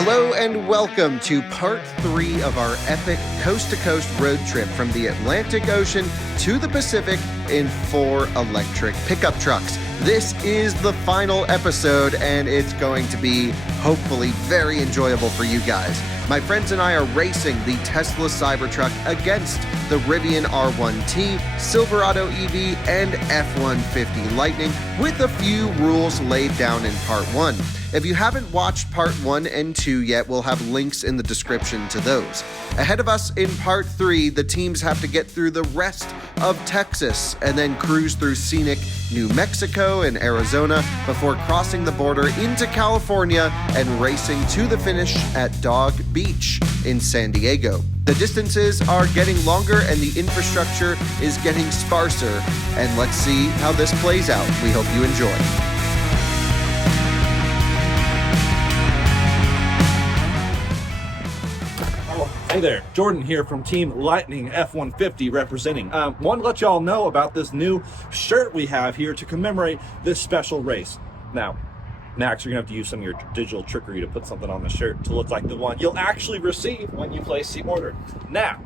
Hello and welcome to part 3 of our epic coast-to-coast road trip from the Atlantic Ocean to the Pacific in 4 electric pickup trucks. This is the final episode and it's going to be hopefully very enjoyable for you guys. My friends and I are racing the Tesla Cybertruck against the Rivian R1T, Silverado EV, and F-150 Lightning with a few rules laid down in part 1. If you haven't watched part 1 and 2 yet, we'll have links in the description to those. Ahead of us in part 3, the teams have to get through the rest of Texas and then cruise through scenic New Mexico and Arizona before crossing the border into California and racing to the finish at Dog Beach in San Diego. The distances are getting longer and the infrastructure is getting sparser, and let's see how this plays out. We hope you enjoy. Hey there, Jordan here from Team Lightning F-150 representing. Want to let y'all know about this new shirt we have here to commemorate this special race. Now, Max, you're gonna have to use some of your digital trickery to put something on the shirt to look like the one you'll actually receive when you place the order. Now,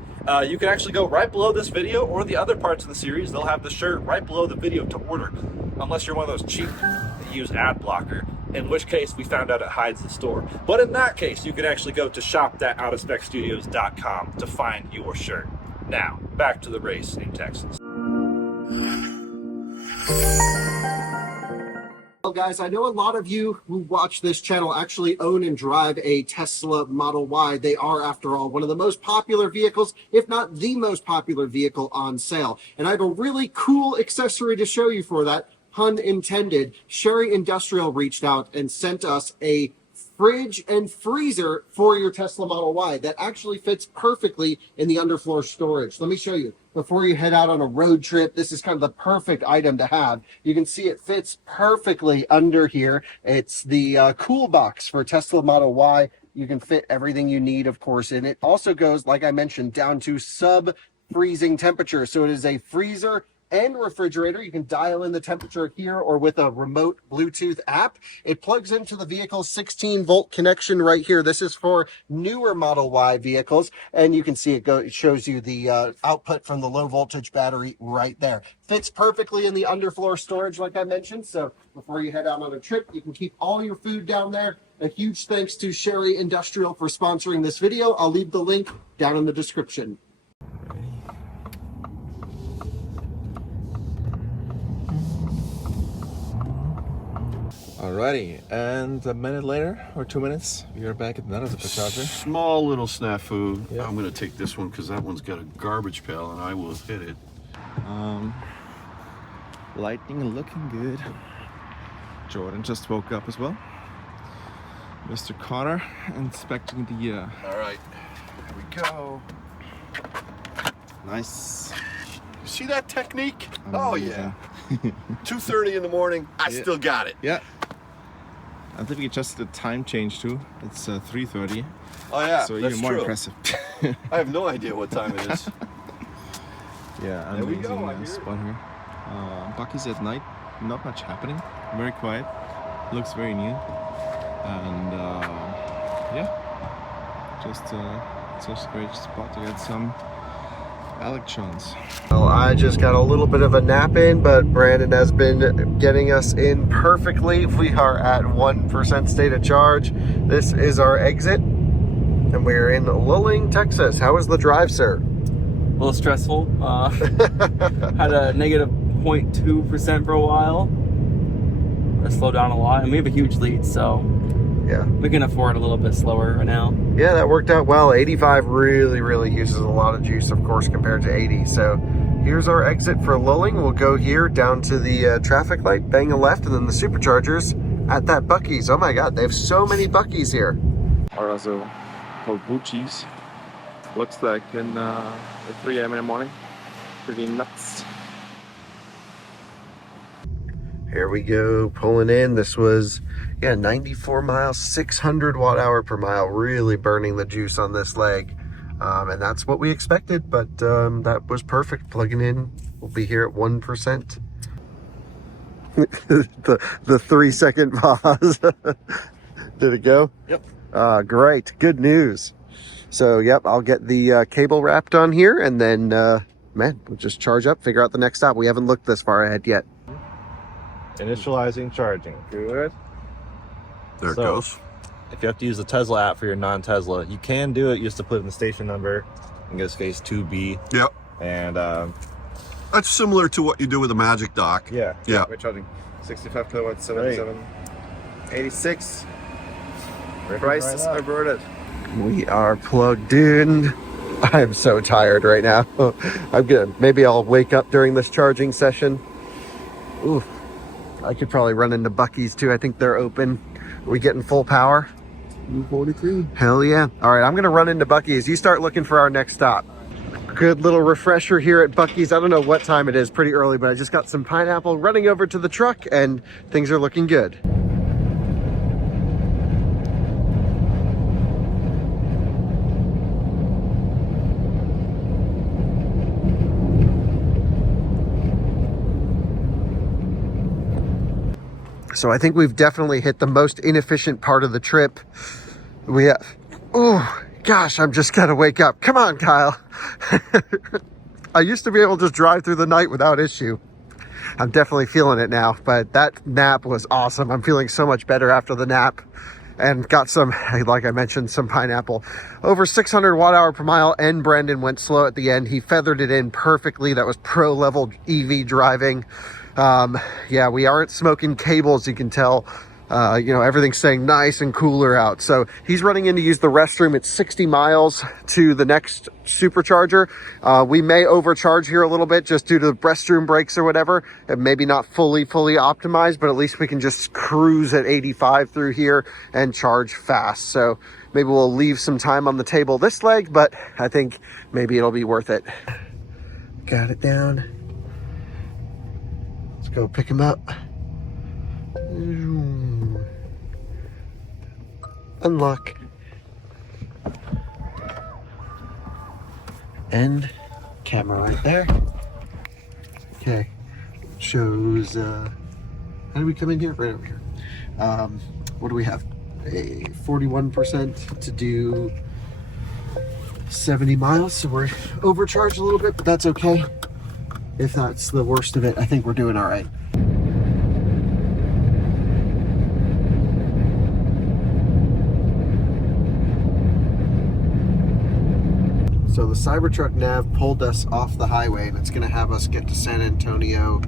you can actually go right below this video or the other parts of the series. They'll have the shirt right below the video to order, unless you're one of those cheap that use ad blocker, in which case we found out it hides the store. But in that case, you can actually go to shop.outofspecstudios.com to find your shirt. Now, back to the race in Texas. Well, guys, I know a lot of you who watch this channel actually own and drive a Tesla Model Y. They are, after all, one of the most popular vehicles, if not the most popular vehicle on sale. And I have a really cool accessory to show you for that. Pun intended. Sherry Industrial reached out and sent us a fridge and freezer for your Tesla Model Y that actually fits perfectly in the underfloor storage. Let me show you. Before you head out on a road trip, this is kind of the perfect item to have. You can see it fits perfectly under here. It's the cool box for Tesla Model Y. You can fit everything you need, of course, in it. Also goes, like I mentioned, down to sub-freezing temperature. So it is a freezer and refrigerator. You can dial in the temperature here or with a remote Bluetooth app. It plugs into the vehicle's 16-volt connection right here. This is for newer Model Y vehicles, and you can see it shows you the output from the low voltage battery right there. Fits perfectly in the underfloor storage, like I mentioned. So before you head out on a trip, you can keep all your food down there. A huge thanks to Sherry Industrial for sponsoring this video. I'll leave the link down in the description. Alrighty, and a minute later, or 2 minutes, we are back at another supercharger. Small little snafu. Yep. I'm going to take this one because that one's got a garbage pail and I will hit it. Lightning looking good. Jordan just woke up as well. Mr. Connor inspecting the... All right, here we go. Nice. You see that technique? Oh, yeah. 2:30 in the morning, I still got it. Yeah. I think we just did a time change too. It's 3:30. Oh yeah, so that's even more true. impressive. I have no idea what time it is. Yeah, There we amazing go, I hear spot here. Bucky's at night, not much happening. Very quiet. Looks very new. And yeah, just a great spot to get some electrons. Well, I just got a little bit of a nap in, but Brandon has been getting us in perfectly. We are at 1% state of charge. This is our exit, and we're in Luling, Texas. How was the drive, sir? A little stressful. Had a negative 0.2% for a while. I slowed down a lot, and we have a huge lead, so Yeah. we can afford a little bit slower right now. Yeah, that worked out well. 85 really uses a lot of juice, of course, compared to 80. So here's our exit for Luling. We'll go here down to the traffic light, bang a left, and then the superchargers at that Buc-ee's. Oh my God, they have so many Buc-ee's here. Or also called Buc-ee's. Looks like in at 3 a.m. in the morning. Pretty nuts. Here we go, pulling in. This was, 94 miles, 600 watt-hour per mile, really burning the juice on this leg. And that's what we expected, but that was perfect. Plugging in, we'll be here at 1%. the 3-second pause. Did it go? Yep. Great, good news. So, yep, I'll get the cable wrapped on here, and then, man, we'll just charge up, figure out the next stop. We haven't looked this far ahead yet. Initializing charging. Good. There it goes. If you have to use the Tesla app for your non-Tesla, you can do it. You just have to put in the station number. In this case, 2B. Yep. And That's similar to what you do with a Magic Dock. yeah. Yeah. We're charging 65 kilowatts, 77, 86. Price is averted. We are plugged in. I'm so tired right now. I'm good. Maybe I'll wake up during this charging session. Ooh, I could probably run into Buc-ee's too. I think they're open. Are we getting full power? 43. Hell yeah. All right, I'm going to run into Buc-ee's. You start looking for our next stop. Good little refresher here at Buc-ee's. I don't know what time it is, pretty early, but I just got some pineapple, running over to the truck, and things are looking good. So I think we've definitely hit the most inefficient part of the trip. We have, oh gosh, I'm just gonna wake up. Come on, Kyle. I used to be able to just drive through the night without issue. I'm definitely feeling it now, but that nap was awesome. I'm feeling so much better after the nap, and got some, like I mentioned, some pineapple. Over 600 watt-hour per mile, and Brandon went slow at the end. He feathered it in perfectly. That was pro-level EV driving. Yeah, we aren't smoking cables, you can tell. You know, everything's staying nice and cooler out. So he's running in to use the restroom. It's 60 miles to the next supercharger. We may overcharge here a little bit just due to the restroom breaks or whatever. And maybe not fully optimized, but at least we can just cruise at 85 through here and charge fast. So maybe we'll leave some time on the table this leg, but I think maybe it'll be worth it. Got it down. Let's go pick him up. Unlock. And camera right there. Okay. Shows, how did we come in here? Right over here. What do we have? A 41% to do 70 miles. So we're overcharged a little bit, but that's okay. If that's the worst of it, I think we're doing all right. So the Cybertruck nav pulled us off the highway, and it's going to have us get to San Antonio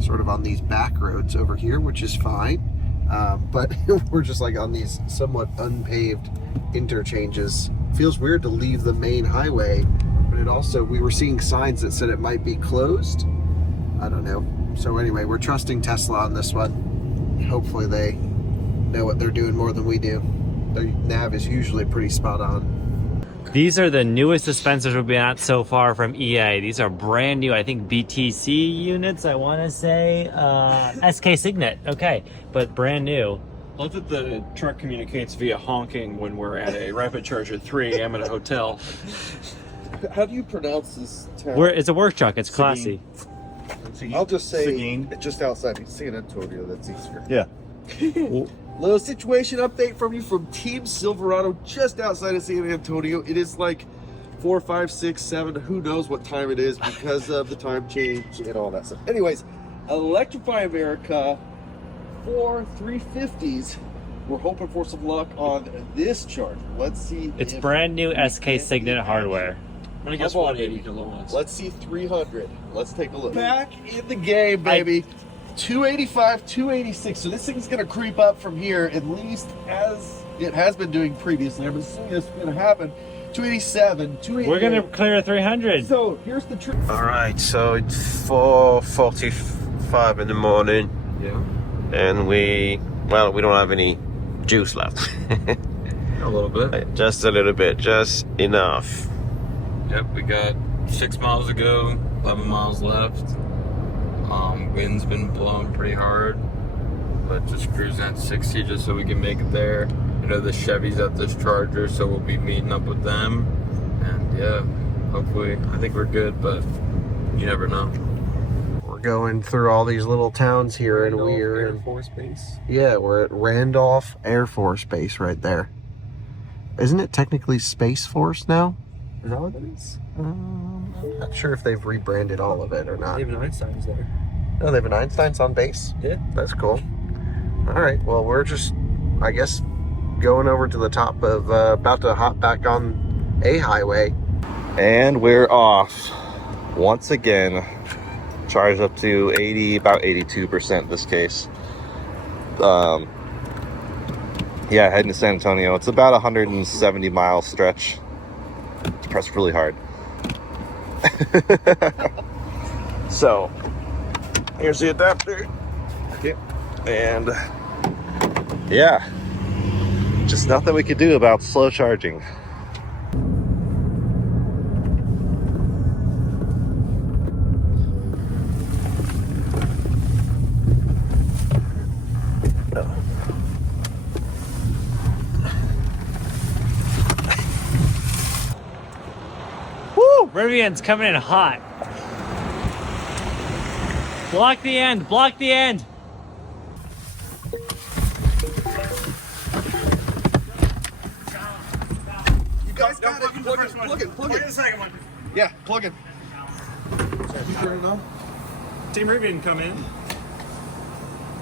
sort of on these back roads over here, which is fine. But we're just like on these somewhat unpaved interchanges. Feels weird to leave the main highway, but it also, we were seeing signs that said it might be closed. I don't know. So anyway, we're trusting Tesla on this one. Hopefully they know what they're doing more than we do. Their nav is usually pretty spot on. These are the newest dispensers we've been at so far from EA. These are brand new, I think BTC units, I want to say. SK Signet, okay, but brand new. Love that the truck communicates via honking when we're at a rapid charge at 3 a.m. at a hotel. How do you pronounce this town? It's a work truck, it's classy. I'll just say Seguin. it's just outside San Antonio, that's easier. Yeah. Little situation update from you from Team Silverado just outside of San Antonio. It is like 4, 5, 6, 7, who knows what time it is because of the time change and all that stuff. Anyways, Electrify America 4 350s. We're hoping for some luck on this charger. Let's see. It's brand new SK Signet hardware. I'm gonna guess 180 kilowatts. Let's see 300. Let's take a look. Back in the game, baby. 285, 286. So this thing's gonna creep up from here, at least as it has been doing previously. I'm assuming it's gonna happen. 287, 288. We're gonna clear 300. So here's the trick. All right, so it's 4:45 in the morning. Yeah. And we don't have any juice left. A little bit. Just a little bit, just enough. Yep, we got 6 miles to go, 11 miles left. Wind's been blowing pretty hard, but just cruising at 60 just so we can make it there. You know, the Chevy's at this charger, so we'll be meeting up with them. And yeah, hopefully, I think we're good, but you never know. We're going through all these little towns here, and we're Air in, Force Base. yeah, we're at Randolph Air Force Base right there. Isn't it technically Space Force now? Is that what it is? I'm not sure if they've rebranded all of it or not. Even Einstein's there. Oh, they have an Einstein's on base? Yeah. That's cool. All right, well, we're just, I guess, going over to the top of, about to hop back on a highway. And we're off once again. Charged up to 80, about 82% in this case. Yeah, heading to San Antonio. It's about a 170 mile stretch. Press really hard. So, here's the adapter. Okay. And yeah, just nothing we could do about slow charging. Woo! Rivian's coming in hot. Block the end, block the end. You guys got it. Plug it. Plug it. the second one. Yeah, plug it. You turn it on? Team Rivian come in.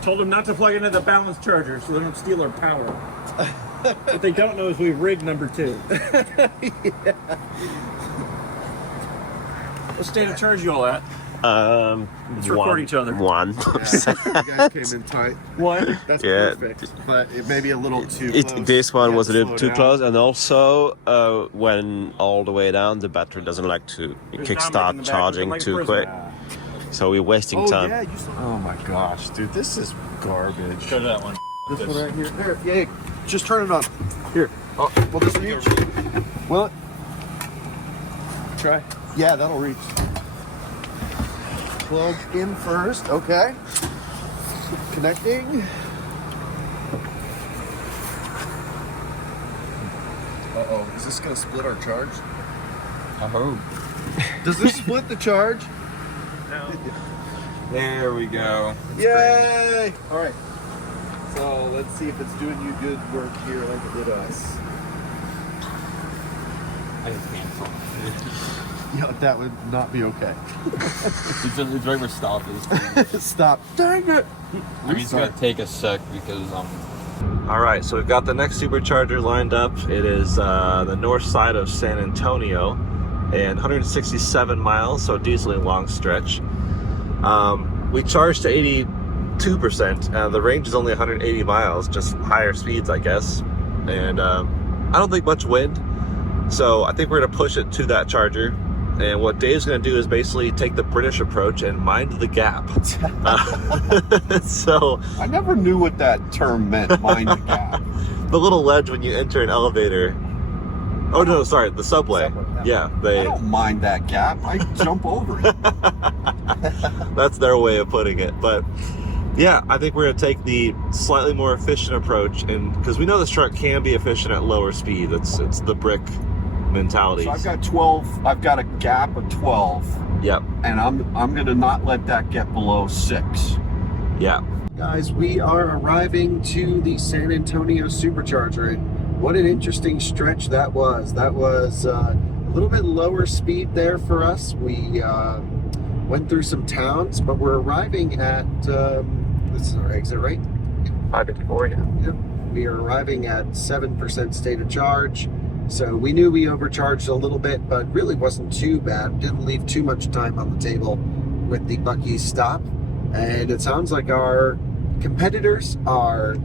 Told them not to plug into the balance charger so they don't steal our power. What they don't know is we rigged number 2. Yeah. What state of charge you all at? Let's record each other. One. You guys came in tight. What? That's Yeah. perfect. But it may be a little too close. This one You was a have to little slow too down. close, and also when all the way down, the battery doesn't like to Dominic in kickstart the back charging looking too like quick, prison. so we're wasting Oh, time. yeah. Oh, my gosh, dude. This is garbage. Go to that one. This one right here. There, yeah, just turn it on. Here. Oh, will this reach? Will it? Try. Yeah, that'll reach. Plug in first. Okay. Connecting. Uh-oh. Is this going to split our charge? I hope. Does this split the charge? There we go. Yay! All right. So let's see if it's doing you good work here like it did us. I just can't. Yeah, that would not be okay. It's right where stop is. Stop. Dang it! I mean, it's gonna take a sec because All right, so we've got the next supercharger lined up. It is the north side of San Antonio, and 167 miles, so a decently long stretch. We charged to 82%. The range is only 180 miles, just higher speeds, I guess. And I don't think much wind, so I think we're gonna push it to that charger. And what Dave's gonna do is basically take the British approach and mind the gap. So I never knew what that term meant, mind the gap. the little ledge when you enter an elevator. Oh no, sorry, the subway. Yeah, I they. don't mind that gap. I jump over it. That's their way of putting it. But yeah, I think we're gonna take the slightly more efficient approach, and because we know this truck can be efficient at lower speed. It's the brick mentality. So I've got 12. I've got a gap of 12, Yep. and I'm gonna not let that get below 6. Yeah. Guys, we are arriving to the San Antonio Supercharger, and what an interesting stretch that was. That was a little bit lower speed there for us. We went through some towns, but we're arriving at, this is our exit, right? 554, yeah. Yep. We are arriving at 7% state of charge. So we knew we overcharged a little bit, but really wasn't too bad. Didn't leave too much time on the table with the Buc-ee's stop. And it sounds like our competitors are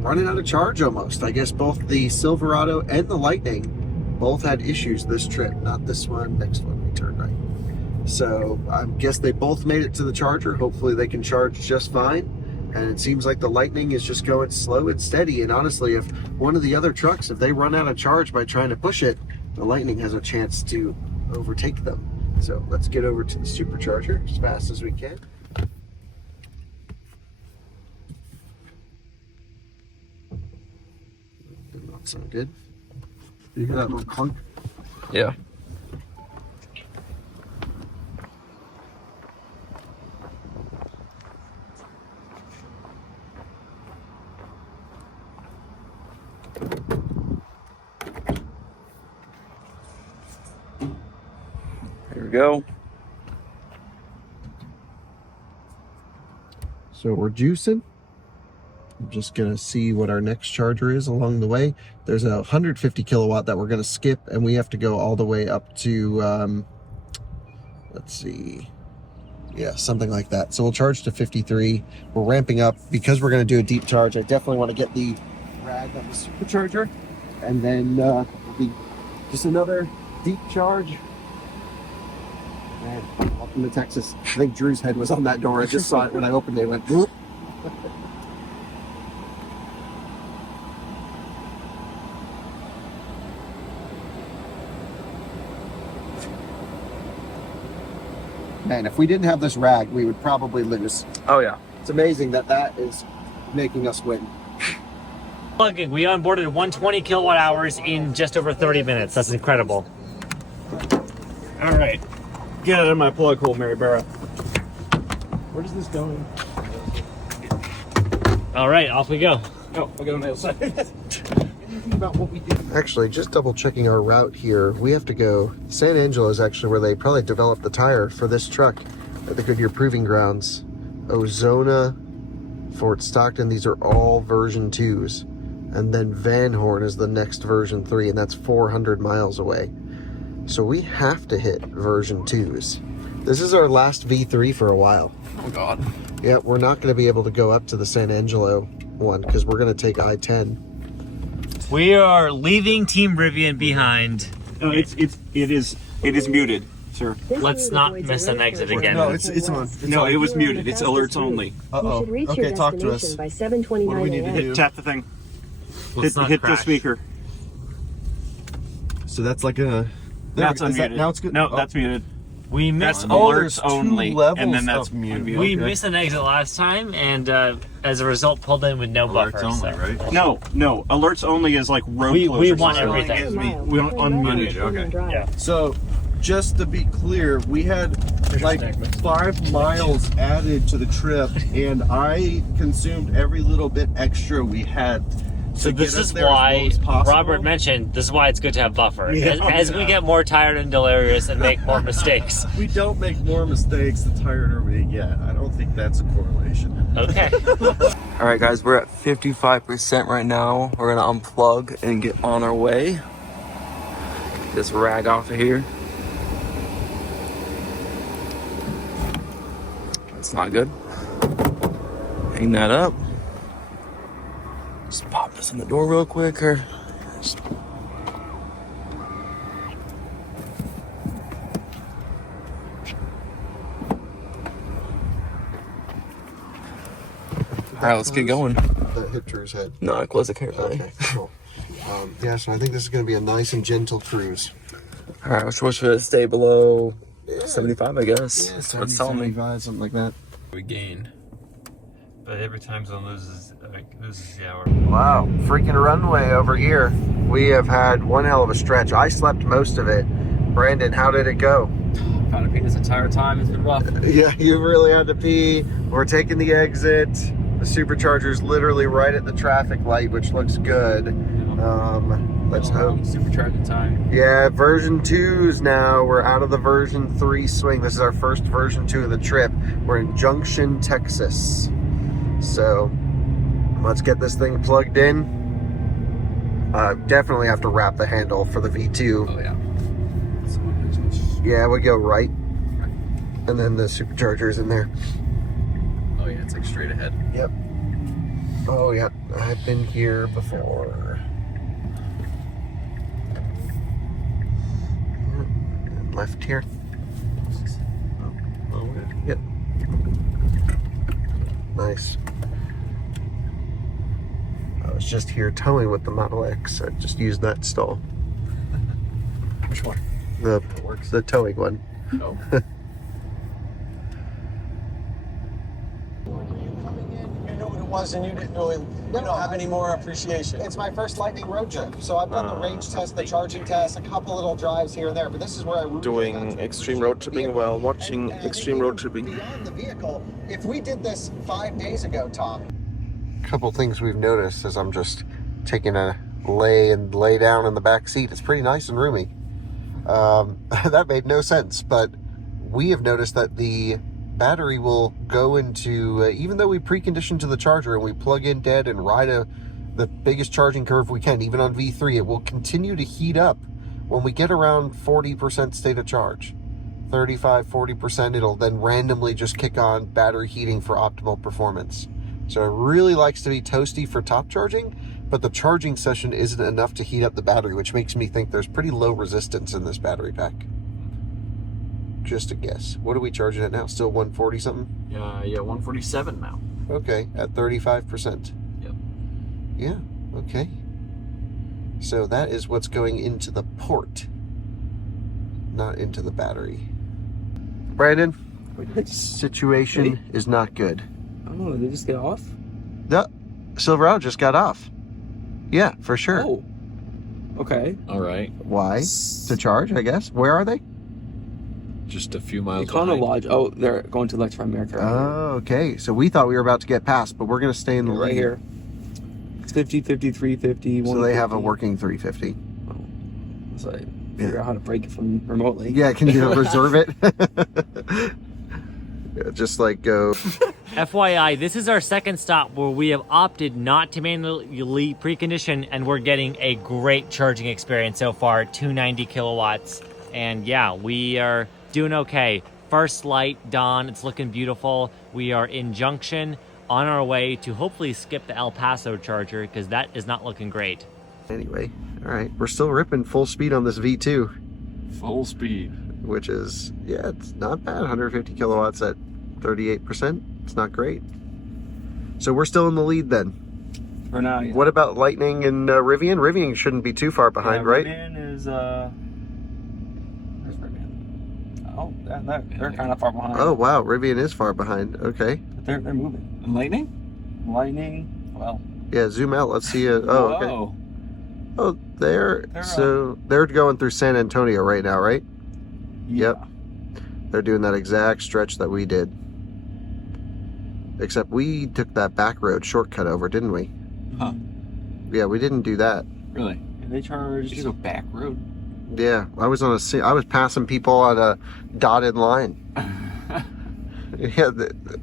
running out of charge almost. I guess both the Silverado and the Lightning both had issues this trip. Not this one, next one we turn right. So I guess they both made it to the charger. Hopefully they can charge just fine. And it seems like the Lightning is just going slow and steady. And honestly, if one of the other trucks, if they run out of charge by trying to push it, the Lightning has a chance to overtake them. So let's get over to the Supercharger as fast as we can. Did not sound good. You hear that little clunk? Yeah. go. So we're juicing. I'm just gonna see what our next charger is along the way. There's a 150 kilowatt that we're gonna skip, and we have to go all the way up to, let's see, yeah, something like that. So we'll charge to 53. We're ramping up because we're gonna do a deep charge. I definitely want to get the rag on the supercharger, and then just another deep charge. Man, welcome to Texas. I think Drew's head was on that door. I just saw it when I opened it. It went whoop. Man, if we didn't have this rag, we would probably lose. Oh yeah. It's amazing that that is making us win. Plugging. We onboarded 120 kilowatt hours in just over 30 minutes. That's incredible. All right. Get out of my plug hole, Mary Barra. Where does this go in? All right, off we go. Oh, I'll get on the other side. Anything about what we do? Actually, just double checking our route here. We have to go. San Angelo is actually where they probably developed the tire for this truck at the Goodyear Proving Grounds. Ozona, Fort Stockton, these are all version 2s. And then Van Horn is the next version 3, and that's 400 miles away. So we have to hit version 2s. This is our last V3 for a while. Oh God. Yeah, we're not going to be able to go up to the San Angelo one because we're going to take I-10. We are leaving Team Rivian behind. No, it is muted, sir. Let's not miss an exit again. No, it's on. No, it was muted. It's alerts only. Uh-oh. Okay, talk to us. By 7:29 What do we need to a.m. do? Tap the thing. Let's not Hit the crash. speaker. So that's like a... That's is that- unmuted. now it's good? No, Oh. that's muted. We That's missed. there's alerts two only, levels and then that's of mute. unmuted. We Okay. missed an exit last time, and as a result, pulled in with no buffer. so- No, alerts only is like road We closures. want and stuff. everything. We don't unmute it. Okay. Yeah. So, just to be clear, we had like 5 miles added to the trip, and I consumed every little bit extra we had. So to this get us is there as why low as possible. Robert mentioned this is why it's good to have buffer. Yeah. As we get more tired and delirious and make more mistakes. We don't make more mistakes the tireder we get. I don't think that's a correlation. Okay. All right, guys, we're at 55% right now. We're gonna unplug and get on our way. Get this rag off of here. That's not good. Hang that up. Just pop this in the door real quick, or just... All right, let's get going. That hit Drew's head. No, I close the camera. Okay, cool. Yeah, so I think this is going to be a nice and gentle cruise. All right, we're supposed to stay below 75, I guess. That's what it's telling me. 75, something like that. We gain. But every time zone loses the hour. Wow, freaking runway over here. We have had one hell of a stretch. I slept most of it. Brandon, how did it go? Trying to pee this entire time. It's been rough. Yeah, you really had to pee. We're taking the exit. The supercharger's literally right at the traffic light, which looks good. Let's hope. Supercharging time. Yeah, version 2s now. We're out of the version 3 swing. This is our first version 2 of the trip. We're in Junction, Texas. So let's get this thing plugged in. Definitely have to wrap the handle for the V2. Oh, yeah. Yeah, we go right. And then the supercharger's in there. Oh, yeah, it's like straight ahead. Yep. Oh, yeah. I've been here before. And left here. Oh, yeah. Yep. Nice. I was just here towing with the Model X. I just used that stall. Which one? The towing one. Oh. You knew what it was, and you didn't really have any more appreciation. It's my first Lightning road trip, so I've done the range test, the charging test, a couple little drives here and there, but this is where I really Doing extreme road tripping while watching extreme road tripping. Beyond the vehicle, if we did this 5 days ago, Tom. A couple things we've noticed as I'm just taking a lay down in the back seat. It's pretty nice and roomy. That made no sense, but we have noticed that the battery will go into, even though we precondition to the charger and we plug in dead and ride the biggest charging curve we can, even on V3, it will continue to heat up when we get around 40% state of charge. 35, 40%, it'll then randomly just kick on battery heating for optimal performance. So it really likes to be toasty for top charging, but the charging session isn't enough to heat up the battery, which makes me think there's pretty low resistance in this battery pack. Just a guess. What are we charging at now? Still 140 something? Yeah, 147 now. Okay, at 35%. Yep. Yeah, okay. So that is what's going into the port, not into the battery. Brandon, situation is not good. Oh, did they just get off? The Silverado just got off. Yeah, for sure. Oh. Okay. All right. Why? To charge, I guess. Where are they? Just a few miles Econo behind. Lodge. Oh, they're going to Electrify America. Oh, okay. So we thought we were about to get past, but we're going to stay in the right lead. here. It's 50, 50, 350. So they have a working 350. Oh. So I figure out how to break it from remotely. Yeah, can you reserve it? Yeah, just like go. FYI, this is our second stop where we have opted not to manually precondition, and we're getting a great charging experience so far, 290 kilowatts. And yeah, we are doing okay. First light, dawn, it's looking beautiful. We are in Junction, on our way to hopefully skip the El Paso charger, because that is not looking great. Anyway, all right, we're still ripping full speed on this V2. Full speed. Which is, yeah, it's not bad. 150 kilowatts at 38%. It's not great. So we're still in the lead then. For now, yeah. What about Lightning and Rivian? Rivian shouldn't be too far behind, right? Rivian is, where's Rivian? Oh, they're kind of far behind. Oh, wow, Rivian is far behind. Okay. But they're moving. And Lightning? Lightning, well. Yeah, zoom out. Let's see. Oh, okay. Whoa. Oh, they're going through San Antonio right now, right? Yeah. Yep. They're doing that exact stretch that we did. Except we took that back road shortcut over, didn't we? Huh. Yeah, we didn't do that. Really? And they charge. Just a back road. Yeah, I was passing people on a dotted line. Yeah,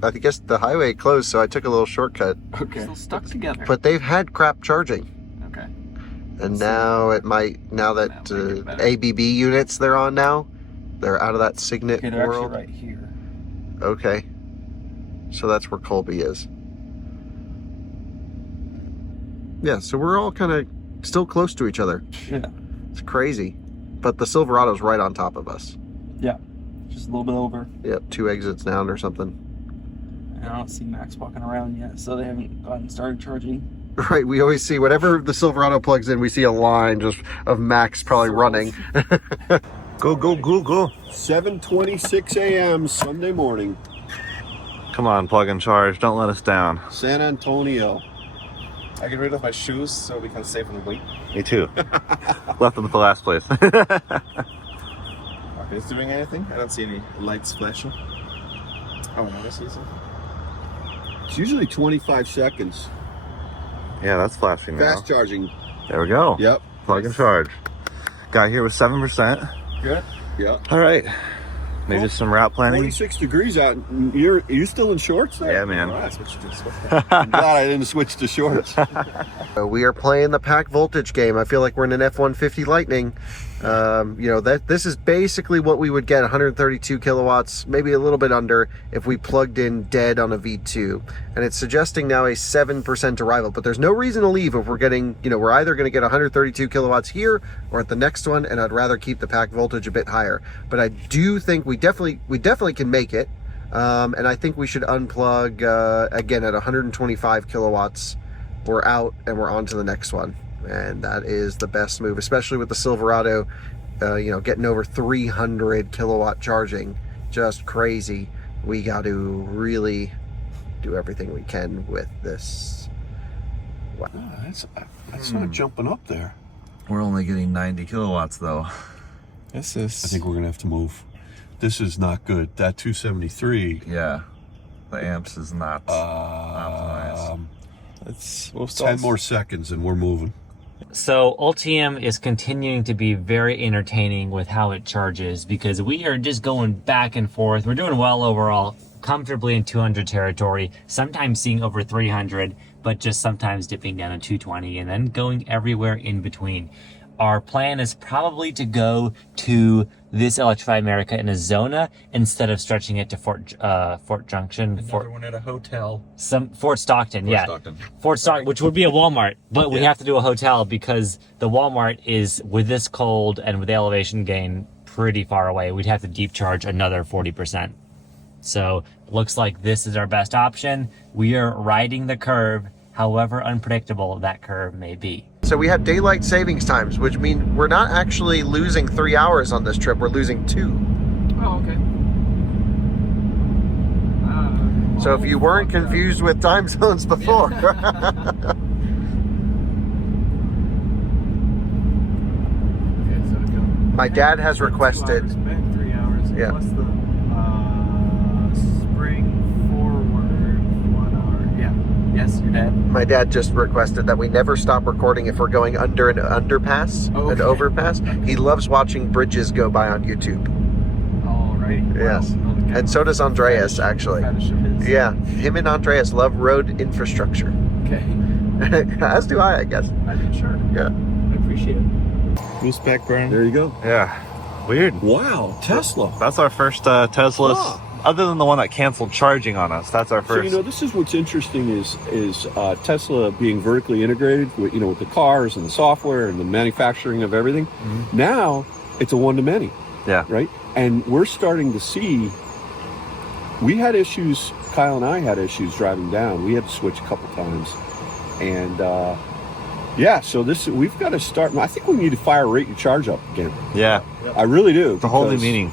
I guess the highway closed, so I took a little shortcut. Okay. Still stuck together. But they've had crap charging. Okay. And now that ABB units they're on now, they're out of that Signet Okay, they're world. actually right here. Okay. So that's where Colby is. Yeah, so we're all kind of still close to each other. Yeah. It's crazy. But the Silverado's right on top of us. Yeah. Just a little bit over. Yep, 2 exits down or something. And I don't see Max walking around yet, so they haven't gotten started charging. Right, we always see, whatever the Silverado plugs in, we see a line just of Max probably running. Go, go, go, go. 7:26 a.m. Sunday morning, Come on, plug and charge. Don't let us down. San Antonio. I get rid of my shoes so we can save on weight. Me too. Left them at the last place. Okay, it's doing anything? I don't see any lights flashing. Oh, no, I see something. It's usually 25 seconds. Yeah, that's flashing now. Fast charging. There we go. Yep. Plug and charge. Got here with 7%. Good. Yep. All right. Maybe just some route planning. 26 degrees out. And are you still in shorts there? Yeah, man. All right, I'm glad I didn't switch to shorts. We are playing the pack voltage game. I feel like we're in an F-150 Lightning. This is basically what we would get, 132 kilowatts, maybe a little bit under, if we plugged in dead on a V2. And it's suggesting now a 7% arrival, but there's no reason to leave if we're getting, we're either going to get 132 kilowatts here or at the next one, and I'd rather keep the pack voltage a bit higher. But I do think we definitely can make it. And I think we should unplug again at 125 kilowatts. We're out and we're on to the next one. And that is the best move, especially with the Silverado, getting over 300 kilowatt charging. Just crazy. We got to really do everything we can with this. Wow. That's not jumping up there. We're only getting 90 kilowatts though. This is... I think we're going to have to move. This is not good. That 273. Yeah. The amps is not optimized. we'll start 10 more seconds and we're moving. So Ultium is continuing to be very entertaining with how it charges because we are just going back and forth. We're doing well overall, comfortably in 200 territory, sometimes seeing over 300, but just sometimes dipping down to 220 and then going everywhere in between. Our plan is probably to go to this Electrify America in Arizona instead of stretching it to Fort Junction. Another one at a hotel. Fort Stockton, yeah. Stockton. Fort Stockton, which would be a Walmart, but we have to do a hotel because the Walmart is, with this cold and with the elevation gain, pretty far away. We'd have to deep charge another 40%. So looks like this is our best option. We are riding the curve, however unpredictable that curve may be. So we have daylight savings times, which mean we're not actually losing 3 hours on this trip. We're losing 2. Oh, okay. So if you weren't confused with time zones before. My dad has requested. 3 hours. Yeah. Plus the spring forward 1 hour. Yeah. Yes, your dad. My dad just requested that we never stop recording if we're going under an underpass, an overpass. He loves watching bridges go by on YouTube. Alrighty. Yes. And so does Andreas, actually. Yeah, him and Andreas love road infrastructure. Okay. As do I guess. I think sure. Yeah. I appreciate it. Goose background. There you go. Yeah. Weird. Wow, Tesla. That's our first Tesla, Huh. other than the one that canceled charging on us. That's our So, first. you know, this is what's interesting is Tesla being vertically integrated with, with the cars and the software and the manufacturing of everything. Mm-hmm. Now it's a one-to-many. Yeah. Right? And we're starting to see, we had issues, Kyle and I had issues driving down. We had to switch a couple times. And so we've got to start, I think we need to fire rate and charge up again. Yeah. I really do. It's a whole new meaning.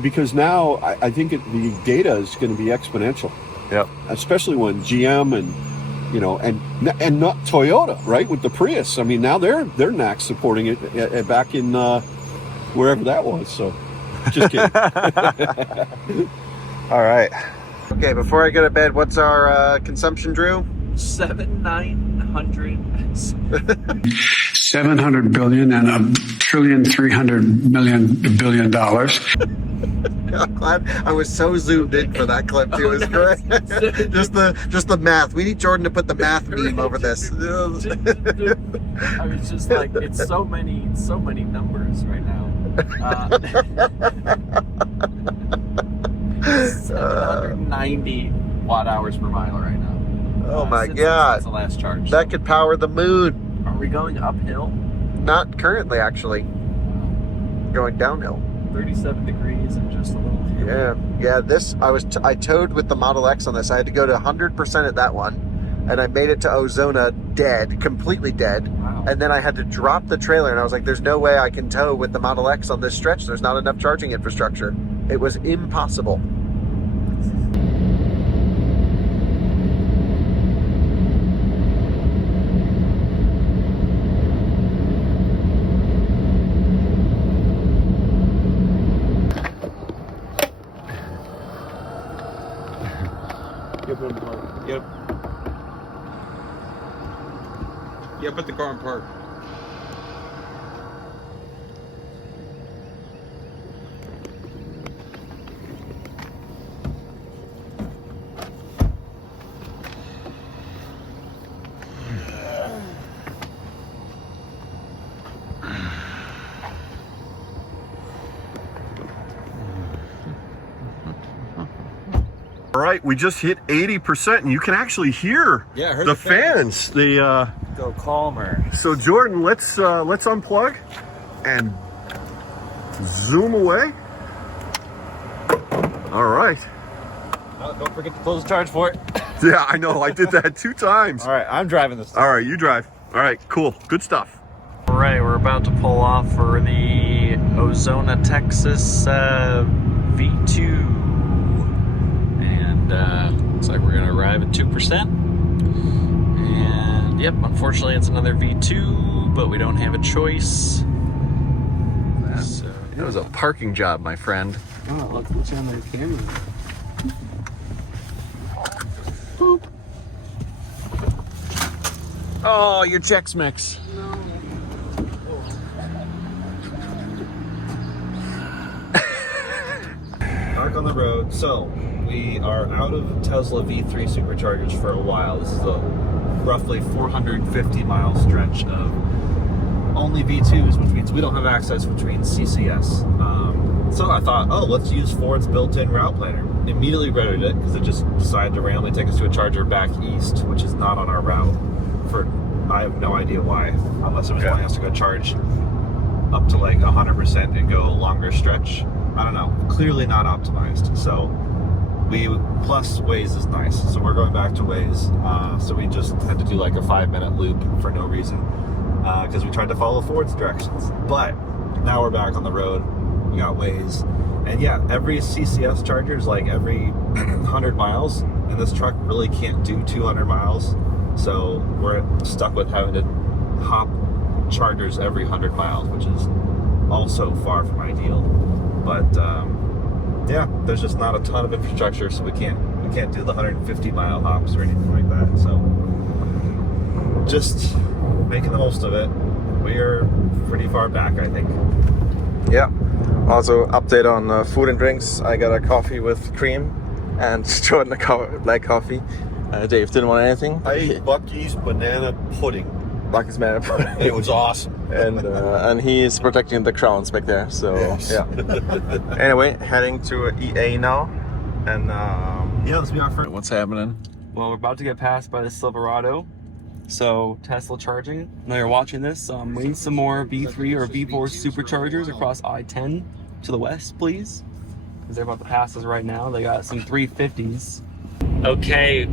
Because now I think the data is going to be exponential. Yep. Especially when GM and not Toyota, right, with the Prius. I mean, now they're NACS supporting it back in wherever that was. So, just kidding. All right. Okay, before I go to bed, what's our consumption, Drew? 700 $700 billion and $1,300 billion. I'm glad I was so zoomed in for that clip too. It was great. just the math. We need Jordan to put the math meme over this. I mean, it's just like it's so many numbers right now. 790 watt hours per mile right now. Oh my God! That's the last charge. That could power the moon. Are we going uphill? Not currently, actually. Going downhill. 37 degrees and just a little hill. Yeah. This I towed with the Model X on this. I had to go to 100% at that one, and I made it to Ozona dead, completely dead. Wow. And then I had to drop the trailer, and I was like, "There's no way I can tow with the Model X on this stretch. There's not enough charging infrastructure. It was impossible." Yep. Yeah, put the car in park. All right, we just hit 80%, and you can actually hear the fans. Go calmer. So Jordan, let's unplug and zoom away. All right. Don't forget to close the charge for it. Yeah, I know. I did that 2 times. All right, I'm driving this time. All right, you drive. All right, cool. Good stuff. All right, we're about to pull off for the Ozona, Texas V2. And looks like we're gonna arrive at 2%. And yep, unfortunately it's another V2, but we don't have a choice. So, It was a parking job, my friend. oh, look what's on their camera. Oh, your Chex Mix. No. back on the road. So we are out of Tesla V3 superchargers for a while. This is a roughly 450 mile stretch of only V2s, which means we don't have access, which means CCS. So I thought, oh, let's use Ford's built-in route planner. Immediately rented it because it just decided to randomly take us to a charger back east, which is not on our route. For I have no idea why, unless it was telling us to go charge up to like 100% and go a longer stretch. I don't know. Clearly not optimized. So plus Waze is nice. So we're going back to Waze. So we just had to do like a 5-minute loop for no reason because we tried to follow Ford's directions. But now we're back on the road. We got Waze. And yeah, every CCS charger is like every 100 miles. And this truck really can't do 200 miles. So we're stuck with having to hop chargers every 100 miles, which is also far from ideal. But yeah, there's just not a ton of infrastructure, so we can't do the 150-mile hops or anything like that. So just making the most of it. We are pretty far back, I think. Yeah. Also, update on food and drinks. I got a coffee with cream, and Jordan a black coffee. Dave didn't want anything. I ate Bucky's banana pudding. Bucky's banana pudding. It was awesome. And he is protecting the crowns back there. So yes. Yeah. Anyway, heading to EA now, and Yeah, let's be our first. what's happening? Well, we're about to get passed by the Silverado. So Tesla charging. Now you're watching this. We need some more V3 or V4 superchargers across I-10 to the west, please. Because they're about to pass us right now. They got some 350s. Okay,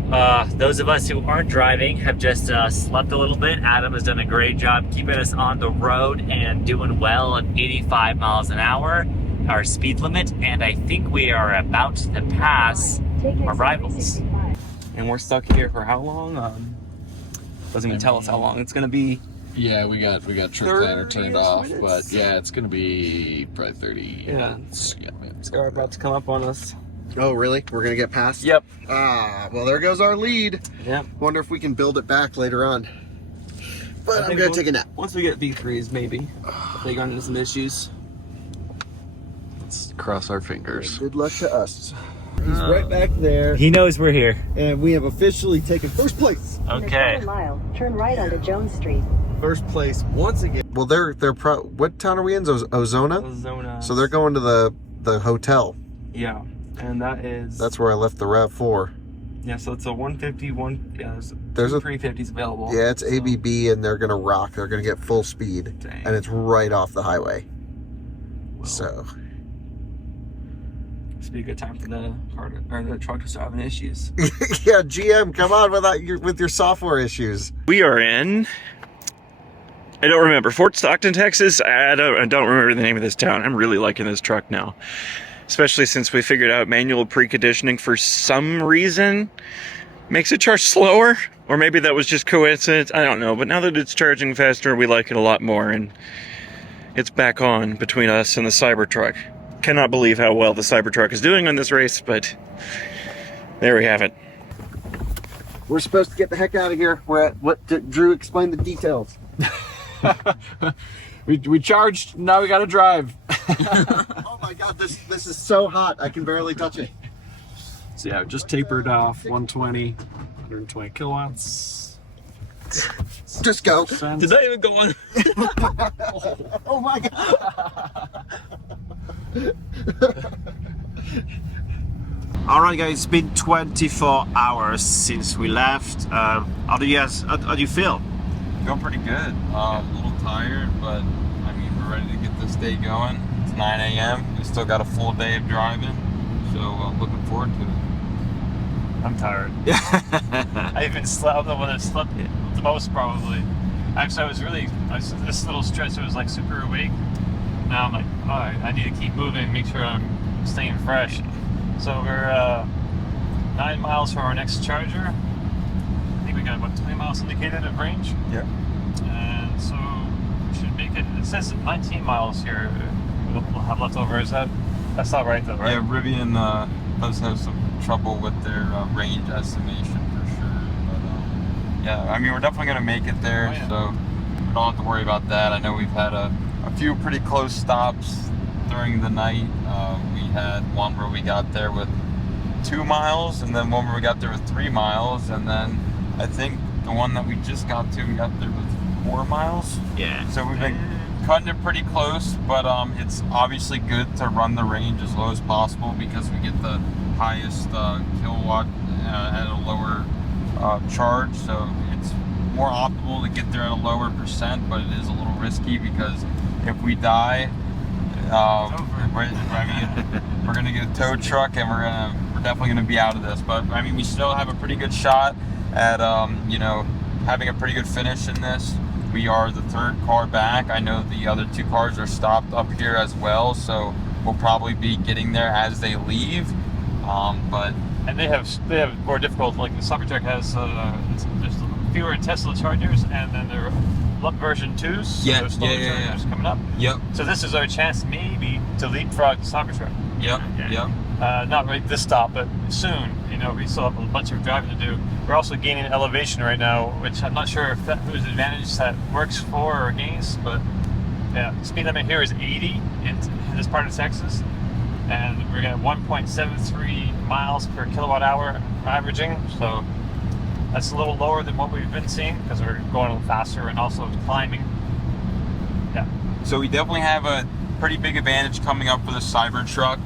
those of us who aren't driving have just slept a little bit. Adam has done a great job keeping us on the road and doing well at 85 miles an hour, our speed limit, and I think we are about to pass our rivals. And we're stuck here for how long? Doesn't even tell us how long. It's gonna be. Yeah, we got trip planner turned off, but yeah, it's gonna be probably 30 minutes. Yeah, It's about to come up on us. Oh, really? We're going to get past? Yep. Ah, well, there goes our lead. Yep. Wonder if we can build it back later on. But I'm going to take a nap. Once we get V3s, maybe. If they got into some issues. Let's cross our fingers. Good luck to us. He's right back there. He knows we're here. And we have officially taken first place. Okay. In a mile, turn right onto Jones Street. First place once again. Well, they're what town are we in? Ozona? Ozona. So they're going to the hotel. Yeah. And that is. That's where I left the RAV4. Yeah, so it's a 150, there's a 350s available. Yeah, it's ABB, and they're gonna rock. They're gonna get full speed, Dang. and it's right off the highway. Well, So this would be a good time for the truck to start having issues. yeah, GM, come on with your software issues. We are in, I don't remember, Fort Stockton, Texas. I don't remember the name of this town. I'm really liking this truck now, especially since we figured out manual preconditioning for some reason makes it charge slower, or maybe that was just coincidence. I don't know, but now that it's charging faster, we like it a lot more, and it's back on between us and the Cybertruck. Cannot believe how well the Cybertruck is doing on this race, but there we have it. We're supposed to get the heck out of here. We're at Drew explained the details. we charged, now we gotta drive. Oh my god, this is so hot. I can barely touch it. So yeah, just tapered off 120 kilowatts. Just go. Did that even go on? Oh my god. All right, guys, it's been 24 hours since we left. How do you feel? Feel pretty good. A little tired, but I mean, we're ready to get this day going. It's 9 a.m. We still got a full day of driving, so looking forward to it. I'm tired. I even slept. I'm the one that slept the most, probably. Actually, this little stretch, I was like super awake. Now I'm like, oh, I need to keep moving, make sure I'm staying fresh. So we're 9 miles from our next charger. I think we got about 20 miles indicated of range. Yeah. And so we should make it. It says 19 miles here. We'll have leftovers. That's not right though, right? Yeah, Rivian does have some trouble with their range estimation for sure. But yeah, I mean, we're definitely gonna make it there, so we don't have to worry about that. I know we've had a few pretty close stops during the night. We had one where we got there with 2 miles, and then one where we got there with 3 miles, and then I think the one that we just got to, we got there with 4 miles. Yeah. So we've been cutting it pretty close, but it's obviously good to run the range as low as possible because we get the highest kilowatt at a lower charge. So it's more optimal to get there at a lower percent, but it is a little risky because if we die, we're gonna get a tow truck and we're definitely gonna be out of this. But I mean, we still have a pretty good shot at you know, having a pretty good finish in this. We are the 3rd car back. I know the other 2 cars are stopped up here as well, so we'll probably be getting there as they leave. And they have more difficult. Like the Cybertruck has there's fewer Tesla chargers, and then there are version 2s. So there's slower chargers coming up. Yep. So this is our chance maybe to leapfrog the Cybertruck. Yep. Not right this stop, but soon. You know, we still have a bunch of driving to do. We're also gaining elevation right now, which I'm not sure if whose advantage that works for or against, but yeah, speed limit here is 80 in this part of Texas, and we're at 1.73 miles per kilowatt hour averaging, so that's a little lower than what we've been seeing because we're going a little faster and also climbing. Yeah. So we definitely have a pretty big advantage coming up for the Cybertruck.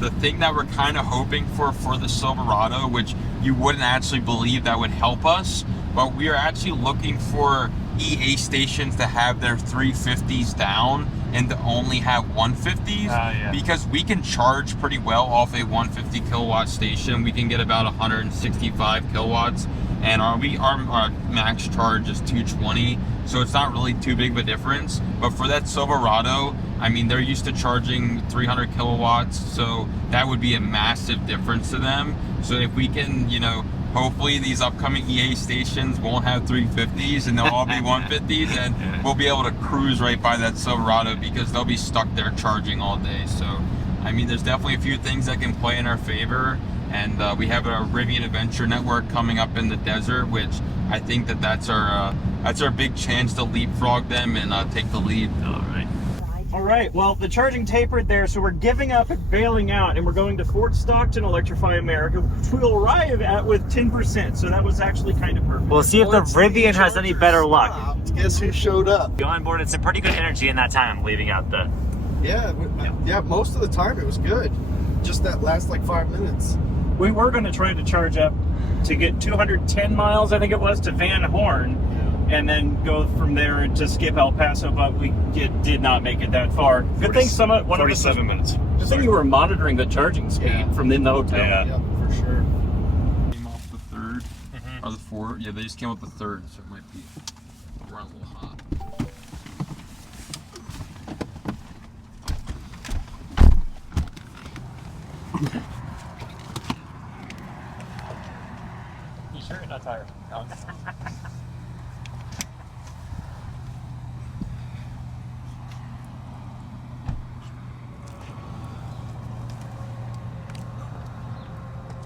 The thing that we're kind of hoping for the Silverado, which you wouldn't actually believe that would help us, but we are actually looking for EA stations to have their 350s down and to only have 150s, because we can charge pretty well off a 150 kilowatt station. We can get about 165 kilowatts, and our max charge is 220, so it's not really too big of a difference. But for that Silverado, I mean, they're used to charging 300 kilowatts, so that would be a massive difference to them. So if we can, you know, hopefully these upcoming EA stations won't have 350s and they'll all be 150s, and we'll be able to cruise right by that Silverado because they'll be stuck there charging all day. So, I mean, there's definitely a few things that can play in our favor, and we have a Rivian Adventure Network coming up in the desert, which I think that's our big chance to leapfrog them and take the lead. All right, well, the charging tapered there, so we're giving up and bailing out, and we're going to Fort Stockton Electrify America, which we'll arrive at with 10%, so that was actually kind of perfect. We'll see if the Rivian has any better luck. Guess who showed up? You on board, it's some pretty good energy in that time leaving out the... Yeah, most of the time it was good. Just that last like 5 minutes. We were going to try to charge up to get 210 miles, I think it was, to Van Horn, and then go from there to skip El Paso, but we did not make it that far. Good thing one of us... 47 minutes. Good thing you were monitoring the charging speed from in the hotel. Yeah, for sure. Came off the 3rd, or the 4th. Yeah, they just came off the 3rd, so it might be run a little hot. You sure you're not tired? No.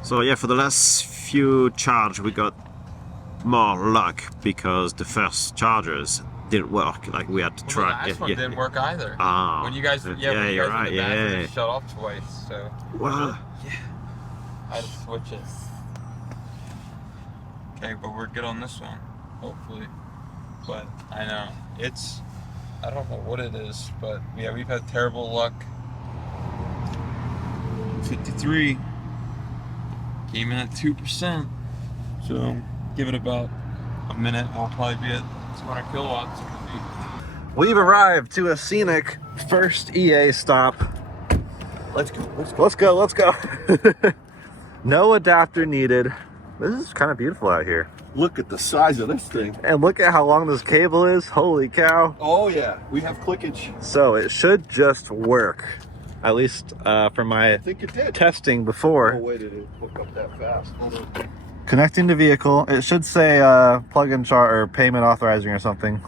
So yeah, for the last few charge we got more luck because the first chargers didn't work. Like we had to try. The last one didn't work either. When you guys, when you you're guys right. went back, it shut off twice. So Well, I had to switch it. Okay, but we're good on this one, hopefully. But I know I don't know what it is, but yeah, we've had terrible luck. 53 came in at 2%, so give it about a minute, we'll probably be at 200 kilowatts. We've arrived to a scenic first EA stop. Let's go. Let's go. No adapter needed. This is kind of beautiful out here. Look at the size of this thing. And look at how long this cable is. Holy cow. Oh yeah, we have clickage. So it should just work. At least for my I think it did. testing before. No way did it hook up that fast. Hold on. Connecting to vehicle. It should say plug-in chart or payment authorizing or something.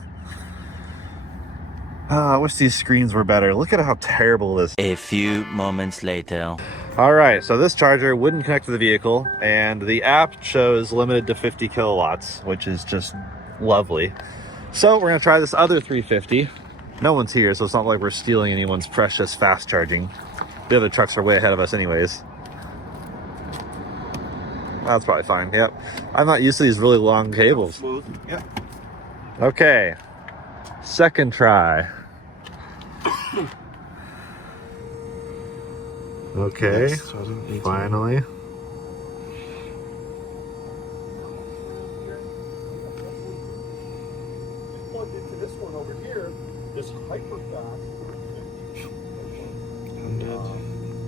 I wish these screens were better. Look at how terrible this is. A few moments later. All right, so this charger wouldn't connect to the vehicle, and the app shows limited to 50 kilowatts, which is just lovely. So we're gonna try this other 350 no one's here, so it's not like we're stealing anyone's precious fast charging. The other trucks are way ahead of us anyways. That's probably fine. Yep. I'm not used to these really long cables. Smooth. Yeah. Okay. Second try. Okay. Yes, charging 18. Finally. Plugged into this one over here, this hyper fast.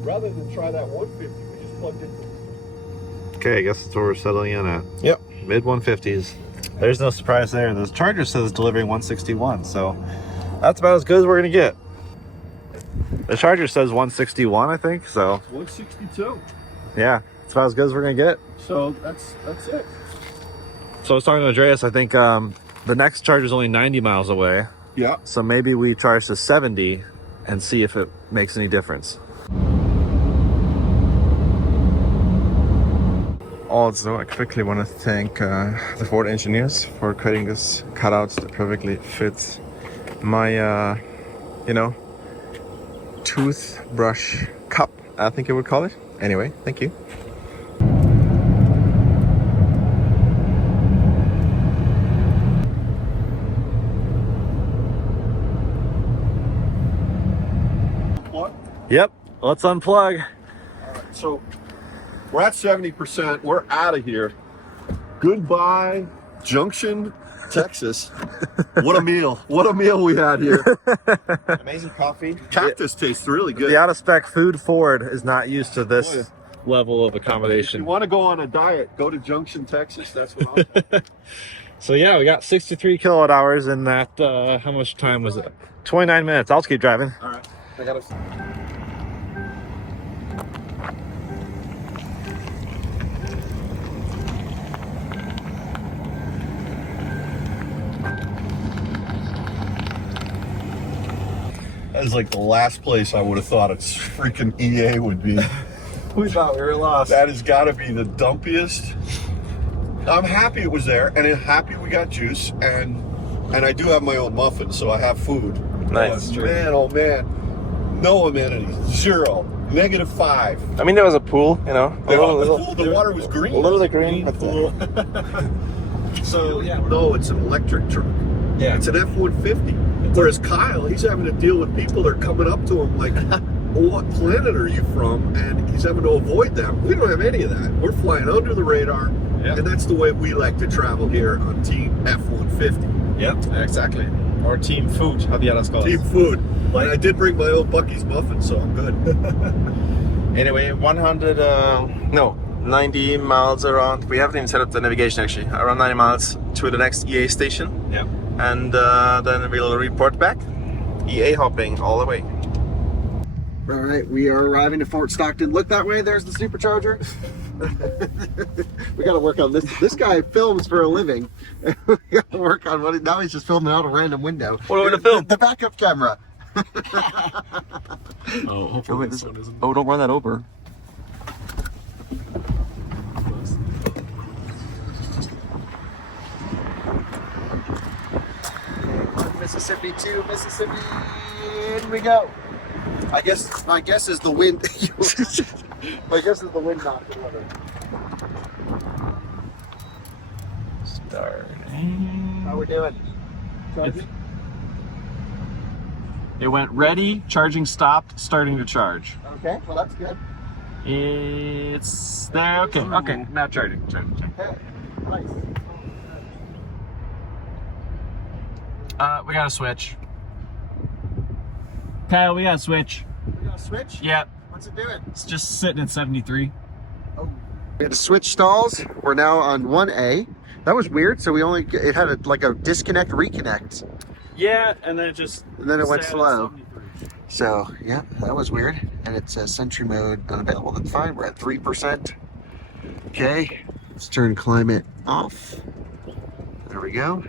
Rather than try that 150, we just plugged into this. Okay, I guess that's where we're settling in at. Yep. Mid 150s. There's no surprise there. The charger says delivering 161, so that's about as good as we're gonna get. The charger says 161, I think, so 162. yeah, it's about as good as we're gonna get. So that's it. So I was talking to Andreas, I think the next charger is only 90 miles away, Yeah. so maybe we charge to 70 and see if it makes any difference. Also, I quickly want to thank the Ford engineers for creating this cutout that perfectly fits my, you know, toothbrush cup, I think you would call it. Anyway, thank you. What? Yep, let's unplug. So we're at 70%. We're out of here. Goodbye, Junction, Texas. What a meal. What a meal we had here. Amazing coffee. Cactus tastes really good. The out-of-spec food Ford is not used to this Boy. level of If you accommodation. want to go on a diet, go to Junction, Texas. That's what I'll So yeah, we got 63 kilowatt hours in that, how much time was it? 29 minutes. I'll just keep driving. All right. I got to. That is like the last place I would have thought a freaking EA would be. We thought we were lost. That has got to be the dumpiest. I'm happy it was there, and I'm happy we got juice, and I do have my own muffin, so I have food. Nice. But man, oh man, no amenities, zero, -5. I mean, there was a pool, you know. The water was green. A little bit green, but pool. So yeah, no, it's an electric truck. Yeah. It's an F-150. Whereas Kyle, he's having to deal with people that are coming up to him like, what planet are you from? And he's having to avoid them. We don't have any of that. We're flying under the radar, and that's the way we like to travel here on Team F-150. Yep, exactly. Or team food, how the others call Team it. food. And I did bring my own Bucky's muffin, so I'm good. Anyway, 90 miles around. We haven't even set up the navigation actually. Around 90 miles to the next EA station. Yeah. And then we'll report back. EA hopping all the way. All right, we are arriving to Fort Stockton. Look that way, there's the supercharger. We got to work on this. This guy films for a living. We got to work on what now he's just filming out a random window. What are we gonna film? The backup camera. Oh, hopefully this one isn't. Oh, don't run that over. Mississippi to Mississippi. In we go. I guess my guess is the wind. My guess is the wind knocked it over. Starting. How we doing? It went ready, charging stopped, starting to charge. Okay, well that's good. It's there. Okay, okay. Now charging. Okay, nice. We got to switch. Kyle, we got to switch. We got to switch? Yeah, What's it doing? it's just sitting at 73. Oh. We had to switch stalls. We're now on 1A. That was weird. So it had like a disconnect, reconnect. Yeah, and then it just. And then it went sat at slow. 73. So, yeah, that was weird. And it's Sentry mode unavailable. That's fine. We're at 3%. Okay. Let's turn climate off. There we go.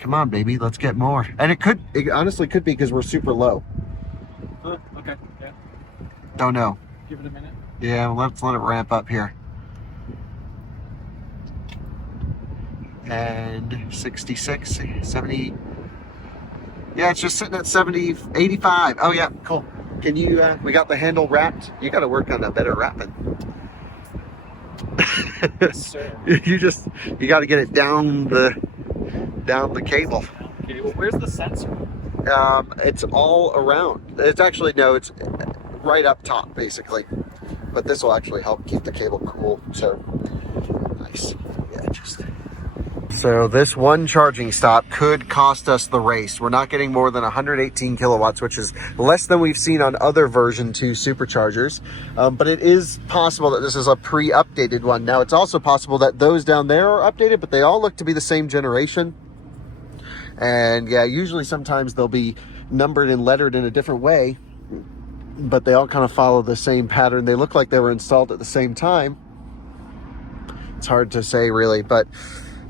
Come on, baby. Let's get more. And it honestly could be because we're super low. Okay, yeah. Don't know. Give it a minute. Yeah, let's let it ramp up here. And 66, 70. Yeah, it's just sitting at 70, 85. Oh yeah, cool. Can you, we got the handle wrapped. You got to work on that better wrapping. Yes, sir. You got to get it down the cable. Okay, well, where's the sensor? It's all around. It's actually, no, it's right up top basically. But this will actually help keep the cable cool. So nice. Yeah, so this one charging stop could cost us the race. We're not getting more than 118 kilowatts, which is less than we've seen on other version 2 superchargers. But it is possible that this is a pre-updated one. Now, it's also possible that those down there are updated, but they all look to be the same generation. And yeah, usually sometimes they'll be numbered and lettered in a different way, but they all kind of follow the same pattern. They look like they were installed at the same time. It's hard to say really, but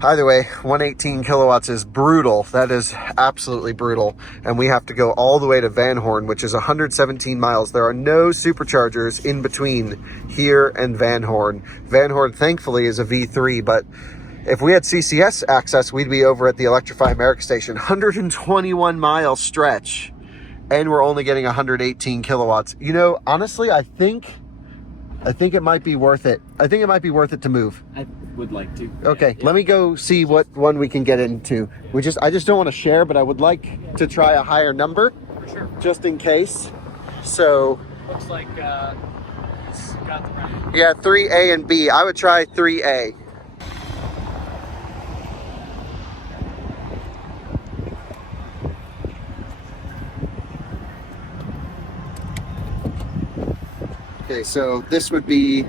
either way, 118 kilowatts is brutal. That is absolutely brutal. And we have to go all the way to Van Horn, which is 117 miles. There are no superchargers in between here and Van Horn. Van Horn, thankfully, is a V3, but if we had CCS access, we'd be over at the Electrify America station. 121 mile stretch, and we're only getting 118 kilowatts. You know, honestly, I think it might be worth it. I think it might be worth it to move. I would like to. Okay, let me go see what one we can get into. I just don't want to share, but I would like to try a higher number, For sure. just in case. So Looks like it's got the right. yeah, 3A and B. I would try 3A. Okay, so this would be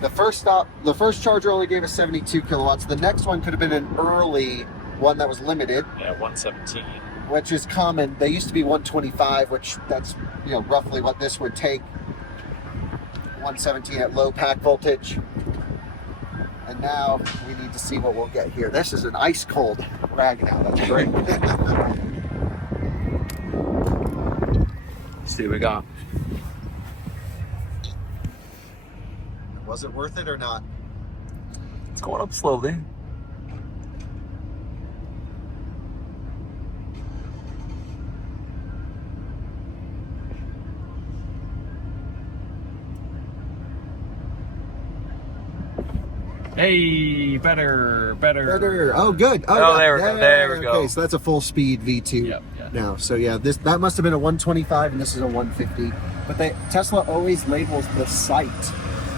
the first stop. The first charger only gave us 72 kilowatts. The next one could have been an early one that was limited. Yeah, 117. Which is common. They used to be 125, which that's, you know, roughly what this would take. 117 at low pack voltage. And now we need to see what we'll get here. This is an ice cold rag now. That's great. Let's see what we got. Was it worth it or not? It's going up slowly. Hey, better. Oh, good. Oh, there we go. There we go. Okay, so that's a full speed V2 Yep, yeah. now. So yeah, that must have been a 125, and this is a 150. But Tesla always labels the site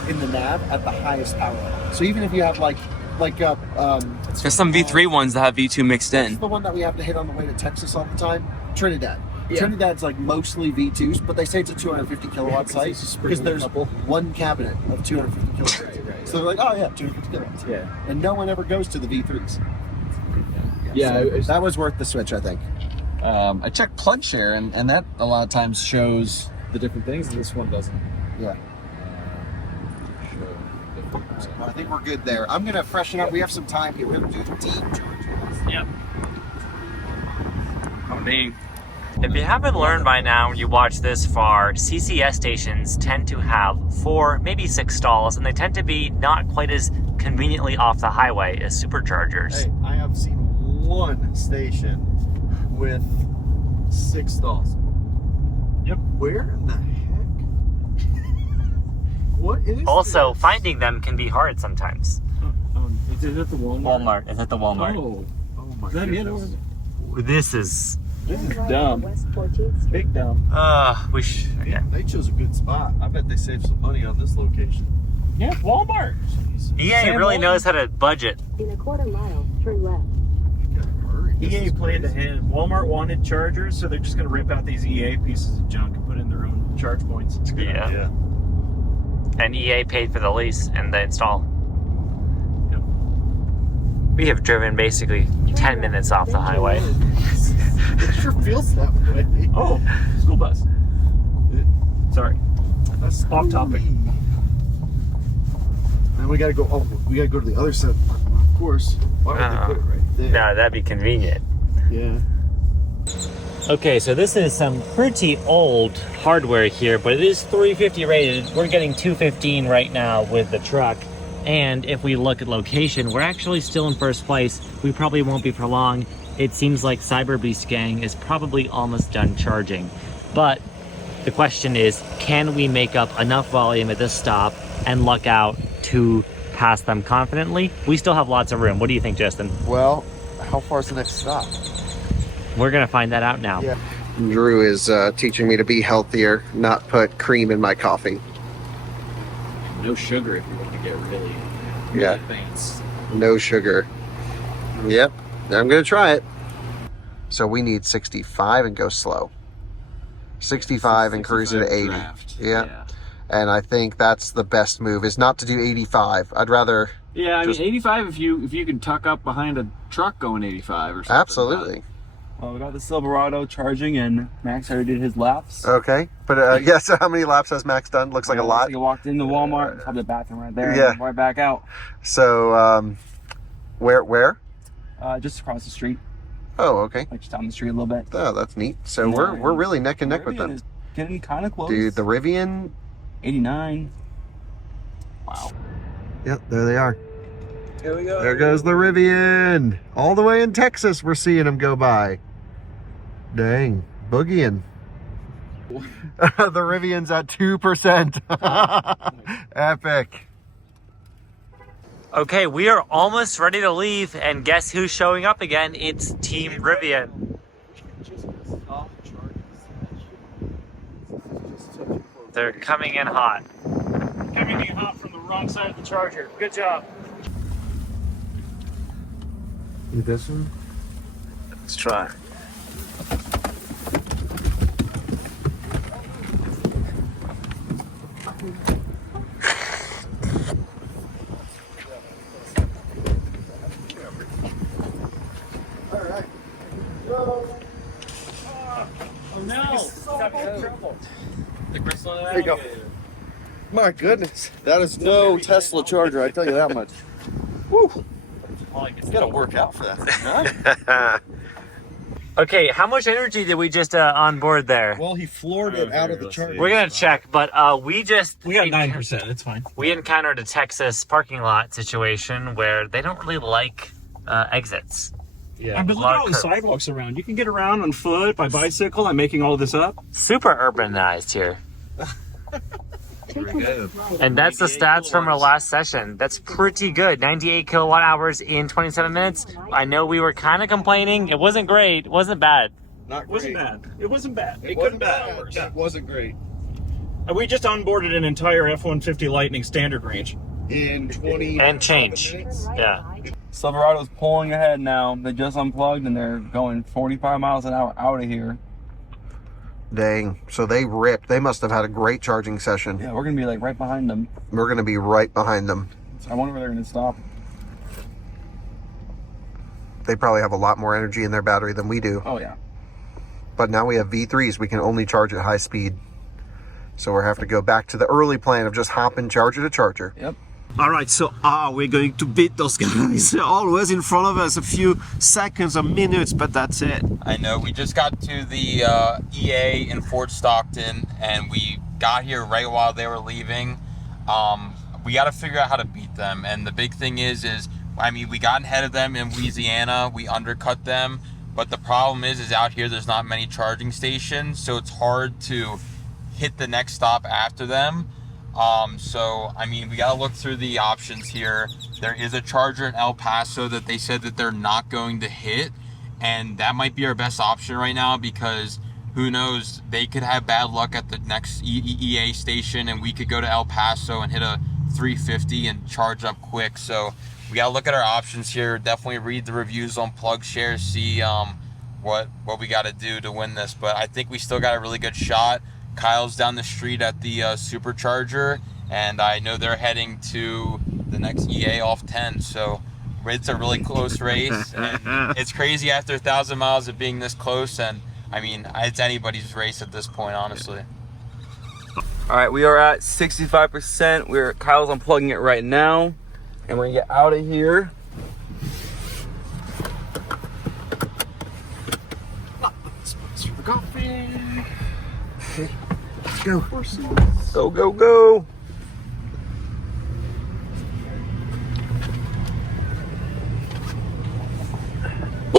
in the nav at the highest power level. So even if you have There's some V3 ones that have V2 mixed in. the one that we have to hit on the way to Texas all the time, Trinidad. Yeah. Trinidad's like mostly V2s, but they say it's a 250 kilowatt site because there's one cabinet of 250 kilowatts. Right. So they're like, oh yeah, 250 kilowatts. Yeah. And no one ever goes to the V3s. Yeah, So that was worth the switch, I think. I checked plug share, and that a lot of times shows the different things, and this one doesn't. Yeah. Well, I think we're good there. I'm gonna freshen up. We have some time here. We're gonna do the deep charging. Yep. Oh, dang. If you haven't learned by now, you watch this far, CCS stations tend to have 4, maybe 6 stalls, and they tend to be not quite as conveniently off the highway as superchargers. Hey, I have seen one station with 6 stalls. Yep. Where in the heck? What is Also, this? finding them can be hard sometimes. Is it at the Walmart? Walmart. It's at the Walmart. Oh, Oh my is that it? goodness. Or This is... this is Right dumb. on West 14th Street. Big dumb. Yeah. They chose a good spot. I bet they saved some money on this location. Yeah, Walmart. EA Sam really Walton. knows how to budget. In a quarter mile, turn left. You gotta hurry. This EA is planned crazy. ahead. Walmart wanted chargers, so they're just going to rip out these EA pieces of junk and put in their own charge points. It's a good Yeah. idea. And EA paid for the lease and the install. Yep. We have driven basically 10 minutes off the highway. It sure feels that way. Oh, school bus. Sorry. That's off topic. Now we gotta go. Oh, we gotta go to the other side. Of course. Why would they put it right there? No, that'd be convenient. Yeah. Okay, so this is some pretty old hardware here, but it is 350 rated. We're getting 215 right now with the truck. And if we look at location, we're actually still in first place. We probably won't be for long. it seems like Cyber Beast Gang is probably almost done charging. But the question is, can we make up enough volume at this stop and luck out to pass them confidently? We still have lots of room. What do you think, Justin? Well, how far is the next stop? We're gonna find that out now. Yeah. Drew is teaching me to be healthier, not put cream in my coffee. No sugar if you want to get really advanced. No sugar. Yep, I'm gonna try it. So we need 65 and go slow. 65 and cruise it at 80. Yeah. And I think that's the best move, is not to do 85. I'd rather... Yeah, I mean, 85 if you can tuck up behind a truck going 85 or something. Absolutely. Well, we got the Silverado charging, and Max already did his laps. Okay, but yeah, so how many laps has Max done? Looks like a lot. He walked into Walmart, have the bathroom right there, yeah. and right back out. So, where? Just across the street. Oh, okay. Like just down the street a little bit. Oh, that's neat. So we're really neck and neck with them. Is getting kind of close. Dude, the Rivian... 89. Wow. Yep, there they are. Here we go. There goes the Rivian. All the way in Texas, we're seeing them go by. Dang, boogieing. The Rivian's at 2%. Epic. Okay, we are almost ready to leave, and guess who's showing up again? It's Team Rivian. They're coming in hot. Coming in hot from the wrong side of the charger. Good job. This one? Let's try. Oh no! There you go. My goodness, that is no Tesla charger, I tell you that much. Woo! You gotta work out for that thing, huh? Okay, how much energy did we just onboard there? Well, he floored it out of the charger. We're gonna check, but we got 9%. It's fine. We encountered a Texas parking lot situation where they don't really like exits. Yeah, but look at all the sidewalks around. You can get around on foot, by bicycle. I'm making all this up. Super urbanized here. And that's the stats from our last session. That's pretty good. 98 kilowatt hours in 27 minutes. I know we were kind of complaining. It wasn't great. It wasn't bad. Not It wasn't great. bad. It wasn't bad. It wasn't bad. That wasn't great. And we just onboarded an entire F-150 Lightning standard range. In 20 And change. Right Yeah. behind. Silverado's pulling ahead now. They just unplugged and they're going 45 miles an hour out of here. Dang, so they ripped. They must have had a great charging session. Yeah, we're gonna be like right behind them. We're gonna be right behind them. So I wonder where they're gonna stop. They probably have a lot more energy in their battery than we do. Oh yeah. But now we have V3s. We can only charge at high speed. So we'll have to go back to the early plan of just hopping charger to charger. Yep. All right, so we're going to beat those guys. They're always in front of us, a few seconds or minutes, but that's it. I know, we just got to the EA in Fort Stockton, and we got here right while they were leaving. We got to figure out how to beat them, and the big thing is I mean, we got ahead of them in Louisiana, we undercut them, but the problem is out here there's not many charging stations, so it's hard to hit the next stop after them. So, I mean, we got to look through the options here. There is a charger in El Paso that they said that they're not going to hit, and that might be our best option right now because who knows, they could have bad luck at the next EA station and we could go to El Paso and hit a 350 and charge up quick. So we got to look at our options here. Definitely read the reviews on PlugShare, see what we got to do to win this, but I think we still got a really good shot. Kyle's down the street at the Supercharger, and I know they're heading to the next EA off 10, so it's a really close race. And it's crazy after 1,000 miles of being this close, and I mean, it's anybody's race at this point, honestly. All right, we are at 65%. Kyle's unplugging it right now, and we're gonna get out of here. Let's go. Go, go, go.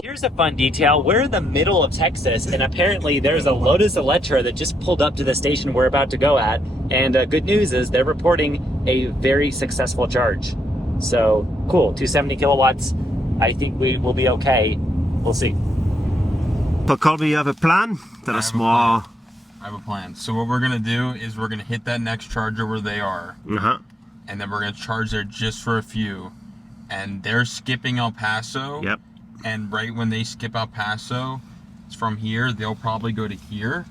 Here's here's a fun detail. We're in the middle of Texas, and apparently there's a Lotus Electra that just pulled up to the station we're about to go at. And good news is they're reporting a very successful charge. So cool, 270 kilowatts. I think we will be okay. We'll see. So Colby, you have a plan? Tell us more. I have a plan. So what we're gonna do is we're gonna hit that next charger where they are, and then we're gonna charge there just for a few. And they're skipping El Paso. Yep. And right when they skip El Paso, it's from here, they'll probably go to here.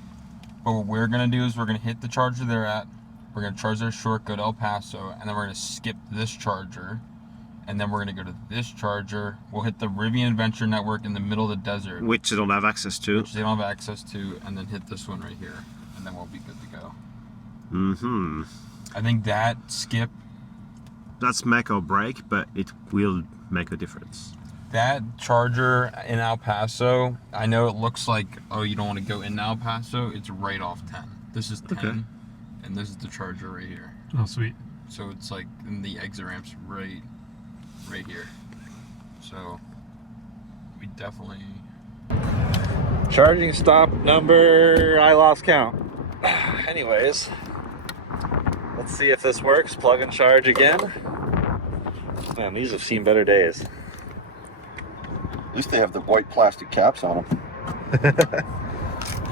But what we're gonna do is we're gonna hit the charger they're at. We're gonna charge their short, go to El Paso, and then we're gonna skip this charger. And then we're gonna go to this charger. We'll hit the Rivian Adventure Network in the middle of the desert. Which they don't have access to. Which they don't have access to, and then hit this one right here. And then we'll be good to go. Mm-hmm. I think that skip, That's make or break, but it will make a difference. that charger in El Paso, I know it looks like, oh, you don't want to go in El Paso. It's right off 10. This is 10, Okay. and this is the charger right here. Oh, sweet. So it's like, and the exit ramp's right here. So we definitely. Charging stop number, I lost count. Anyways, let's see if this works. Plug and charge again. Man, these have seen better days. At least they have the white plastic caps on them.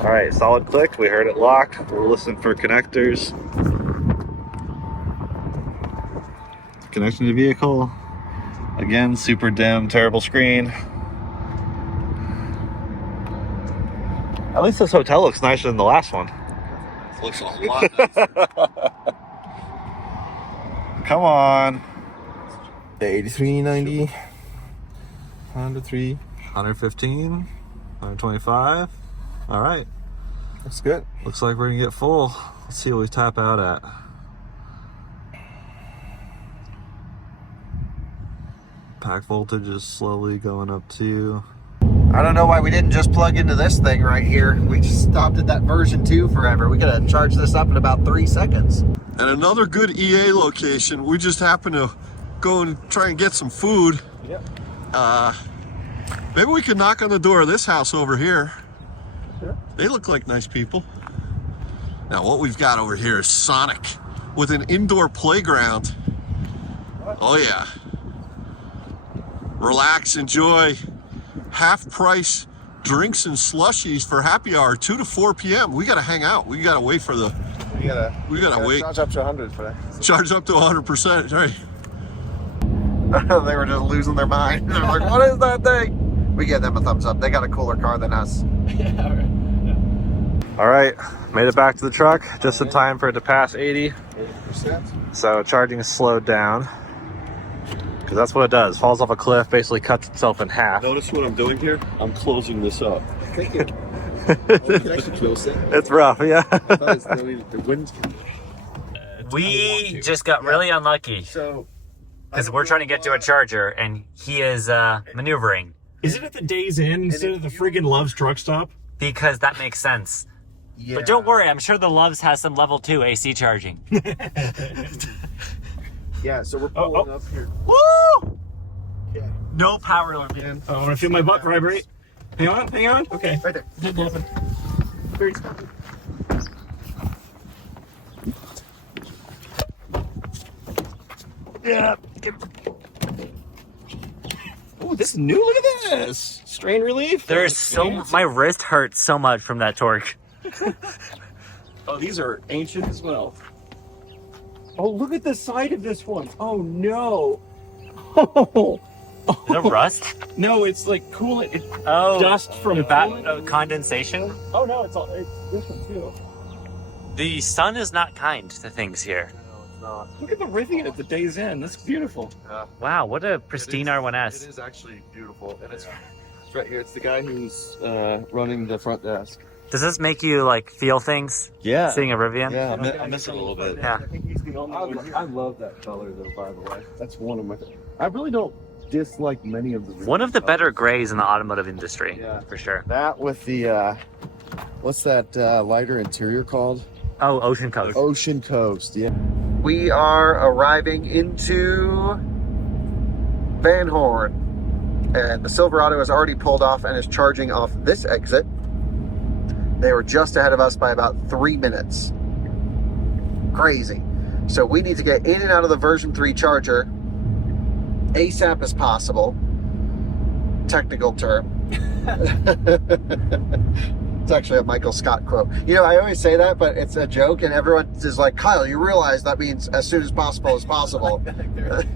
All right, solid click. We heard it lock. We'll listen for connectors. Connection to vehicle. Again, super dim, terrible screen. At least this hotel looks nicer than the last one. Looks a lot nicer. Come on. 8390, 103. 115, 125. All right. That's good. Looks like we're gonna get full. Let's see what we tap out at. Pack voltage is slowly going up too. I don't know why we didn't just plug into this thing right here. We just stopped at that version 2 forever. We could have charged this up in about 3 seconds. And another good EA location. We just happened to go and try and get some food. Yep. Maybe we could knock on the door of this house over here. Sure. They look like nice people. Now what we've got over here is Sonic with an indoor playground. What? Oh yeah. Relax, enjoy. Half price drinks and slushies for happy hour, 2 to 4 p.m. We gotta hang out. We gotta wait for the. We gotta wait. Charge up to 100 for that. Charge up to 100%. Right. They were just losing their mind. They're like, what is that thing? We give them a thumbs up. They got a cooler car than us. All right, made it back to the truck just in time for it to pass 80. 80%. So charging is slowed down because that's what it does. Falls off a cliff, basically cuts itself in half. Notice what I'm doing here? I'm closing this up. Thank you. Oh, we can actually close it. It's rough, yeah. I thought it's the wind. We just got really unlucky So, because we're trying to get to a charger and he is maneuvering Is it at the Days Inn instead of the friggin' Love's truck stop? because that makes sense. Yeah. But don't worry, I'm sure the Loves has some level 2 AC charging. yeah, so we're pulling up here. Woo! Yeah. No power limit. And Oh, I want to feel my butt vibrate. Hang on, hang on. Okay. right there. Very small. Yeah. Oh, this is new. Look at this. Strain relief. There's my wrist hurts so much from that torque. Oh, these are ancient as well. Oh, look at the side of this one. Oh no. Oh. Is it rust? No, it's like coolant. It's Oh, dust from coolant. condensation. Oh no, it's this one too. The sun is not kind to things here. Look at the Rivian at the Days Inn. That's beautiful. Wow, what a pristine R1S. It is actually beautiful, and it's right here. It's the guy who's running the front desk. Does this make you like feel things? Yeah. Seeing a Rivian? Yeah, I miss it a little bit. Yeah. I think he's the only one. I love that color, though. By the way, that's one of my. I really don't dislike many of the. One of the better grays in the automotive industry, Yeah. for sure. That with the what's that lighter interior called? Oh, Ocean Coast. Ocean Coast. Yeah. We are arriving into Van Horn. And the Silverado has already pulled off and is charging off this exit. They were just ahead of us by about 3 minutes. Crazy. So we need to get in and out of the version 3 charger ASAP as possible. Technical term. It's actually a Michael Scott quote. You know, I always say that, but it's a joke, and everyone is like, Kyle, you realize that means as soon as possible.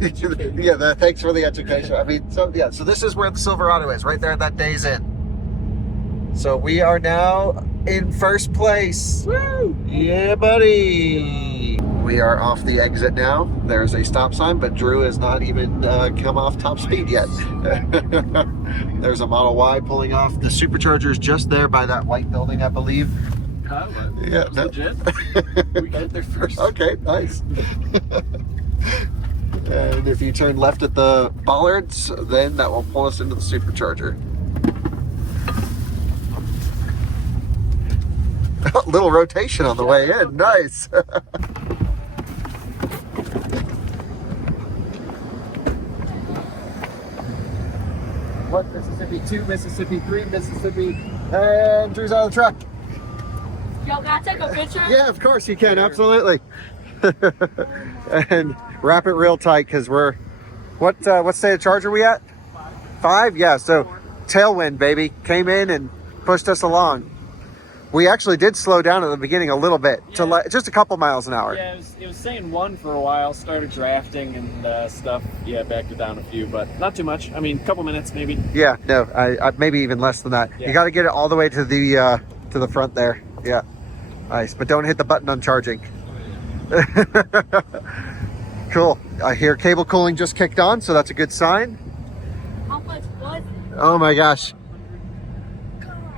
Yeah, thanks for the education. I mean, so yeah, so this is where the Silverado is, right there at that Days Inn. So we are now in first place. Woo! Yeah, buddy. We are off the exit now. There's a stop sign, but Drew has not even come off top speed yet. There's a Model Y pulling off. The supercharger is just there by that white building, I believe. Yeah, legit. We got there first. Okay, nice. And if you turn left at the bollards, then that will pull us into the supercharger. Little rotation on the way in. Nice. One Mississippi, 2 Mississippi, 3 Mississippi, and Drew's out of the truck. Y'all gotta take a picture? Yeah, of course you can, absolutely. And wrap it real tight because we're, what state of charge are we at? 5? Yeah, so tailwind, baby. Came in and pushed us along. We actually did slow down at the beginning a little bit, to like just a couple miles an hour. Yeah, it was saying 1 for a while, started drafting and stuff. Yeah, backed it down a few, but not too much. I mean, a couple minutes maybe. Yeah, no, I maybe even less than that. Yeah. You got to get it all the way to the front there. Yeah, nice, but don't hit the button on charging. Cool. I hear cable cooling just kicked on, so that's a good sign. How much was it? Oh my gosh.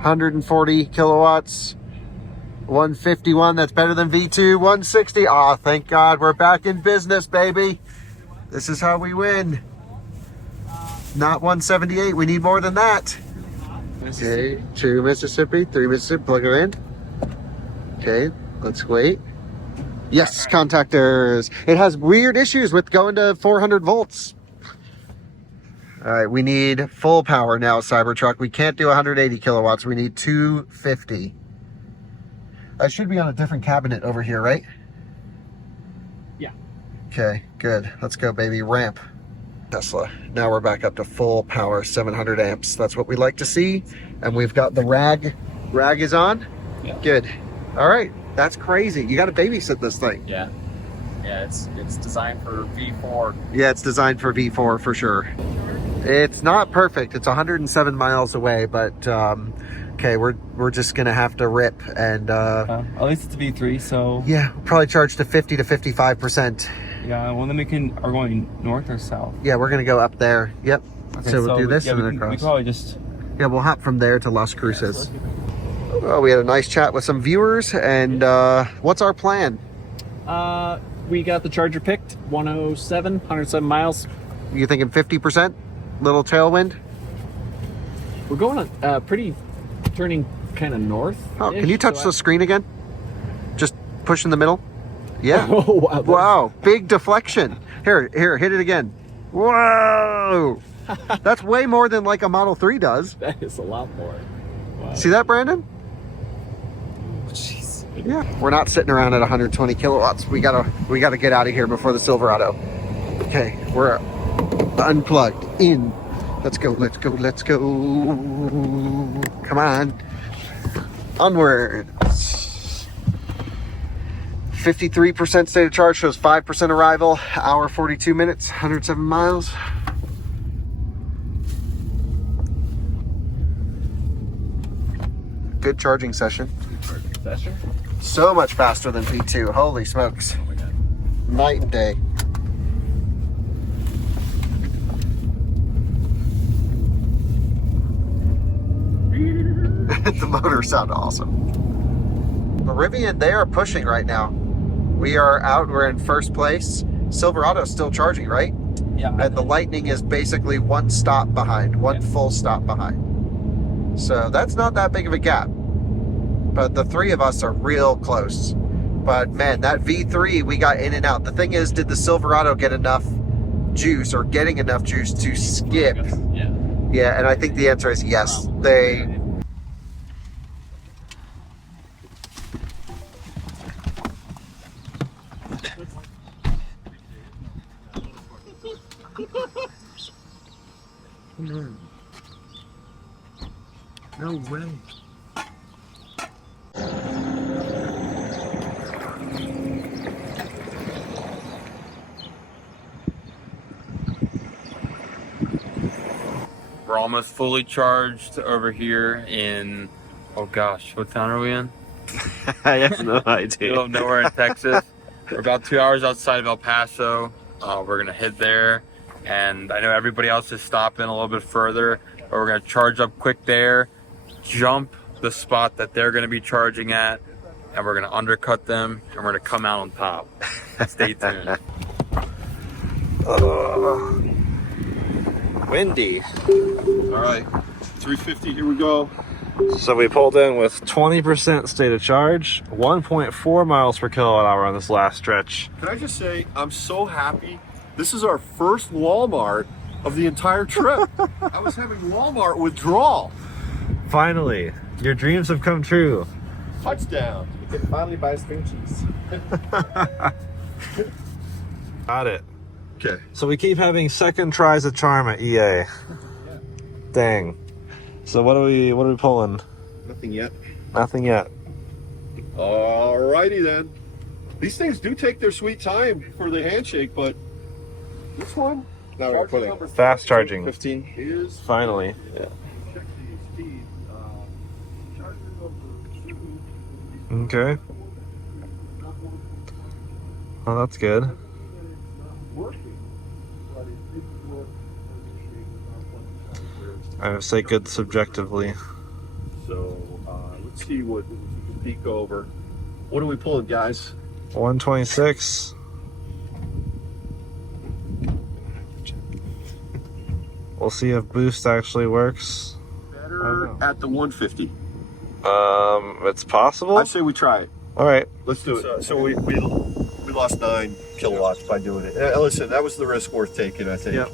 140 kilowatts, 151, that's better than V2, 160. Oh, thank God, we're back in business, baby. This is how we win. Not 178, we need more than that. Okay, 2 Mississippi, 3 Mississippi, plug it in. Okay, let's wait. Yes, contactors. It has weird issues with going to 400 volts. All right, we need full power now, Cybertruck. We can't do 180 kilowatts. We need 250. I should be on a different cabinet over here, right? Yeah. Okay, good. Let's go, baby. Ramp. Tesla. Now we're back up to full power, 700 amps. That's what we like to see. And we've got the rag. Rag is on? Yeah. Good. All right, that's crazy. You got to babysit this thing. Yeah. Yeah, it's designed for V4. Yeah, it's designed for V4 for sure. It's not perfect. It's 107 miles away, but okay, we're just gonna have to rip and at least it's a V3, so yeah, we'll probably charge to 50 to 55%. yeah. Well, then are going north or south. Yeah, we're gonna go up there. Yep. Okay, so we'll do this and then we across. probably just We'll hop from there to Las Cruces. Well, we had a nice chat with some viewers, and what's our plan? We got the charger picked, 107 miles. You thinking 50%? Little tailwind? We're going on pretty turning kind of north. Oh, can you touch the screen again? Just push in the middle. Yeah. Oh, wow. Wow, big deflection. Here, hit it again. Whoa! That's way more than like a Model 3 does. That is a lot more. Wow. See that, Brandon? Jeez. Yeah. We're not sitting around at 120 kilowatts. We gotta get out of here before the Silverado. Okay, we're unplugged in. Let's go. Come on. Onward. 53% state of charge shows 5% arrival. Hour 42 minutes, 107 miles. Good charging session. So much faster than V2. Holy smokes. Oh my God. Night and day. The motors sound awesome. The Rivian, they are pushing right now. We are out, we're in first place. Silverado's still charging, right? Yeah. And the Lightning is basically one stop behind, one full stop behind. So that's not that big of a gap. But the three of us are real close. But man, that V3, we got in and out. The thing is, did the Silverado get enough juice or getting enough juice to skip Yeah. Yeah, and I think the answer is yes. They. No way. We're almost fully charged over here in, oh gosh, what town are we in? I have no idea. Middle of nowhere in Texas. We're about 2 hours outside of El Paso. We're gonna hit there, and I know everybody else is stopping a little bit further, but we're gonna charge up quick there, jump the spot that they're gonna be charging at, and we're gonna undercut them, and we're gonna come out on top. Stay tuned. Windy. All right, 350. Here we go. So we pulled in with 20% state of charge, 1.4 miles per kilowatt hour on this last stretch. Can I just say, I'm so happy. This is our first Walmart of the entire trip. I was having Walmart withdrawal. Finally, your dreams have come true. Touchdown. You can finally buy string cheese. Got it. Okay. So we keep having second tries of charm at EA. Dang. So what are we pulling? Nothing yet. Nothing yet. Alrighty then. These things do take their sweet time for the handshake, but this one, Now we're pulling. Fast charging. 15. is Finally. Okay. Oh, that's good. I would say good subjectively. So let's see what we can peek over. What are we pulling, guys? 126. We'll see if boost actually works. Better at the 150. It's possible. I say we try it. All right. Let's do it. So we lost 9 kilowatts by doing it. Listen, that was the risk worth taking, I think. Yep.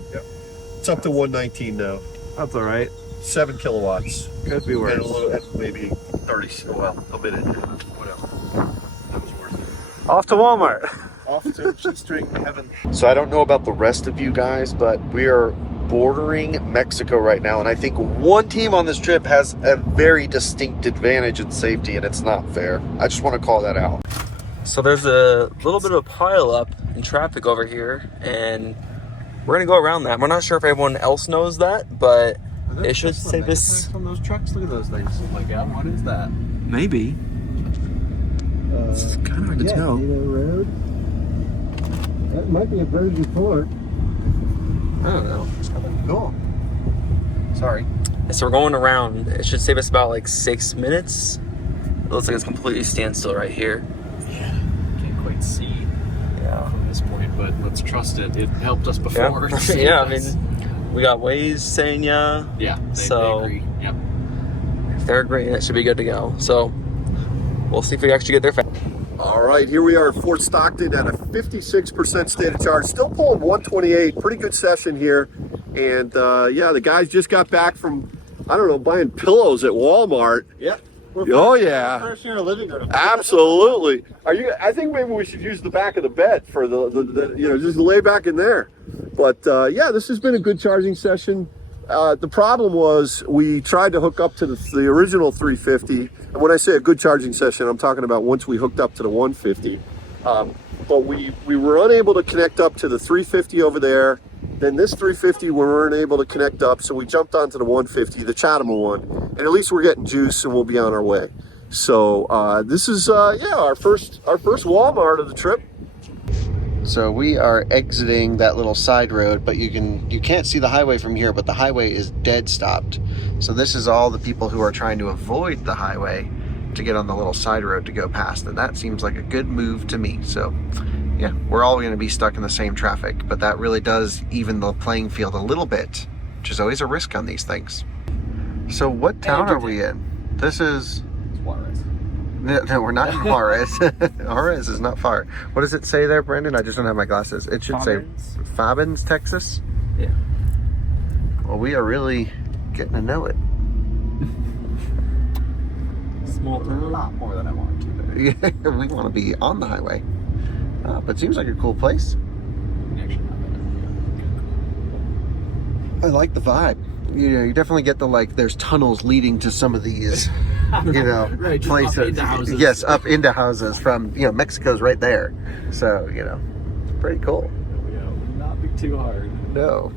It's up to 119 now. That's all right. 7 kilowatts. Could be worse. And a little, maybe 30. Well, a minute. Whatever. That was worth it. Off to Walmart. Off to G-string heaven. So I don't know about the rest of you guys, but we are bordering Mexico right now, and I think one team on this trip has a very distinct advantage in safety, and it's not fair. I just want to call that out. So there's a little bit of a pile up in traffic over here, and we're gonna go around that. We're not sure if everyone else knows that, but it should save us. From those trucks, look at those things. Oh my God, what is that? Maybe. It's kind of hard to tell. Road. That might be a version 4. I don't know. Cool. Sorry. So we're going around. It should save us about like 6 minutes. It looks like it's completely standstill right here. Yeah, can't quite see Yeah. from this point, but let's trust it. It helped us before. Yeah, yeah, I mean, we got Waze saying yeah. Yeah, they So- agree. Yep. If they're agreeing, it should be good to go. So we'll see if we actually get there fast. All right, here we are at Fort Stockton at a 56% state of charge. Still pulling 128. Pretty good session here. And yeah, the guys just got back from, I don't know, buying pillows at Walmart. Yeah. Oh yeah. First year of living room. Absolutely. Are you? I think maybe we should use the back of the bed for the you know, just lay back in there. But yeah, this has been a good charging session. The problem was we tried to hook up to the original 350. And when I say a good charging session, I'm talking about once we hooked up to the 150. But we were unable to connect up to the 350 over there. Then this 350 we weren't able to connect up, so we jumped onto the 150, the Chatham one. And at least we're getting juice and we'll be on our way. So this is yeah, our first Walmart of the trip. So we are exiting that little side road, but you can't see the highway from here, but the highway is dead stopped. So this is all the people who are trying to avoid the highway to get on the little side road to go past, and that seems like a good move to me. So yeah, we're all going to be stuck in the same traffic, but that really does even the playing field a little bit, which is always a risk on these things. So what town are we in? This is Juarez. No, we're not in Juarez. Juarez is not far. What does it say there, Brandon? I just don't have my glasses. It should say Fabens, Texas. Yeah. Well, we are really getting to know it. Small town. A lot more than I wanted to there. Yeah, we want to be on the highway. But it seems like a cool place. I like the vibe. You know, you definitely get the, like, there's tunnels leading to some of these, you know, Right, just places. up into houses. Yes, up into houses from, you know, Mexico's right there. So, you know, it's pretty cool. Yeah, not be too hard. No.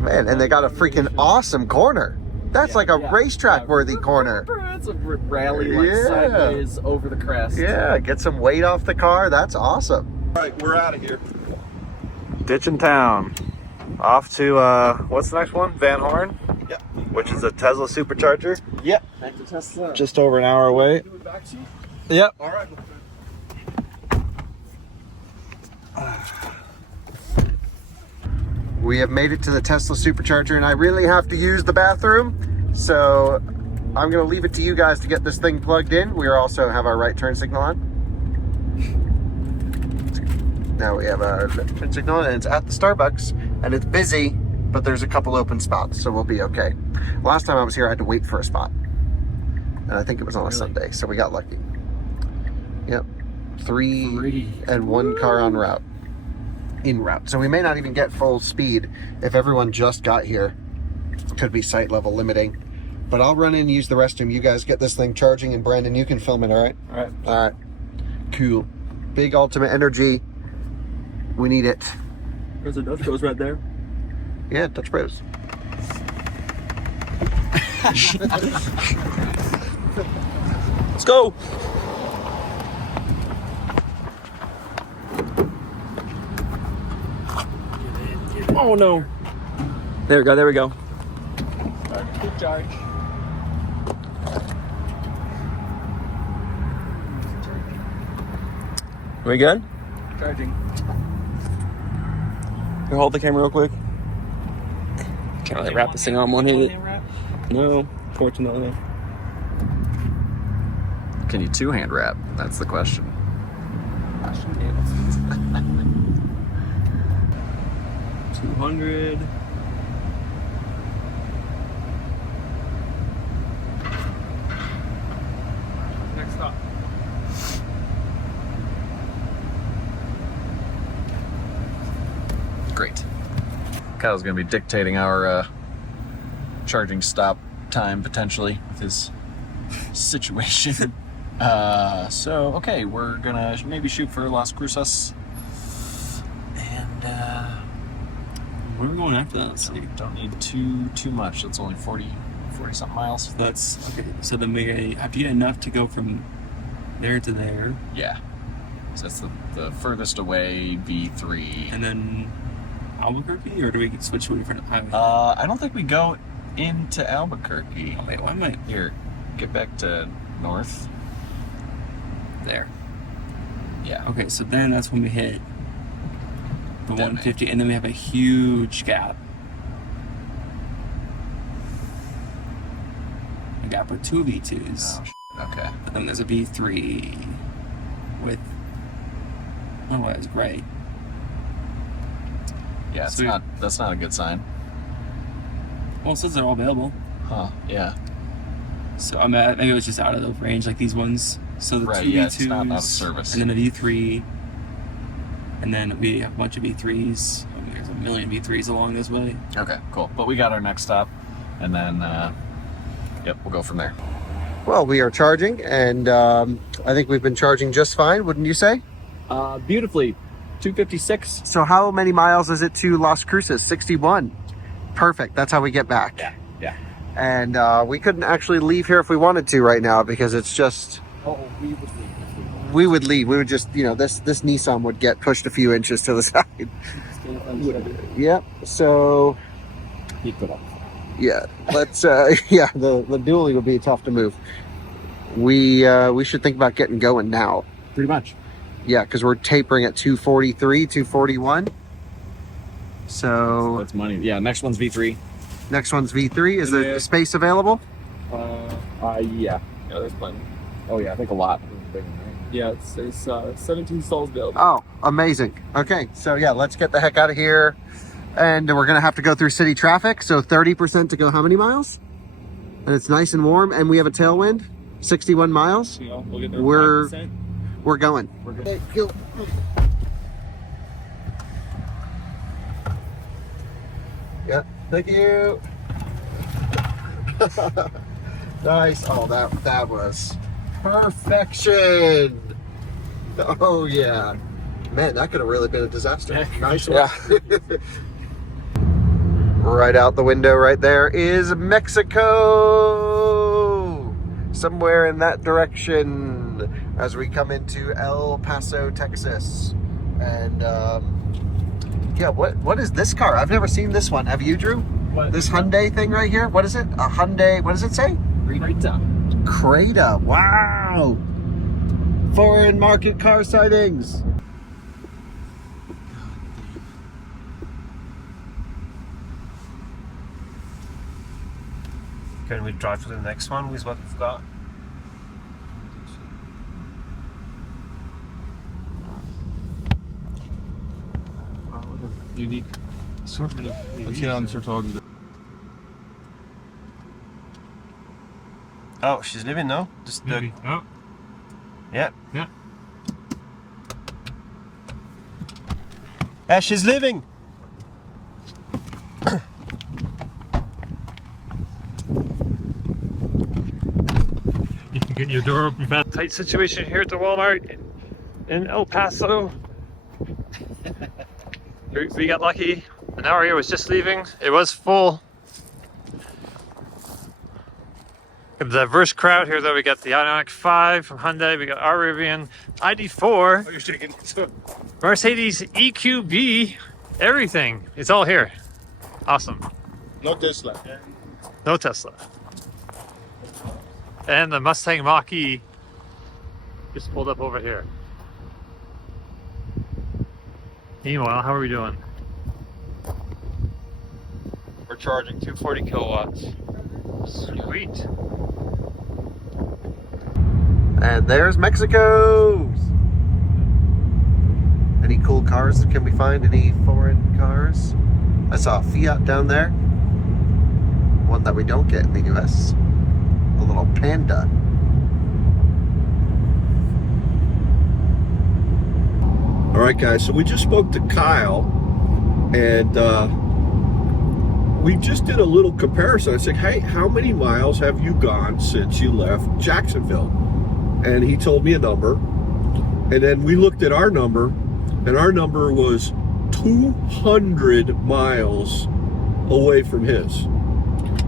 Man, and they got a freaking awesome corner. That's like a racetrack worthy corner. It's a rally like Yeah. sideways over the crest. Yeah, get some weight off the car. That's awesome. All right, we're out of here. Ditching town. Off to, what's the next one? Van Horn? Yep. Which is a Tesla Supercharger. Yep. Back to Tesla. Just over an hour away. Do it back to you? Yep. All right. We have made it to the Tesla Supercharger, and I really have to use the bathroom, so I'm going to leave it to you guys to get this thing plugged in. We also have our right turn signal on. Now we have our left turn signal, and it's at the Starbucks, and it's busy, but there's a couple open spots, so we'll be okay. Last time I was here, I had to wait for a spot, and I think it was on a Sunday, so we got lucky. Yep, three and one car en route. In route. So we may not even get full speed if everyone just got here. Could be site level limiting. But I'll run in and use the restroom. You guys get this thing charging, and Brandon, you can film it, all right? All right. All right. Cool. Big ultimate energy. We need it. There's a Dutch Bros right there. Yeah, Dutch Bros. Let's go. Oh no. There we go, there we go. Good charge. We good? Charging. Can you hold the camera real quick? Can't really wrap this thing on one hand. No, fortunately. Can you two-hand wrap? That's the question. 200. Next stop. Great. Kyle's gonna be dictating our charging stop time potentially with his situation. So okay, we're gonna maybe shoot for Las Cruces. And Where are we going after that? Let's see. don't need too much. That's only 40 something miles. That's okay. So then we have to get enough to go from there to there, Yeah. So that's the furthest away V3. and then Albuquerque, or do we switch to a different highway? I don't think we go into Albuquerque. Oh, wait, why am I Here, get back to north. there? Yeah. Okay, so then that's when we hit the Dead 150, and then we have a huge gap. A gap with two V2s, Okay. but then there's a V3 with, oh, that's great. Yeah, it's So- not. That's not a good sign. Well, it says they're all available, Huh? Yeah. so I mean, maybe it was just out of the range, like these ones. So the Right, two yeah, V2s, it's not out of service. and then a V3, and then we have a bunch of V3s. I mean, there's a million V3s along this way. Okay. Cool. But we got our next stop, and then yep, we'll go from there. Well, we are charging, and I think we've been charging just fine, wouldn't you say? Beautifully. 256. So how many miles is it to Las Cruces? 61. Perfect. That's how we get back. Yeah. And we couldn't actually leave here if we wanted to right now because it's just, Oh, we would leave. we would leave. We would just, you know, this Nissan would get pushed a few inches to the side. Yep. So, He put up. yeah, let's, yeah, the dually would be tough to move. We should think about getting going now. Pretty much. Yeah, because we're tapering at 243, 241. So That's money. Yeah, next one's V3. next one's V3. Is there space available? Yeah. Yeah, there's plenty. Oh yeah, I think a lot. Yeah, there's 17 stalls available. Oh, amazing. Okay, so yeah, let's get the heck out of here. And we're gonna have to go through city traffic. So 30% to go how many miles? And it's nice and warm, and we have a tailwind, 61 miles. We'll get there We're 5%. we're going. We're good. Hey, go. Yeah, thank you. Nice. Oh, that was perfection. Oh yeah, man, that could have really been a disaster. Nice one. Right out the window right there is Mexico. Somewhere in that direction as we come into El Paso, Texas. And yeah, what is this car? I've never seen this one. Have you, Drew? What? This Hyundai thing right here? What is it? A Hyundai, what does it say? Creta. Wow. Foreign market car sightings. Can we drive to the next one with what we've got? Unique assortment of EVs. Oh, she's leaving now? Just the... Oh, Yeah. yeah. Yeah, she's leaving! You can get your door open fast. Tight situation here at the Walmart in El Paso. We got lucky. An hour here was just leaving. It was full. Got a diverse crowd here though. We got the Ioniq 5 from Hyundai. We got our Rivian ID4. Oh, you're shaking. Mercedes EQB. Everything. It's all here. Awesome. No Tesla. No Tesla. And the Mustang Mach-E just pulled up over here. Meanwhile, how are we doing? We're charging 240 kilowatts. Sweet. And there's Mexico. Any cool cars? Can we find any foreign cars? I saw a Fiat down there. One that we don't get in the US. A little Panda. All right, guys, so we just spoke to Kyle, and we just did a little comparison. I said, hey, how many miles have you gone since you left Jacksonville? And he told me a number, and then we looked at our number, and our number was 200 miles away from his.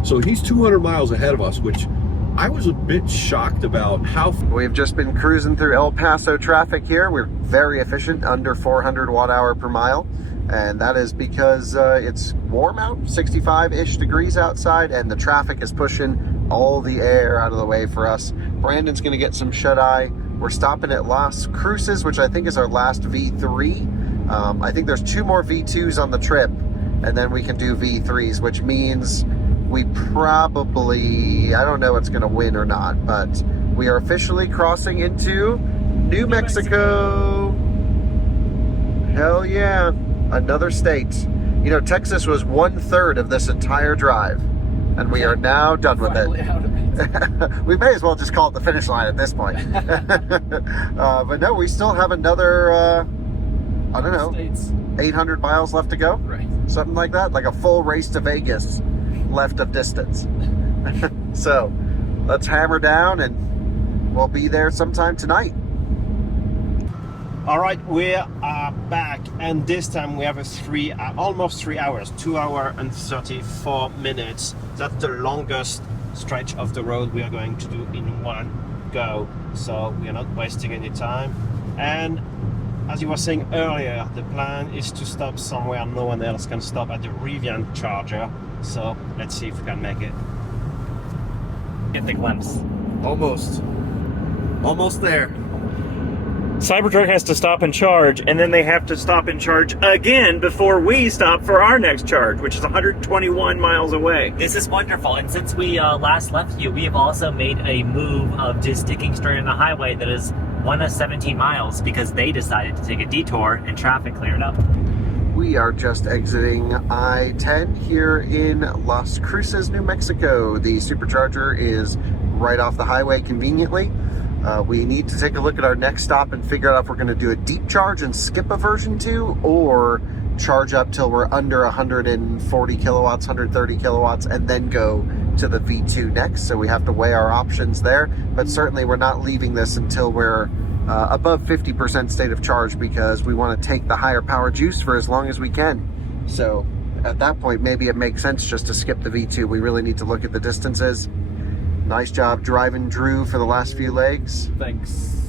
So he's 200 miles ahead of us, which I was a bit shocked about how... We've just been cruising through El Paso traffic here. We're very efficient, under 400 watt-hour per mile. And that is because it's warm out, 65-ish degrees outside, and the traffic is pushing all the air out of the way for us. Brandon's gonna get some shut-eye. We're stopping at Las Cruces, which I think is our last V3. I think there's 2 more V2s on the trip, and then we can do V3s, which means we probably, I don't know what's gonna win or not, but we are officially crossing into New Mexico. Hell yeah, another state. You know, Texas was 1/3 of this entire drive, and we are now done with it. We may as well just call it the finish line at this point. But no, we still have another, I don't know, 800 miles left to go? Right. Something like that, like a full race to Vegas left of distance. So let's hammer down and we'll be there sometime tonight. All right, we are back, and this time we have a almost 3 hours, 2 hours and 34 minutes. That's the longest stretch of the road we are going to do in one go. So we are not wasting any time. And as you were saying earlier, the plan is to stop somewhere no one else can stop, at the Rivian charger. So let's see if we can make it. Get the glimpse. Almost there. Cybertruck has to stop and charge, and then they have to stop and charge again before we stop for our next charge, which is 121 miles away. This is wonderful, and since we last left you, we have also made a move of just sticking straight on the highway that is 1 of 17 miles because they decided to take a detour and traffic cleared up. We are just exiting I-10 here in Las Cruces, New Mexico. The supercharger is right off the highway conveniently. We need to take a look at our next stop and figure out if we're going to do a deep charge and skip a version 2 or charge up till we're under 140 kilowatts, 130 kilowatts, and then go to the V2 next. So we have to weigh our options there, but certainly we're not leaving this until we're above 50% state of charge, because we want to take the higher power juice for as long as we can. So at that point, maybe it makes sense just to skip the V2. We really need to look at the distances. Nice job driving Drew for the last few legs. Thanks.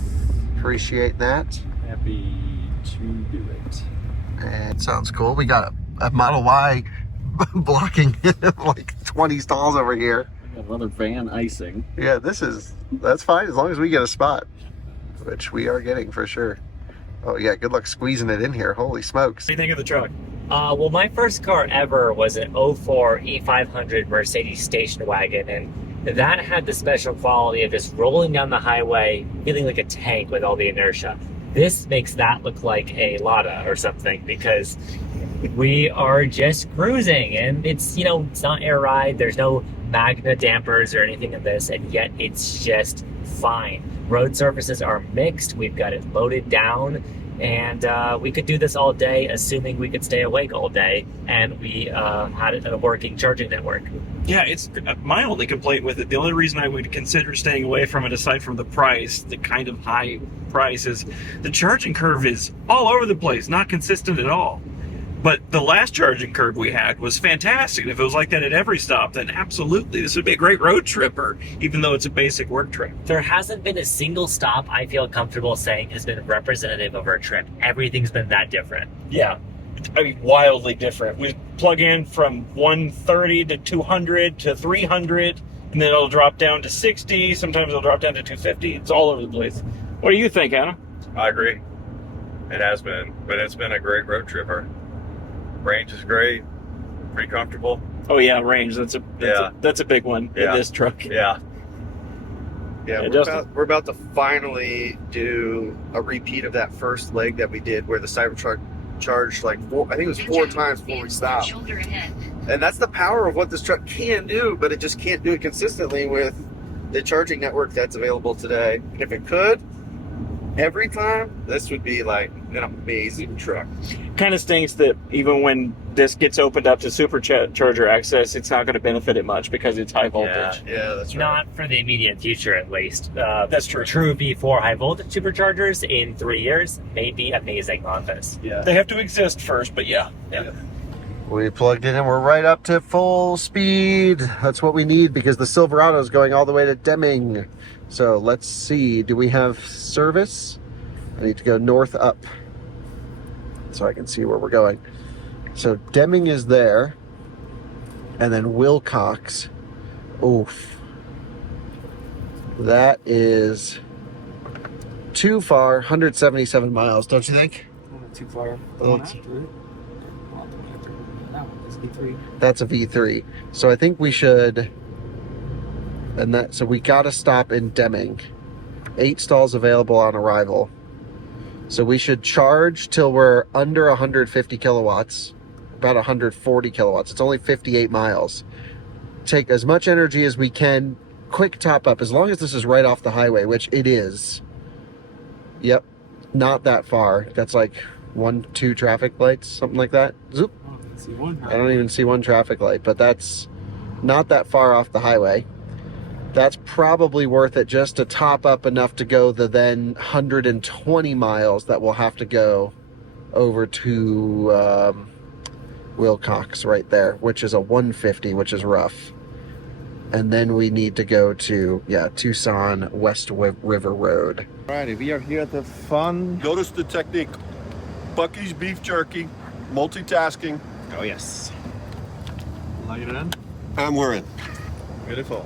Appreciate that. Happy to do it. And sounds cool. We got a Model Y blocking like 20 stalls over here. We got another van icing. Yeah, that's fine as long as we get a spot, which we are getting for sure. Oh yeah, good luck squeezing it in here. Holy smokes. What do you think of the truck? Well, my first car ever was an 04 E500 Mercedes station wagon, and that had the special quality of just rolling down the highway, feeling like a tank with all the inertia. This makes that look like a Lada or something, because we are just cruising, and it's, you know, it's not air ride, there's no Magna dampers or anything in this, and yet it's just fine. Road surfaces are mixed, we've got it loaded down, and we could do this all day, assuming we could stay awake all day, and we had a working charging network. Yeah, it's my only complaint with it. The only reason I would consider staying away from it, aside from the price, the kind of high price, is the charging curve is all over the place, not consistent at all. But the last charging curve we had was fantastic. If it was like that at every stop, then absolutely, this would be a great road tripper, even though it's a basic work trip. There hasn't been a single stop I feel comfortable saying has been representative of our trip. Everything's been that different. Yeah, I mean, wildly different. We plug in from 130 to 200 to 300, and then it'll drop down to 60. Sometimes it'll drop down to 250. It's all over the place. What do you think, Anna? I agree. It has been, but it's been a great road tripper. Range is great, pretty comfortable. Oh yeah, range. That's a big one in this truck. Yeah. Yeah, we're about to finally do a repeat of that first leg that we did, where the Cybertruck charged like I think it was 4 times before we stopped. And that's the power of what this truck can do, but it just can't do it consistently with the charging network that's available today. And if it could, every time, this would be like an amazing truck. Kind of stinks that even when this gets opened up to supercharger access, it's not going to benefit it much because it's high voltage. Yeah, that's right. Not for the immediate future, at least. That's true. True V4 high voltage superchargers in 3 years may be amazing on this. Yeah, they have to exist first, but yeah. We plugged in and we're right up to full speed. That's what we need, because the Silverado is going all the way to Deming. So let's see, do we have service? I need to go north up so I can see where we're going. So Deming is there, and then Wilcox. Oof. That is too far, 177 miles, don't you think? Not too far. That's a V3. So I think we should, so we got to stop in Deming. 8 stalls available on arrival. So we should charge till we're under 150 kilowatts, about 140 kilowatts. It's only 58 miles. Take as much energy as we can, quick top up, as long as this is right off the highway, which it is. Yep, not that far. That's like 1-2 traffic lights, something like that. Zoop. I don't even see 1 traffic light, but that's not that far off the highway. That's probably worth it just to top up enough to go the then 120 miles that we'll have to go over to Wilcox right there, which is a 150, which is rough. And then we need to go to, Tucson West River Road. Alrighty, we are here at the fun. Notice the technique. Bucky's beef jerky, multitasking. Oh yes. Light it in. And we're in. Beautiful.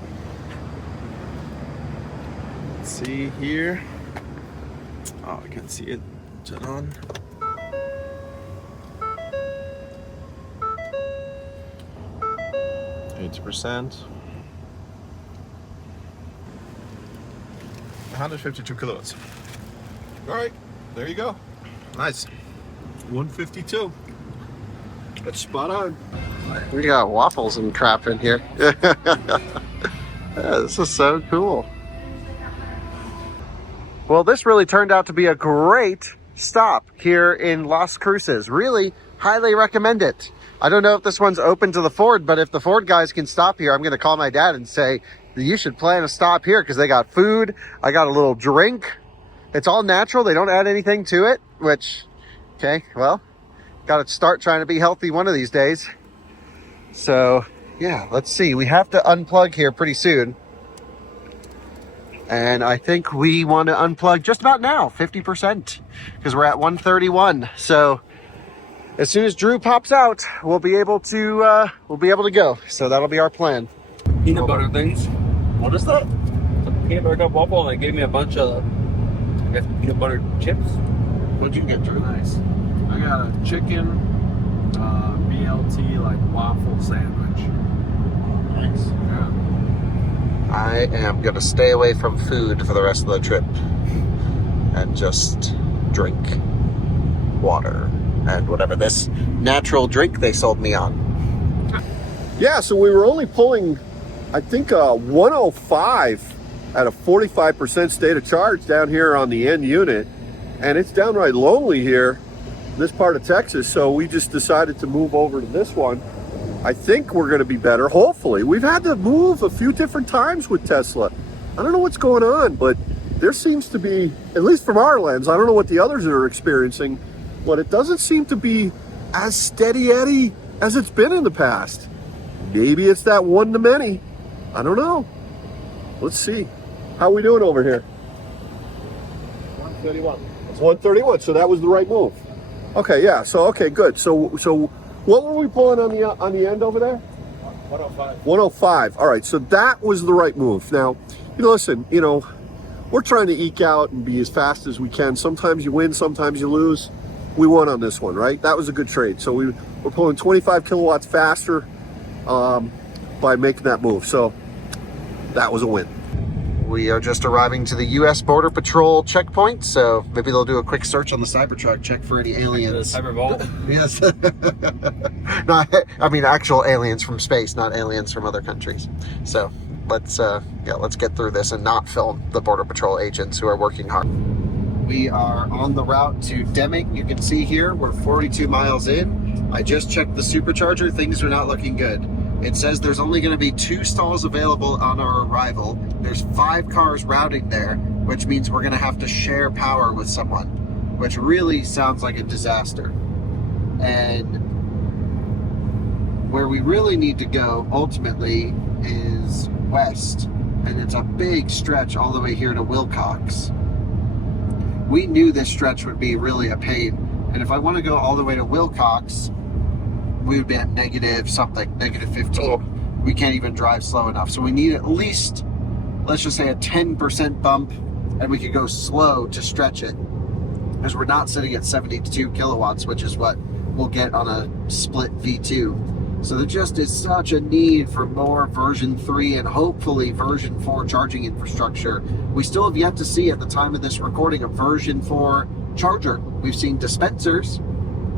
Let's see here. Oh, I can't see it. Turn on. %. 152 kilowatts. All right, there you go. Nice. 152. That's spot on. We got waffles and crap in here. Yeah, this is so cool. Well, this really turned out to be a great stop here in Las Cruces. Really highly recommend it. I don't know if this one's open to the Ford, but if the Ford guys can stop here, I'm going to call my dad and say, you should plan a stop here because they got food. I got a little drink. It's all natural. They don't add anything to it, which, okay, well, got to start trying to be healthy one of these days. So, yeah, let's see. We have to unplug here pretty soon. And I think we want to unplug just about now, 50%, because we're at 131. So as soon as Drew pops out, we'll be able to go. So that'll be our plan. Peanut butter things. What is that? It's a peanut butter cup waffle, and they gave me a bunch of, I guess, peanut butter chips. What'd you get, Drew? Nice. I got a chicken BLT like waffle sandwich. Nice. Yeah. I am going to stay away from food for the rest of the trip and just drink water and whatever this natural drink they sold me on. Yeah, so we were only pulling, I think, 105 at a 45% state of charge down here on the end unit. And it's downright lonely here in this part of Texas. So we just decided to move over to this one. I think we're going to be better, hopefully. We've had to move a few different times with Tesla. I don't know what's going on, but there seems to be, at least from our lens, I don't know what the others are experiencing, but it doesn't seem to be as steady Eddie as it's been in the past. Maybe it's that one to many. I don't know. Let's see. How are we doing over here? 131. It's 131, so that was the right move. Okay, yeah, so, okay, good. So what were we pulling on the end over there? 105. 105. All right, so that was the right move. Now, listen, we're trying to eke out and be as fast as we can. Sometimes you win, sometimes you lose. We won on this one, right? That was a good trade. So we're pulling 25 kilowatts faster by making that move. So that was a win. We are just arriving to the U.S. Border Patrol checkpoint, so maybe they'll do a quick search on the Cybertruck, check for any aliens. The Cybervault. Yes. No, I mean actual aliens from space, not aliens from other countries. So let's get through this and not film the Border Patrol agents who are working hard. We are on the route to Deming. You can see here we're 42 miles in. I just checked the supercharger. Things are not looking good. It says there's only going to be 2 stalls available on our arrival. There's 5 cars routing there, which means we're going to have to share power with someone, which really sounds like a disaster. And where we really need to go ultimately is west, and it's a big stretch all the way here to Wilcox. We knew this stretch would be really a pain, and if I want to go all the way to Wilcox, we would be at negative 15. Oh. We can't even drive slow enough. So we need at least, let's just say, a 10% bump, and we could go slow to stretch it. Because we're not sitting at 72 kilowatts, which is what we'll get on a split V2. So there just is such a need for more version 3 and hopefully version 4 charging infrastructure. We still have yet to see, at the time of this recording, a version 4 charger. We've seen dispensers,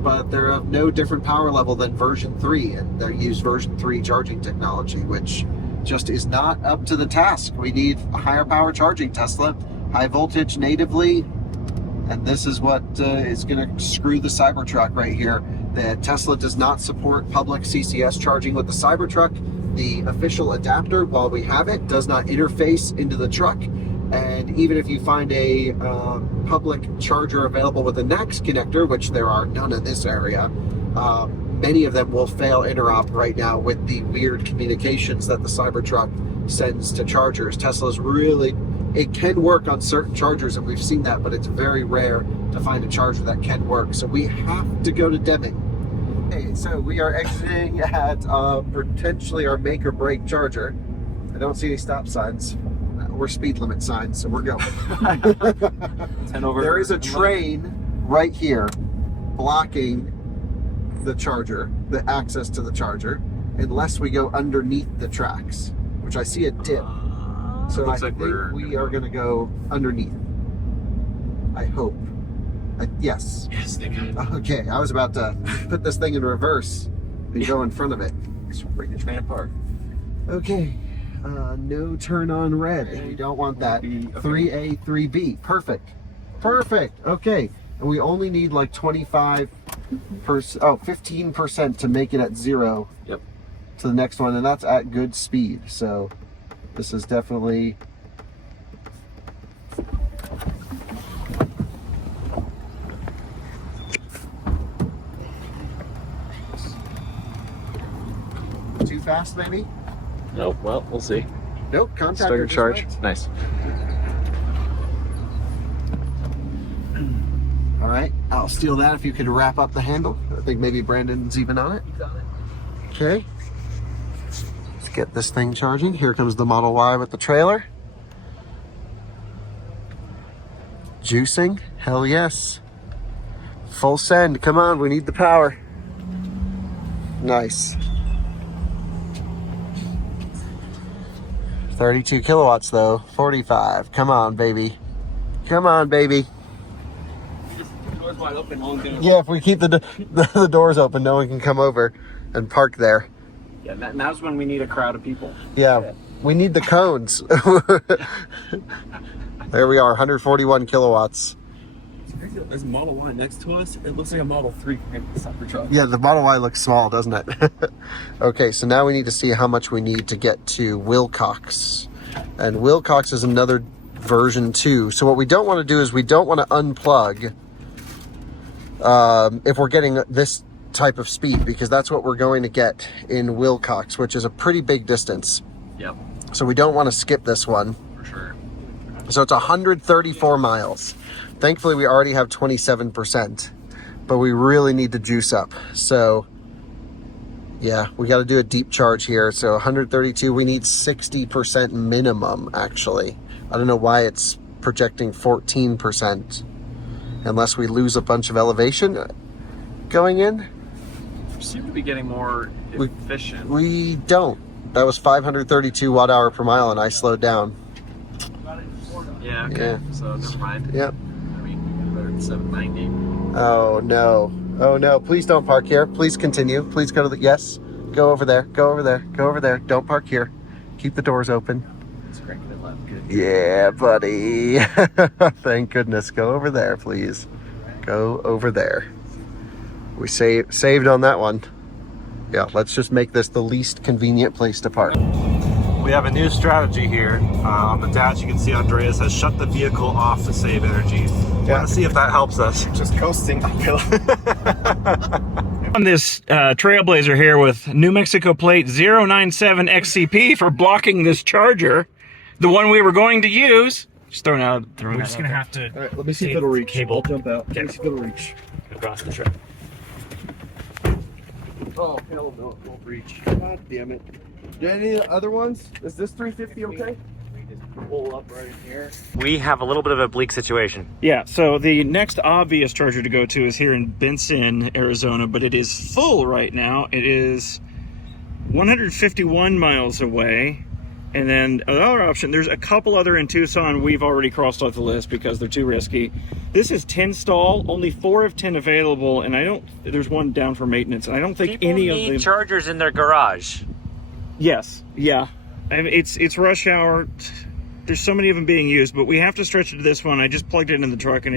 but they're of no different power level than version 3, and they use version 3 charging technology, which just is not up to the task. We need higher power charging, Tesla, high voltage natively, and this is what is going to screw the Cybertruck right here. That Tesla does not support public CCS charging with the Cybertruck. The official adapter, while we have it, does not interface into the truck. And even if you find a public charger available with a NACS connector, which there are none in this area, many of them will fail interop right now with the weird communications that the Cybertruck sends to chargers. Tesla's really, it can work on certain chargers, and we've seen that, but it's very rare to find a charger that can work. So we have to go to Deming. Okay, so we are exiting at potentially our make or break charger. I don't see any stop signs or speed limit signs, so we're going. 10 over. There is a train right here blocking the charger, the access to the charger, unless we go underneath the tracks, which I see a dip. So I think we are going to go underneath. I hope. Yes. Yes, they got it. Okay, I was about to put this thing in reverse. You go in front of it. Bring the train apart. Okay. No turn on red. We don't want that. 3A, 3B. Perfect. Perfect. Okay. And we only need like 15% to make it at 0. Yep. To the next one, and that's at good speed. So this is definitely too fast, maybe? Nope. Well, we'll see. Nope. Contact. Start your charge. Nice. All right. I'll steal that if you could wrap up the handle. I think maybe Brandon's even on it. Okay. Let's get this thing charging. Here comes the Model Y with the trailer. Juicing. Hell yes. Full send. Come on. We need the power. Nice. 32 kilowatts though. 45. Come on, baby. Come on, baby. Doors wide open, no one's gonna... Yeah, if we keep the doors open, no one can come over and park there. Yeah, now's when we need a crowd of people. Yeah, we need the cones. There we are, 141 kilowatts. There's a Model Y next to us. It looks like a Model 3 Cybertruck. Yeah, the Model Y looks small, doesn't it? Okay, so now we need to see how much we need to get to Wilcox. And Wilcox is another version 2. So what we don't want to do is we don't want to unplug if we're getting this type of speed, because that's what we're going to get in Wilcox, which is a pretty big distance. Yep. So we don't want to skip this one. For sure. So it's 134 miles. Thankfully, we already have 27%, but we really need to juice up. So yeah, we got to do a deep charge here. So 132, we need 60% minimum, actually. I don't know why it's projecting 14%, unless we lose a bunch of elevation going in. We seem to be getting more efficient. We don't. That was 532 watt hour per mile, and I slowed down. Yeah, okay. Yeah. So never mind. Yep. I mean, better than 790. Oh no. Oh no. Please don't park here. Please continue. Please go to the, yes. Go over there. Go over there. Go over there. Don't park here. Keep the doors open. It's cranking it left. Good. Yeah, buddy. Thank goodness. Go over there, please. Go over there. We saved on that one. Yeah, let's just make this the least convenient place to park. We have a new strategy here. On the dash, you can see Andreas has shut the vehicle off to save energy. Yeah. Let's see if that helps us. Just coasting uphill. On this Trailblazer here with New Mexico plate 097 XCP for blocking this charger, the one we were going to use. Just throwing out. We're just gonna have to. All right, let me see if it'll reach. Cable. I'll jump out. Okay. Let me see if it'll reach. Across the truck. Oh, hell no, it won't reach. God damn it. Any other ones? Is this 350 okay? Pull up right in here. We have a little bit of a bleak situation. Yeah, so the next obvious charger to go to is here in Benson, Arizona, but it is full right now. It is 151 miles away. And then another option, there's a couple other in Tucson we've already crossed off the list because they're too risky. This is 10 stall, only 4 of 10 available, and there's one down for maintenance, and I don't think People any need of them. chargers in their garage. Yes, yeah. I mean, it's rush hour. There's so many of them being used, but we have to stretch it to this one. I just plugged it in the truck, and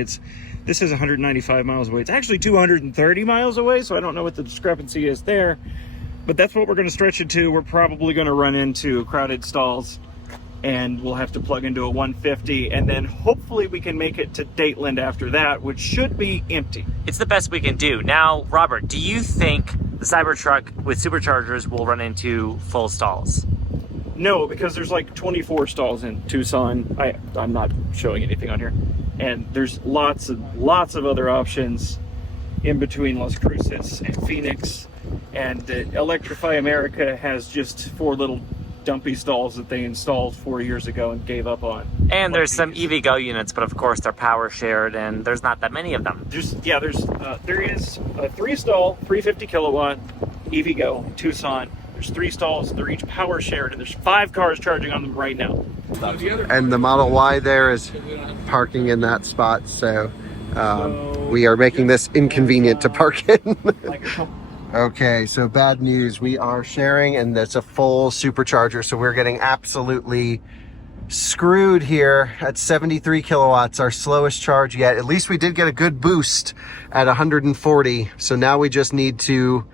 this is 195 miles away. It's actually 230 miles away, so I don't know what the discrepancy is there. But that's what we're going to stretch it to. We're probably going to run into crowded stalls, and we'll have to plug into a 150, and then hopefully we can make it to Dateland after that, which should be empty. It's the best we can do. Now, Robert, do you think the Cybertruck with superchargers will run into full stalls? No, because there's like 24 stalls in Tucson. I'm not showing anything on here. And there's lots of other options in between Las Cruces and Phoenix. And Electrify America has just 4 little dumpy stalls that they installed 4 years ago and gave up on. And there's some EVgo units, but of course they're power shared, and there's not that many of them. There is a 3-stall, 350 kilowatt EVgo in Tucson. There's 3 stalls. They're each power shared, and there's 5 cars charging on them right now. And the Model Y there is parking in that spot, so we are making this inconvenient to park in. Okay, so bad news. We are sharing, and that's a full supercharger, so we're getting absolutely screwed here at 73 kilowatts, our slowest charge yet. At least we did get a good boost at 140, so now we just need to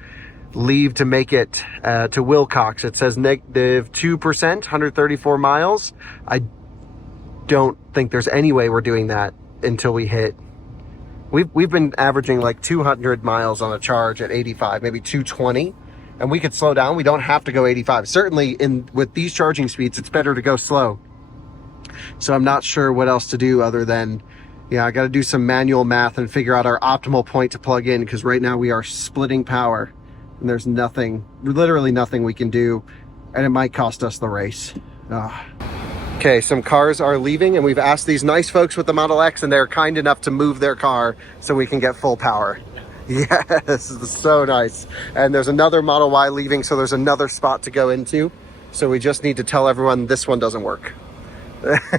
leave to make it to Wilcox. It says negative 2%, 134 miles. I don't think there's any way we're doing that until we hit. We've been averaging like 200 miles on a charge at 85, maybe 220, and we could slow down. We don't have to go 85. Certainly with these charging speeds, it's better to go slow. So I'm not sure what else to do other than, yeah, I got to do some manual math and figure out our optimal point to plug in, because right now we are splitting power and there's nothing, literally nothing we can do, and it might cost us the race. Okay, some cars are leaving, and we've asked these nice folks with the Model X, and they're kind enough to move their car so we can get full power. Yes, this is so nice. And there's another Model Y leaving, so there's another spot to go into. So we just need to tell everyone this one doesn't work.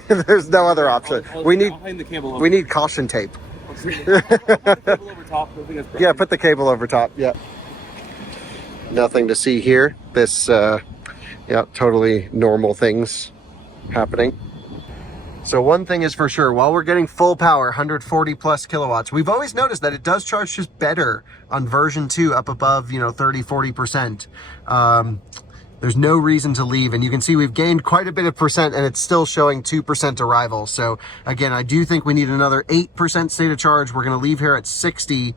There's no other option. We need caution tape. Yeah, put the cable over top. Yeah. Nothing to see here. This, yeah, totally normal things happening. So one thing is for sure, while we're getting full power, 140 plus kilowatts, we've always noticed that it does charge just better on version 2 up above, 30-40%. There's no reason to leave, and you can see we've gained quite a bit of percent, and it's still showing 2% arrival. So again, I do think we need another 8% state of charge. We're going to leave here at 60,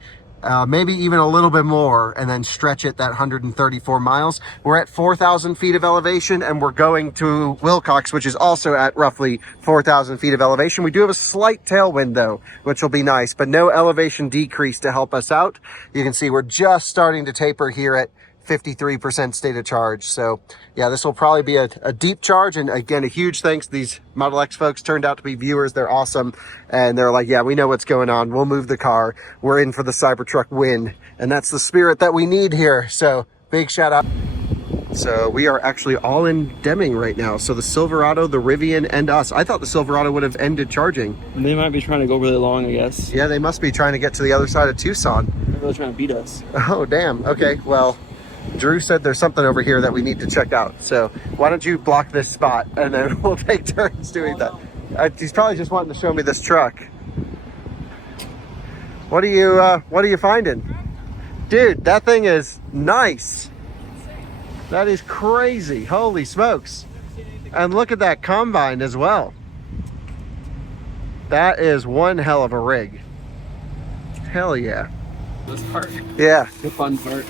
maybe even a little bit more, and then stretch it that 134 miles. We're at 4,000 feet of elevation, and we're going to Wilcox, which is also at roughly 4,000 feet of elevation. We do have a slight tailwind though, which will be nice, but no elevation decrease to help us out. You can see we're just starting to taper here at 53% state of charge. So yeah, this will probably be a deep charge. And again, a huge thanks. These Model X folks turned out to be viewers. They're awesome. And they're like, yeah, we know what's going on. We'll move the car. We're in for the Cybertruck win. And that's the spirit that we need here. So big shout out. So we are actually all in Deming right now. So the Silverado, the Rivian, and us. I thought the Silverado would have ended charging. They might be trying to go really long, I guess. Yeah, they must be trying to get to the other side of Tucson. Maybe they're trying to beat us. Oh, damn. Okay, well, Drew said there's something over here that we need to check out. So why don't you block this spot, and then we'll take turns doing that. He's probably just wanting to show me this truck. What are you finding? Dude, that thing is nice. That is crazy. Holy smokes. And look at that combine as well. That is one hell of a rig. Hell yeah. This part. Yeah. The fun part.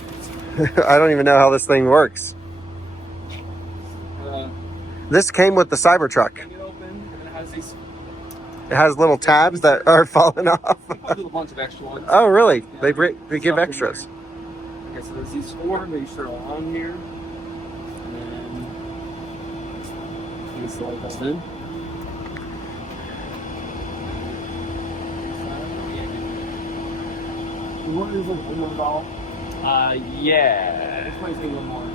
I don't even know how this thing works. This came with the Cybertruck. It has little tabs that are falling off. A bunch of extra ones. Oh, really? Yeah, they give extras. Okay, so there's these 4. Make sure they're on here. And then slide this in. What is it? Ball? Yeah. This might be a little more.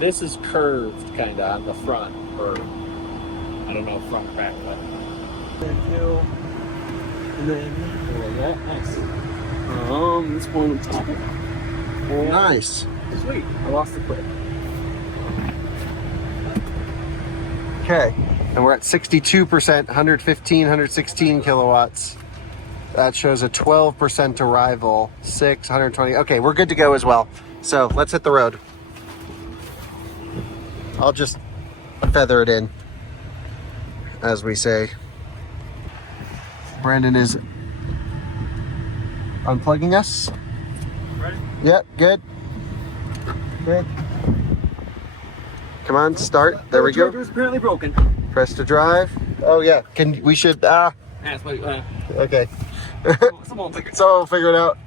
This is curved kind of on the front, or I don't know, front or back, but. And then like that. Nice. This one on top. Nice. Sweet. I lost the clip. Okay, and we're at 62%, 115, 116 kilowatts. That shows a 12% arrival, 120. Okay, we're good to go as well. So let's hit the road. I'll just feather it in, as we say. Brandon is unplugging us. Ready? Yep, good. Good. Come on, start. There we go. The is apparently broken. Press to drive. Oh yeah, we should, okay. Someone will figure it out.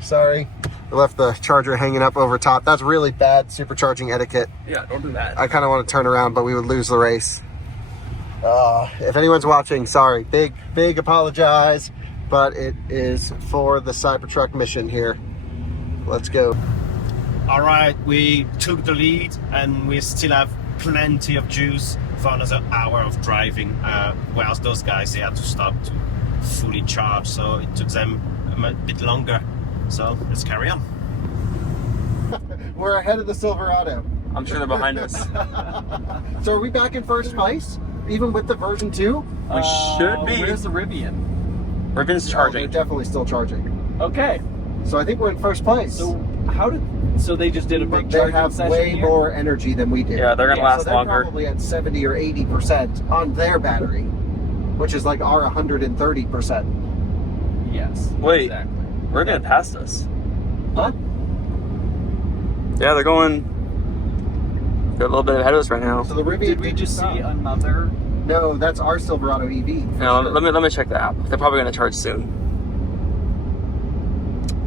Sorry. I left the charger hanging up over top. That's really bad supercharging etiquette. Yeah, don't do that. I kind of want to turn around, but we would lose the race. If anyone's watching, sorry. Big apologize, but it is for the Cybertruck mission here. Let's go. All right, we took the lead, and we still have plenty of juice for another hour of driving, whilst those guys, they had to stop to fully charge, so it took them a bit longer. So let's carry on. We're ahead of the Silverado. I'm sure they're behind us. So are we back in first place, even with the version 2? We should be. Where's the Rivian? Rivian's They're charging. definitely still charging. Okay. So I think we're in first place. So they just did a big They charging have session way here? more energy than we do. Yeah, they're gonna last so they're longer. Probably at 70 or 80% on their battery, which is like our 130%. Yes. Wait, Exactly. Rivian passed us. Huh? Yeah, they're going. They're a little bit ahead of us right now. So the Rivian. Did we just see another? No, that's our Silverado EV. No, let me check the app. They're probably gonna charge soon.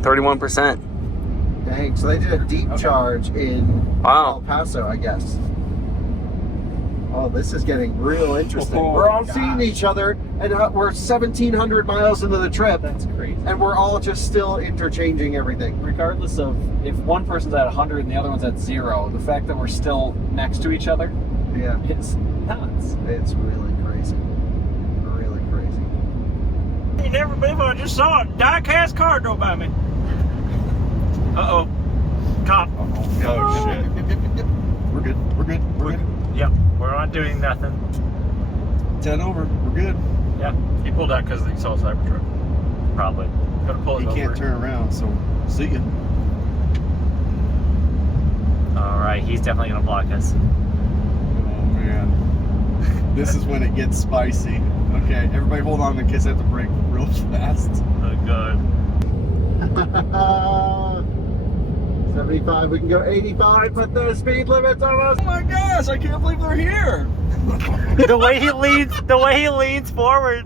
31%. Dang, so they did a deep charge in El Wow. Paso, I guess. Oh, this is getting real interesting. Oh, we're all gosh. seeing each other, and we're 1,700 miles into the trip, That's crazy. and we're all just still interchanging everything. Regardless of if one person's at 100 and the other one's at 0, the fact that we're still next to each other Yeah, is nuts. it's really crazy. Really crazy. You never believe what I just saw. A die-cast car drove by me. Uh-oh. Cop. Oh shit. We're good. We're good. We're good. Yep, we're not doing nothing. 10 over. We're good. Yeah, he pulled out because he saw a Cybertruck. Probably. Gotta pull He it can't over. turn around, so see ya. All right, he's definitely gonna block us. Oh man. This is when it gets spicy. Okay, everybody hold on in case I have to brake real fast. Oh, God. 75, we can go 85, but the speed limit's almost. Oh my gosh, I can't believe they're here. the way he leans forward.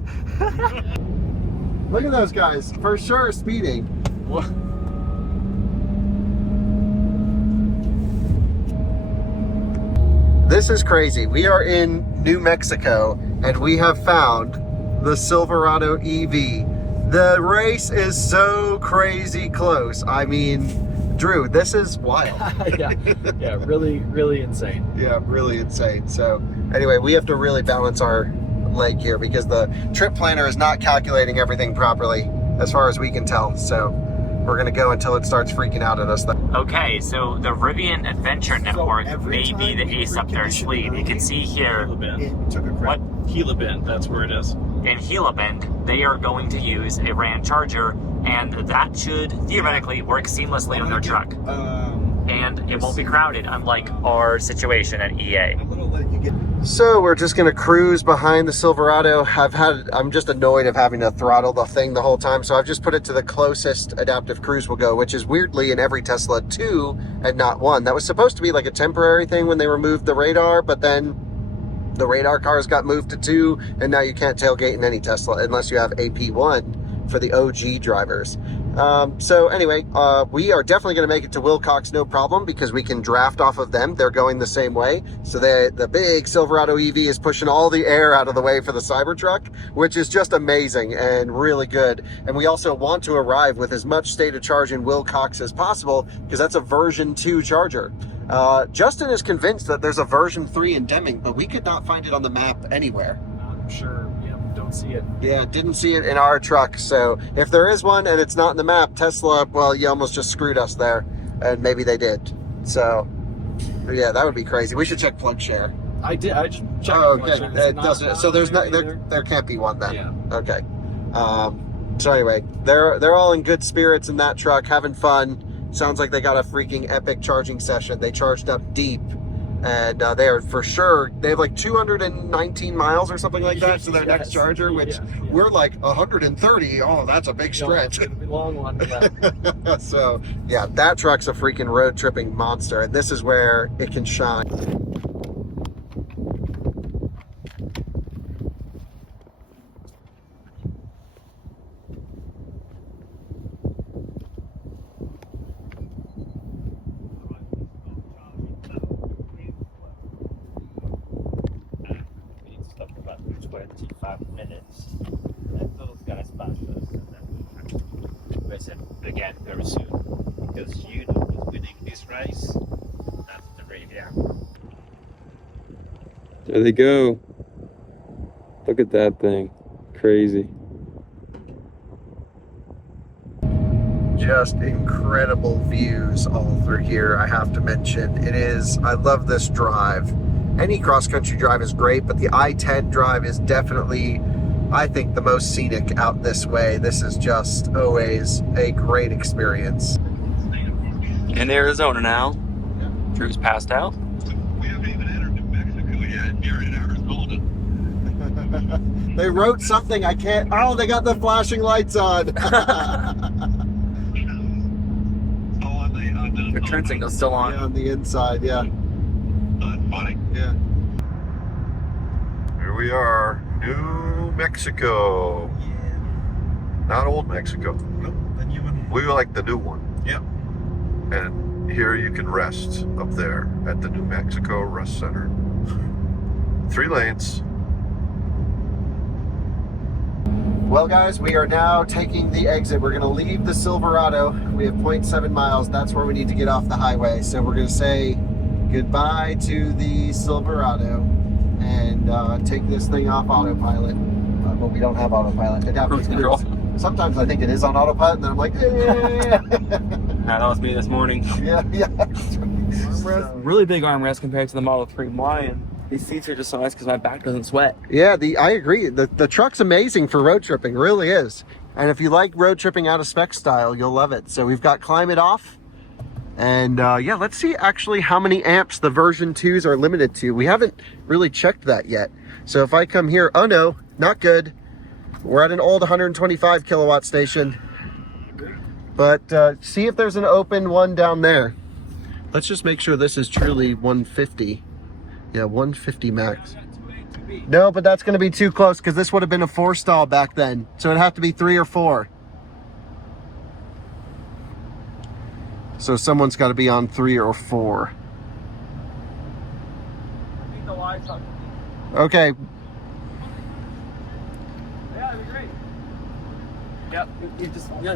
Look at those guys, for sure speeding. This is crazy. We are in New Mexico and we have found the Silverado EV. The race is so crazy close. I mean, Drew, this is wild. yeah, really, really insane. Yeah, really insane. So anyway, we have to really balance our leg here because the trip planner is not calculating everything properly as far as we can tell. So we're gonna go until it starts freaking out at us. Okay, so the Rivian Adventure Network may be the ace up their sleeve. You can see here, It took a crap. what Gila Bend, that's where it is. in Gila Bend, they are going to use a RAM charger, and that should theoretically work seamlessly on their truck. And it won't be crowded, unlike our situation at EA. So we're just gonna cruise behind the Silverado. I'm just annoyed of having to throttle the thing the whole time, so I've just put it to the closest adaptive cruise will go, which is weirdly in every Tesla 2 and not 1. That was supposed to be like a temporary thing when they removed the radar, but then the radar cars got moved to 2, and now you can't tailgate in any Tesla unless you have AP1 for the OG drivers. So anyway, we are definitely going to make it to Wilcox, no problem, because we can draft off of them. They're going the same way. So the big Silverado EV is pushing all the air out of the way for the Cybertruck, which is just amazing and really good. And we also want to arrive with as much state of charge in Wilcox as possible, because that's a version 2 charger. Justin is convinced that there's a version 3 in Deming, but we could not find it on the map anywhere. I'm sure. Yeah, don't see it. Yeah, didn't see it in our truck. So if there is one and it's not in the map, Tesla, well, you almost just screwed us there. And maybe they did. So yeah, that would be crazy. We should check PlugShare. I did. I just checked. Oh, PlugShare. good. It's It not doesn't. So on there's there not either. there can't be one then. Yeah. Okay. So anyway, they're all in good spirits in that truck, having fun. Sounds like they got a freaking epic charging session. They charged up deep, and they are for sure. They have like 219 miles or something like that to their next charger, which we're like 130. Oh, that's a big stretch. It's gonna be a long one. Yeah. So yeah, that truck's a freaking road tripping monster, and this is where it can shine. Stuff about 25 minutes. Let those guys pass us, and then we'll visit again very soon. Because you know who's winning this race? That's the Rivian. There they go. Look at that thing. Crazy. just incredible views all through here, I have to mention. I love this drive. Any cross-country drive is great, but the I-10 drive is definitely, I think, the most scenic out this way. This is just always a great experience. In Arizona now. Drew's passed out. We haven't even entered New Mexico yet. You're in Arizona. They wrote something, I can't, oh, they got the flashing lights on. Your turn signal's still on. Yeah, on the inside, yeah. Funny. Yeah. Here we are, New Mexico. Not old Mexico. Nope, the new one. We like the new one. Yep. And here you can rest up there at the New Mexico Rest Center. 3 lanes. Well, guys, we are now taking the exit. We're going to leave the Silverado. We have 0.7 miles. That's where we need to get off the highway. So we're going to say goodbye to the Silverado and take this thing off autopilot. But we don't have autopilot. Sometimes I think it is on autopilot, and then I'm like, yeah. That was me this morning. Yeah. Really big armrest compared to the Model 3 Y, and these seats are just so nice because my back doesn't sweat. Yeah, I agree. The truck's amazing for road tripping, really is. And if you like road tripping out of spec style, you'll love it. So we've got climate off. And yeah, let's see actually how many amps the version 2s are limited to. We haven't really checked that yet. So if I come here, oh no, not good. We're at an old 125 kilowatt station. But see if there's an open one down there. Let's just make sure this is truly 150. Yeah, 150 max. No, but that's going to be too close because this would have been a 4-stall back then. So it'd have to be 3 or 4. So someone's got to be on 3 or 4. Okay. Yeah, that'd be great. Yep, he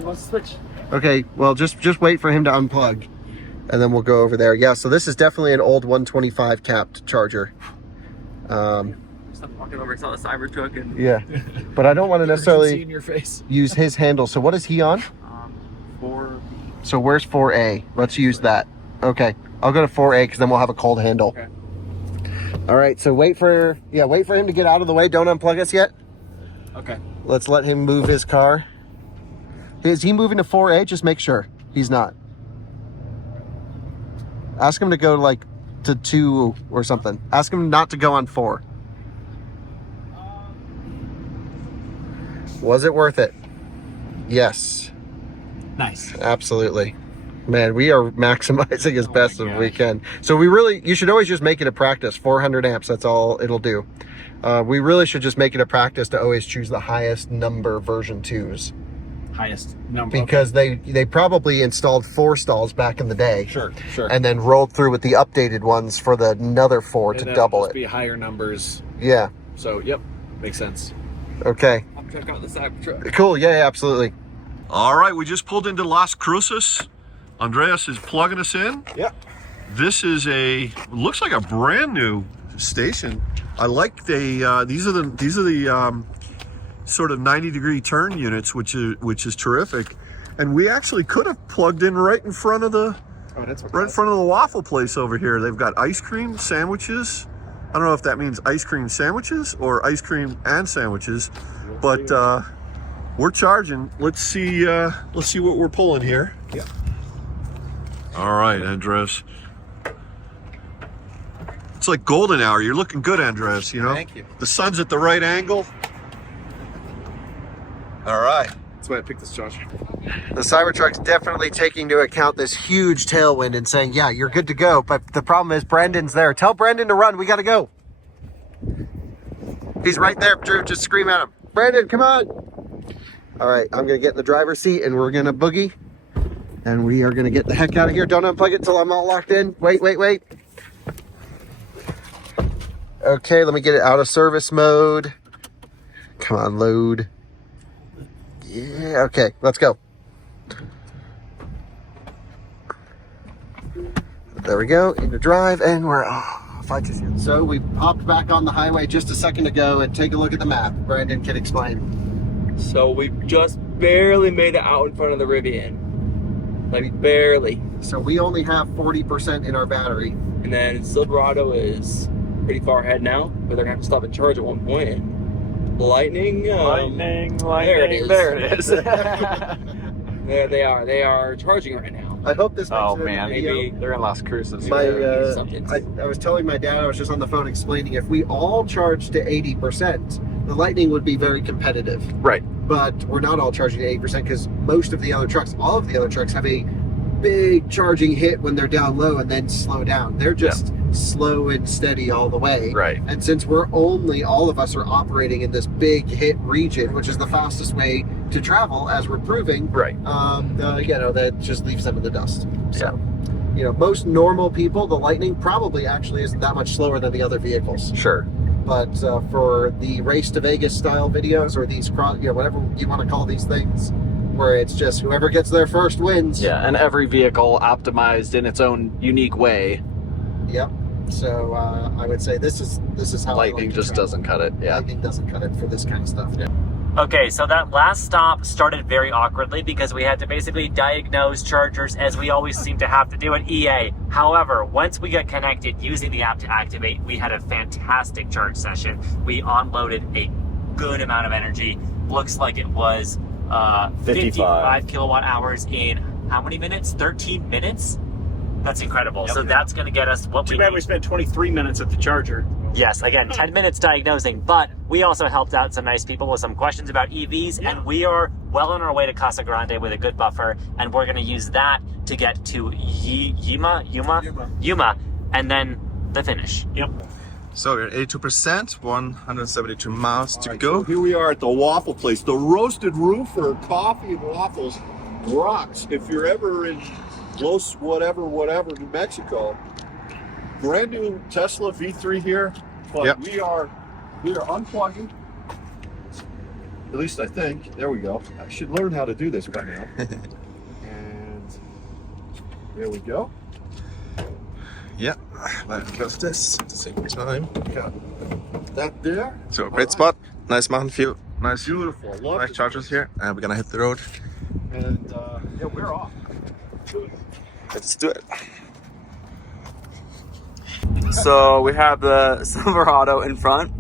wants to switch. Okay, well, just wait for him to unplug. And then we'll go over there. Yeah, so this is definitely an old 125 capped charger. Stop walking over, saw the Cybertruck and Yeah, but I don't want to necessarily in your face. use his handle. So what is he on? 4B. So where's 4A? Let's use that. Okay, I'll go to 4A because then we'll have a cold handle. Okay. All right, so wait for him to get out of the way. Don't unplug us yet. Okay. Let's let him move his car. Is he moving to 4A? Just make sure he's not. Ask him to go like to 2 or something. Ask him not to go on 4. Was it worth it? Yes. Nice. Absolutely. Man, we are maximizing as best as we can. So you should always just make it a practice. 400 amps, that's all it'll do. We really should just make it a practice to always choose the highest number version 2s. Highest number. Because they probably installed 4 stalls back in the day. Sure. And then rolled through with the updated ones for the another 4 to double it. Be higher numbers. Yeah. So, yep, makes sense. Okay. I'll check out the Cybertruck. Cool. Yeah, absolutely. All right, we just pulled into Las Cruces. Andreas is plugging us in. Yeah. This is looks like a brand new station. I like these are the sort of 90-degree turn units, which is terrific. And we actually could have plugged in right in front of the waffle place over here. They've got ice cream sandwiches. I don't know if that means ice cream sandwiches or ice cream and sandwiches, but we're charging. Let's see what we're pulling here. Yeah. All right, Andres. It's like golden hour. You're looking good, Andres, you know? Thank you. The sun's at the right angle. All right. That's why I picked this charger. The Cybertruck's definitely taking into account this huge tailwind and saying, yeah, you're good to go. But the problem is Brandon's there. Tell Brandon to run. We got to go. He's right there, Drew. Just scream at him. Brandon, come on. All right, I'm going to get in the driver's seat and we're going to boogie. And we are going to get the heck out of here. Don't unplug it till I'm all locked in. Wait. Okay, let me get it out of service mode. Come on, load. Yeah, okay, let's go. There we go, into drive, and we're off. So we popped back on the highway just a second ago and take a look at the map. Brandon can explain. So we just barely made it out in front of the Rivian. like barely. So we only have 40% in our battery. And then Silverado is pretty far ahead now, but they're gonna have to stop and charge at one point. Lightning, lightning, there it is. there it is. There they are. They are charging right now. I hope this makes Oh it in man, the video. maybe they're in Las Cruces. My, Something. I was telling my dad, I was just on the phone explaining, if we all charged to 80%, the Lightning would be very competitive. Right. But we're not all charging to 80% because most of the other trucks, all of the other trucks have a big charging hit when they're down low and then slow down. They're just slow and steady all the way. Right. And since all of us are operating in this big hit region, which is the fastest way to travel, as we're proving, Right. that just leaves them in the dust. So, most normal people, the Lightning probably actually isn't that much slower than the other vehicles. Sure. But for the race to Vegas style videos, or these whatever you want to call these things, where it's just whoever gets there first wins. Yeah, and every vehicle optimized in its own unique way. Yep. So I would say this is how Lightning just doesn't cut it. Yeah. Lightning doesn't cut it for this kind of stuff. Yeah. Okay, so that last stop started very awkwardly because we had to basically diagnose chargers, as we always seem to have to do at EA. However, once we got connected using the app to activate, we had a fantastic charge session. We unloaded a good amount of energy. Looks like it was 55 kilowatt hours in how many minutes? 13 minutes? That's incredible. Yep. So that's going to get us what Too we bad need. we spent 23 minutes at the charger. Yes, again, 10 minutes diagnosing, but we also helped out some nice people with some questions about EVs, and we are well on our way to Casa Grande with a good buffer, and we're going to use that to get to Yuma, and then the finish. Yep. So we're at 82%, 172 miles to go. So here we are at the waffle place. The Roasted Roofer Coffee and Waffles rocks. If you're ever in Los whatever, New Mexico, brand new Tesla V3 here. But we are unplugging. At least I think. There we go. I should learn how to do this by now. And there we go. Yeah, let's go this at the same time. Got that there. So great spot, nice mountain view, nice, Beautiful. Love nice it. chargers here, and we're gonna hit the road. And we're off. Let's do it. So we have the Silverado in front,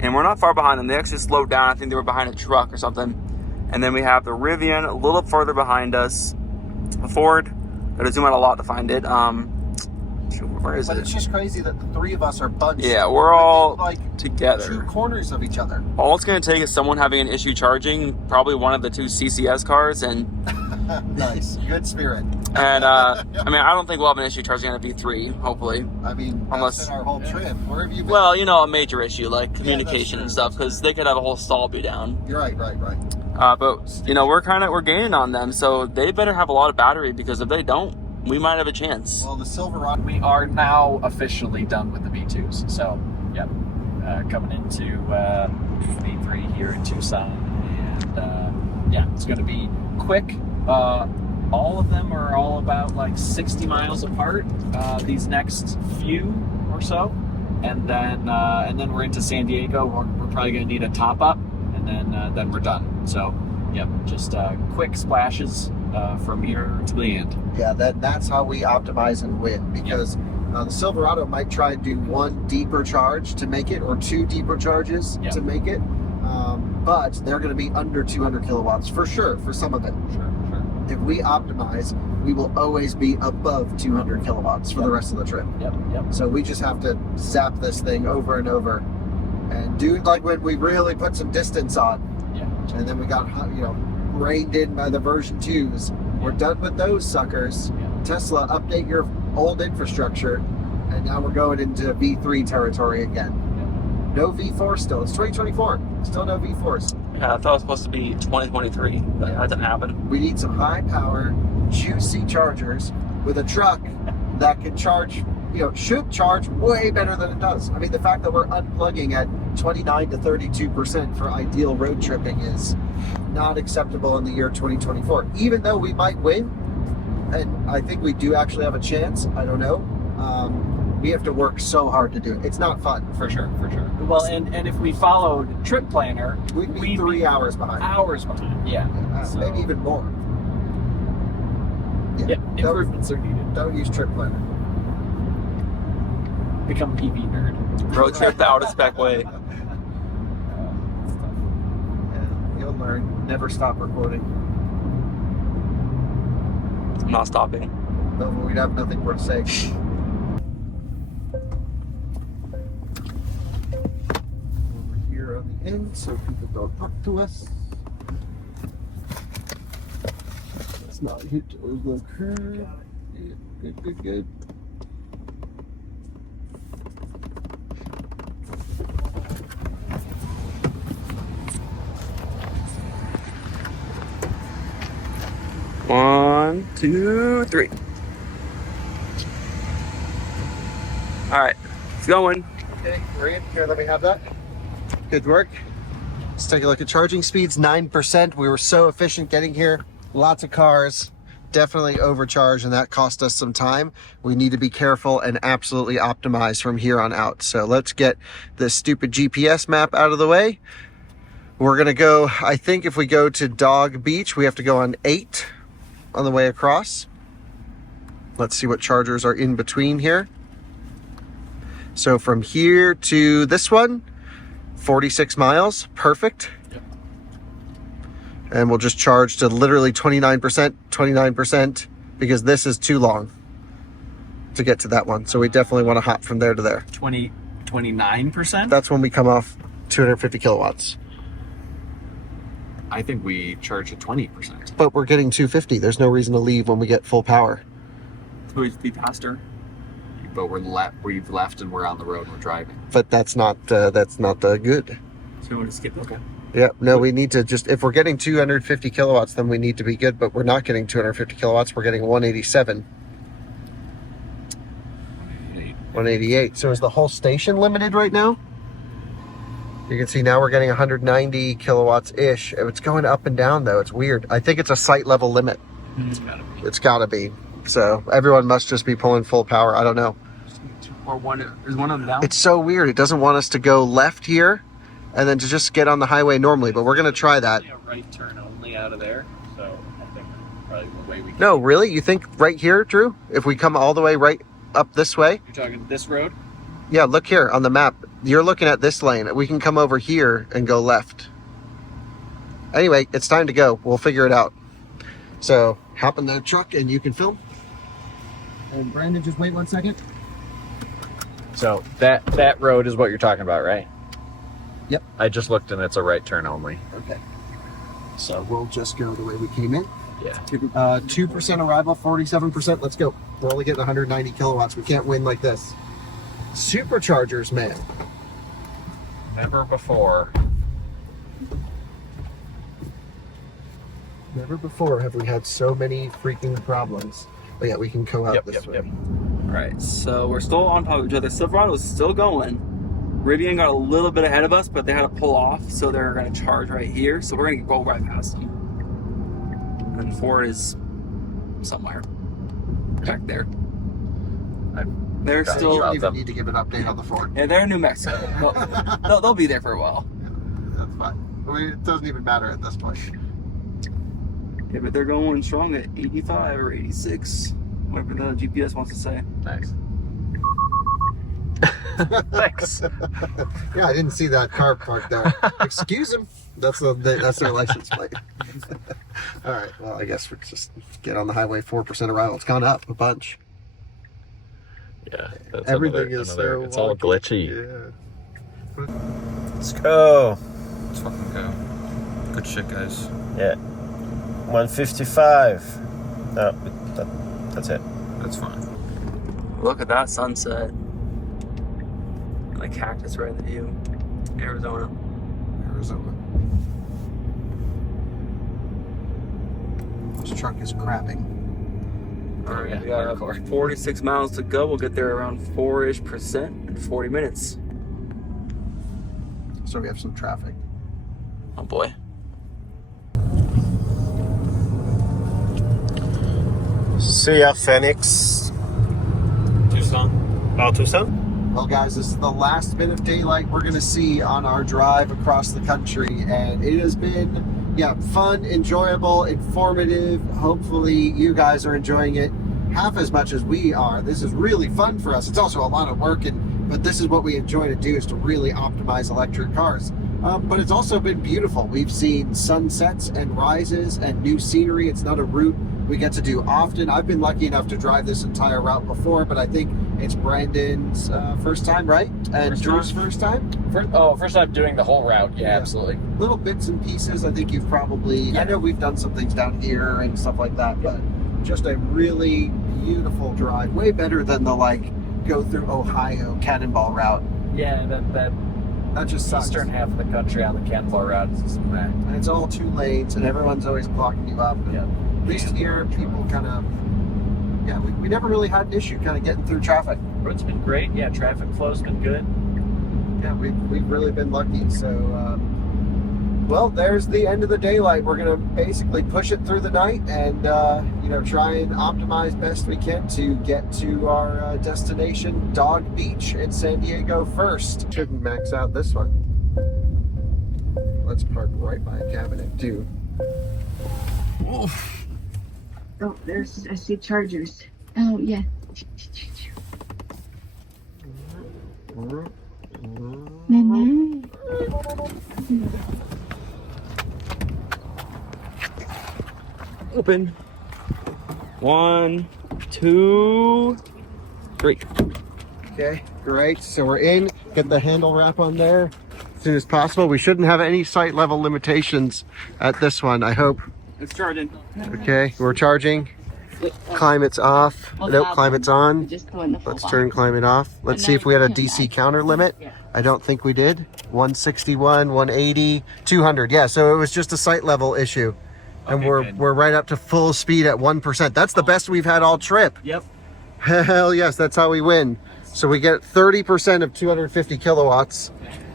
and we're not far behind them. They actually slowed down. I think they were behind a truck or something. And then we have the Rivian a little further behind us. A Ford. I had to zoom out a lot to find it. Where is But it? it's just crazy that the three of us are bunched. Yeah, we're all like together. 2 corners of each other. All it's going to take is someone having an issue charging, probably one of the 2 CCS cars, and Nice, good spirit. and I mean, I don't think we'll have an issue charging on a V3, hopefully. I mean, Unless- that's in our whole trip. Where have you been? Well, a major issue like communication true. and stuff, because they could have a whole stall be down. You're right. But we're gaining on them, so they better have a lot of battery, because if they don't, we might have a chance. Well, the Silverado. We are now officially done with the V2s. So, yep, coming into V3 here in Tucson, and it's going to be quick. All of them are all about like 60 miles apart. These next few or so, and then we're into San Diego. We're probably going to need a top up, and then we're done. So, yep, just quick splashes from here to the end. Yeah, that's how we optimize and win, because the Silverado might try and do 1 deeper charge to make it, or 2 deeper charges to make it, but they're going to be under 200 kilowatts for sure for some of it. Sure. If we optimize, we will always be above 200 kilowatts for the rest of the trip. Yep. So we just have to zap this thing over and over, and do like when we really put some distance on. Yeah. And then we got reined in by the version 2s. We're done with those suckers. Tesla, update your old infrastructure, and now we're going into V3 territory again. No V4 still. It's 2024. Still no V4s. Yeah, I thought it was supposed to be 2023, but that didn't happen. We need some high power, juicy chargers with a truck that can charge, should charge way better than it does. I mean, the fact that we're unplugging at 29 to 32% for ideal road tripping is not acceptable in the year 2024. Even though we might win, and I think we do actually have a chance, I don't know, we have to work so hard to do it. It's not fun. For sure. Well, and if we followed Trip Planner, we'd be 3 hours behind. Yeah. Maybe even more. Yeah, improvements are needed. Don't use trip planner. Become PV nerd. Road trip the out of spec way. You'll learn. Never stop recording. I'm not stopping. No, we'd have nothing more to say. Over here on the end so people don't talk to us. Let's not hit the curve. Yeah, good. One, two, three. All right, it's going. Okay, we're in. Here, let me have that. Good work. Let's take a look at charging speeds. 9%. We were so efficient getting here. Lots of cars. Definitely overcharged, and that cost us some time. We need to be careful and absolutely optimize from here on out. So let's get this stupid GPS map out of the way. We're gonna go, I think if we go to Dog Beach, we have to go on 8 on the way across. Let's see what chargers are in between here. So from here to this one, 46 miles, perfect. Yep. And we'll just charge to literally 29%, because this is too long to get to that one. So we definitely want to hop from there to there. 29%? That's when we come off 250 kilowatts. I think we charge at 20%. But we're getting 250. There's no reason to leave when we get full power. We'd be faster. But we've left and we're on the road and we're driving. But that's not good. So we want to skip. Okay. Yeah, no, we need to just, if we're getting 250 kilowatts, then we need to be good, but we're not getting 250 kilowatts. We're getting 187. 188. So is the whole station limited right now? You can see now we're getting 190 kilowatts-ish. It's going up and down, though. It's weird. I think it's a site level limit. It's gotta be. So everyone must just be pulling full power. I don't know. Or there's one of them down. It's so weird. It doesn't want us to go left here and then to just get on the highway normally, but we're going to try that. A right turn only out of there, so I think probably the way we can. No, really? You think right here, Drew? If we come all the way right up this way? You're talking this road? Yeah, look here on the map. You're looking at this lane. We can come over here and go left. Anyway, it's time to go. We'll figure it out. So hop in the truck and you can film. And Brandon, just wait 1 second. So that road is what you're talking about, right? Yep. I just looked and it's a right turn only. Okay. So we'll just go the way we came in. Yeah. 2% arrival, 47%. Let's go. We're only getting 190 kilowatts. We can't win like this. Superchargers, man. Never before. Never before have we had so many freaking problems. But yeah, we can go out this way. All right, so we're still on top of each other. Silverado is still going. Rivian got a little bit ahead of us, but they had to pull off, so they're going to charge right here. So we're going to go right past them. And Ford is somewhere back there. They're still. You don't even need to give an update on the Ford. Yeah, they're in New Mexico. They'll be there for a while. That's fine. I mean, it doesn't even matter at this point. Yeah, but they're going strong at 85 or 86, whatever the GPS wants to say. Thanks. Thanks. Yeah, I didn't see that car parked there. Excuse him. That's their license plate. All right. Well, I guess we just get on the highway. 4% arrival. It's gone up a bunch. Yeah. Everything is so. It's all glitchy. Yeah. Let's go. Let's fucking go. Good shit, guys. Yeah. 155. No, that's it. That's fine. Look at that sunset. And the cactus right in the view. Arizona. This truck is crapping. All right, we got 46 miles to go. We'll get there around 4-ish% in 40 minutes. So we have some traffic. Oh boy. See ya, Phoenix. Tucson. Oh, Tucson? Well, guys, this is the last bit of daylight we're going to see on our drive across the country, and it has been yeah, fun, enjoyable, informative. Hopefully you guys are enjoying it half as much as we are. This is really fun for us. It's also a lot of work, but this is what we enjoy to do, is to really optimize electric cars. But it's also been beautiful. We've seen sunsets and rises and new scenery. It's not a route we get to do often. I've been lucky enough to drive this entire route before, but I think it's Brandon's first time, right? And Drew's first time? First time doing the whole route. Yeah, absolutely. Little bits and pieces. I think you've probably, I know we've done some things down here and stuff like that, but just a really beautiful drive. Way better than the go through Ohio Cannonball route. Yeah, that just sucks. Eastern half of the country on the Cannonball route is just mad. And it's all 2 lanes, and everyone's always blocking you up. Yeah. At least here, people kind of, we never really had an issue kind of getting through traffic. Road's been great. Yeah, traffic flow's been good. Yeah, we've really been lucky. So, well, there's the end of the daylight. We're going to basically push it through the night and, try and optimize best we can to get to our destination, Dog Beach in San Diego first. Shouldn't max out this one. Let's park right by a cabinet, too. Oh, I see chargers. Oh, yeah. Open. 1, 2, 3. Okay, great. So we're in. Get the handle wrap on there as soon as possible. We shouldn't have any sight level limitations at this one, I hope. It's charging. Okay, we're charging. Climate's off. Nope, climate's on. Let's turn climate off. Let's see if we had a DC counter limit. I don't think we did. 161, 180, 200. Yeah, so it was just a sight level issue. And Okay, we're right up to full speed at 1%. That's the best we've had all trip. Yep. Hell yes, that's how we win. So we get 30% of 250 kilowatts.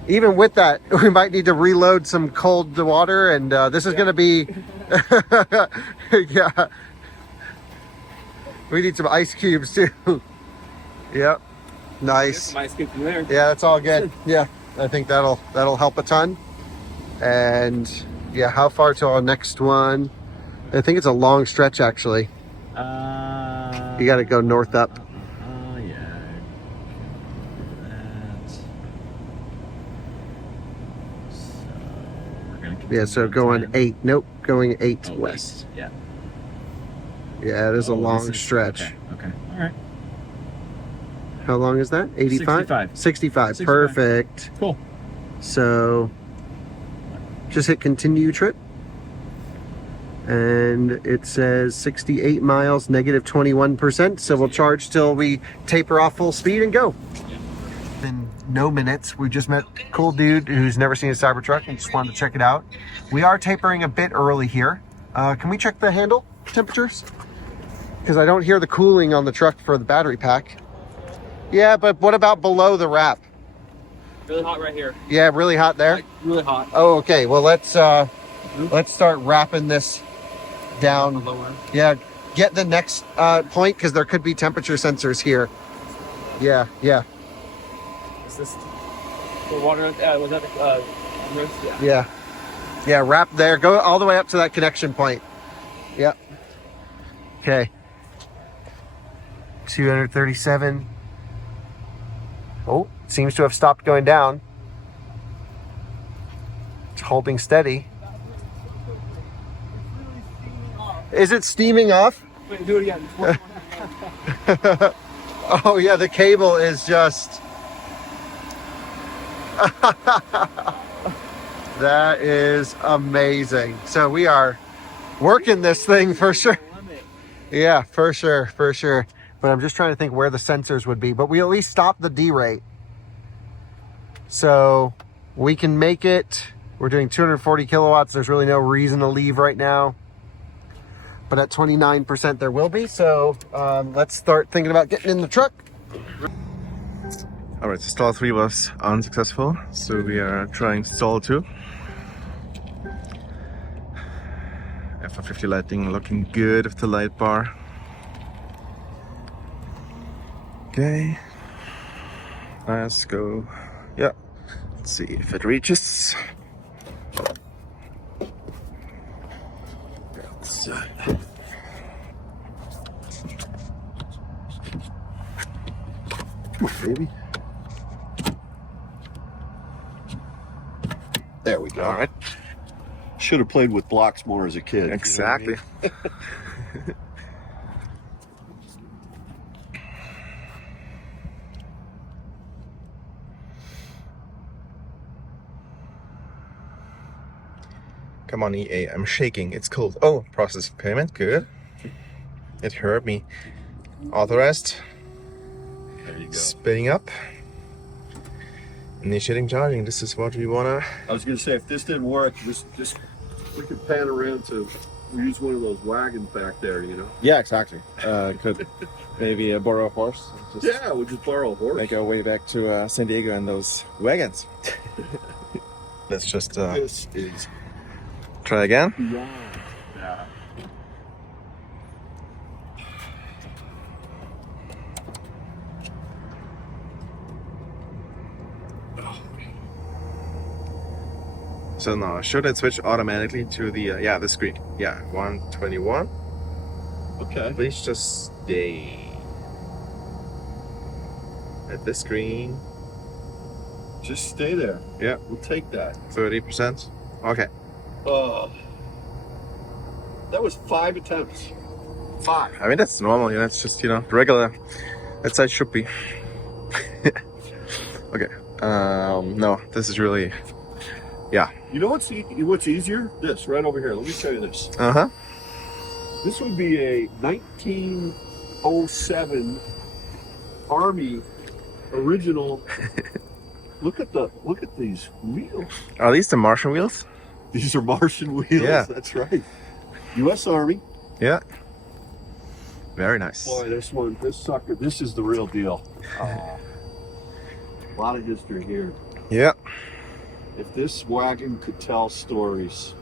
Even with that, we might need to reload some cold water, and this is going to be, yeah. We need some ice cubes too. Yep, nice. Some ice cubes from there. Yeah, that's all good. Yeah, I think that'll help a ton. And yeah, how far to our next one? I think it's a long stretch actually. You got to go north up. Yeah, so going 8. Nope, going 8 west. Yeah. Yeah, it is a long stretch. Okay. All right. How long is that? 85? 65. Perfect. Cool. So just hit continue trip. And it says 68 miles, negative 21%. So we'll charge till we taper off full speed and go. In no minutes, we just met a cool dude who's never seen a Cybertruck and just wanted to check it out. We are tapering a bit early here. Can we check the handle temperatures? Because I don't hear the cooling on the truck for the battery pack. Yeah, but what about below the wrap? Really hot right here. Yeah, really hot there? Like, really hot. Oh, okay. Well, let's start wrapping this down. Lower. Yeah, get the next point, because there could be temperature sensors here. Yeah. Is this the water? Was that Yeah, wrap there. Go all the way up to that connection point. Yep. Okay. 237. Oh, seems to have stopped going down. It's holding steady. Is it steaming off? Wait, do it again. Oh yeah, the cable is just... That is amazing. So we are working this thing for sure. Yeah, for sure. But I'm just trying to think where the sensors would be. But we at least stopped the D rate. So we can make it. We're doing 240 kilowatts. There's really no reason to leave right now. But at 29% there will be. So let's start thinking about getting in the truck. All right, stall 3 was unsuccessful, so we are trying stall 2. F150 lighting looking good with the light bar. Okay, let's go. Yeah, let's see if it reaches. So. Come on, baby. There we go. All right. Should have played with blocks more as a kid. Exactly. You know what I mean? Come on, EA. I'm shaking. It's cold. Oh, processing payment. Good. It hurt me. Authorized. There you go. Spinning up. Initiating charging. This is what we wanna. I was going to say, if this didn't work, just we could pan around to use one of those wagons back there, you know? Yeah, exactly. Could maybe borrow a horse. Yeah, we'll just borrow a horse. Make our way back to San Diego and those wagons. Let's just This is try again. beyond that. So now, should it switch automatically to the the screen? Yeah, 121. Okay. Please just stay at the screen. Just stay there. Yeah, We'll take that. 30%. Okay. That was 5 attempts. 5. I mean, that's normal. That's just regular. That's how it should be. Okay. No, this is really. Yeah. You know what's easier? This right over here. Let me show you this. Uh-huh. This would be a 1907 Army original. Look at these wheels. Are these the Martian wheels? These are Martian wheels. Yeah. That's right. U.S. Army. Yeah. Very nice. Boy, this sucker. This is the real deal. A lot of history here. Yeah. If this wagon could tell stories.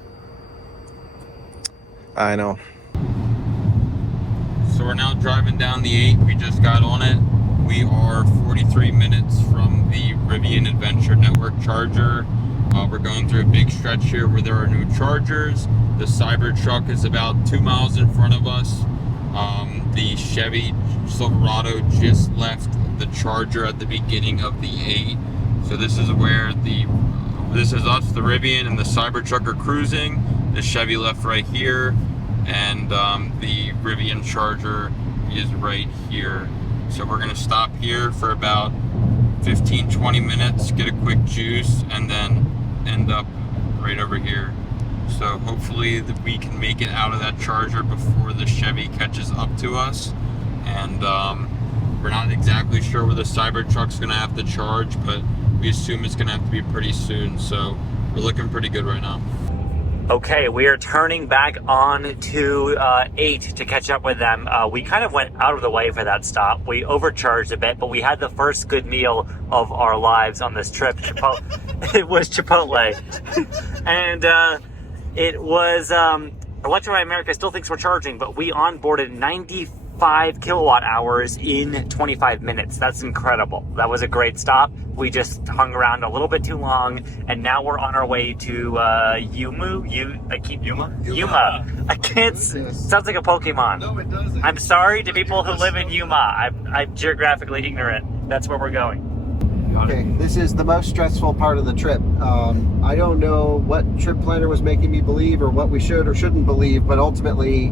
I know. So we're now driving down the 8. We just got on it. We are 43 minutes from the Rivian Adventure Network charger. We're going through a big stretch here where there are new chargers. The Cybertruck is about 2 miles in front of us. The Chevy Silverado just left the charger at the beginning of the 8. So this is where this is us, the Rivian, and the Cybertruck are cruising. The Chevy left right here, and the Rivian charger is right here. So we're gonna stop here for about 15-20 minutes, get a quick juice, and then end up right over here. So hopefully we can make it out of that charger before the Chevy catches up to us. And we're not exactly sure where the Cybertruck's gonna have to charge, but we assume it's gonna have to be pretty soon. So we're looking pretty good right now. Okay, we are turning back on to 8 to catch up with them. We kind of went out of the way for that stop. We overcharged a bit, but we had the first good meal of our lives on this trip. It was Chipotle. And it was, Electrify America still thinks we're charging, but we onboarded 95 kilowatt hours in 25 minutes. That's incredible. That was a great stop. We just hung around a little bit too long, and now we're on our way to Yuma. I can't. Sounds like a Pokemon. No, it doesn't. I'm sorry to people who live in Yuma. I'm geographically ignorant. That's where we're going. Okay, this is the most stressful part of the trip. I don't know what trip planner was making me believe or what we should or shouldn't believe, but ultimately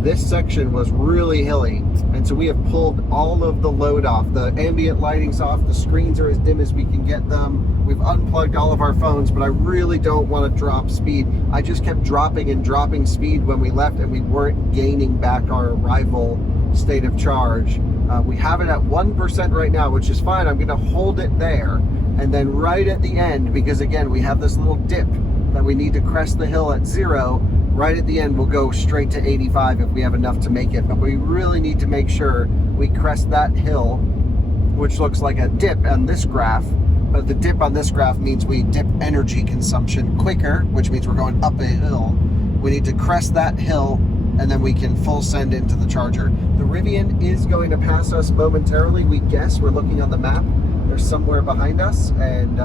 this section was really hilly, and so we have pulled all of the load off. The ambient lighting's off, the screens are as dim as we can get them. We've unplugged all of our phones, but I really don't want to drop speed. I just kept dropping and dropping speed when we left, and we weren't gaining back our arrival state of charge. We have it at 1% right now, which is fine. I'm going to hold it there, and then right at the end, because again we have this little dip that we need to crest the hill at 0. Right at the end, we'll go straight to 85 if we have enough to make it. But we really need to make sure we crest that hill, which looks like a dip on this graph. But the dip on this graph means we dip energy consumption quicker, which means we're going up a hill. We need to crest that hill, and then we can full send into the charger. The Rivian is going to pass us momentarily. We guess, we're looking on the map. They're somewhere behind us, and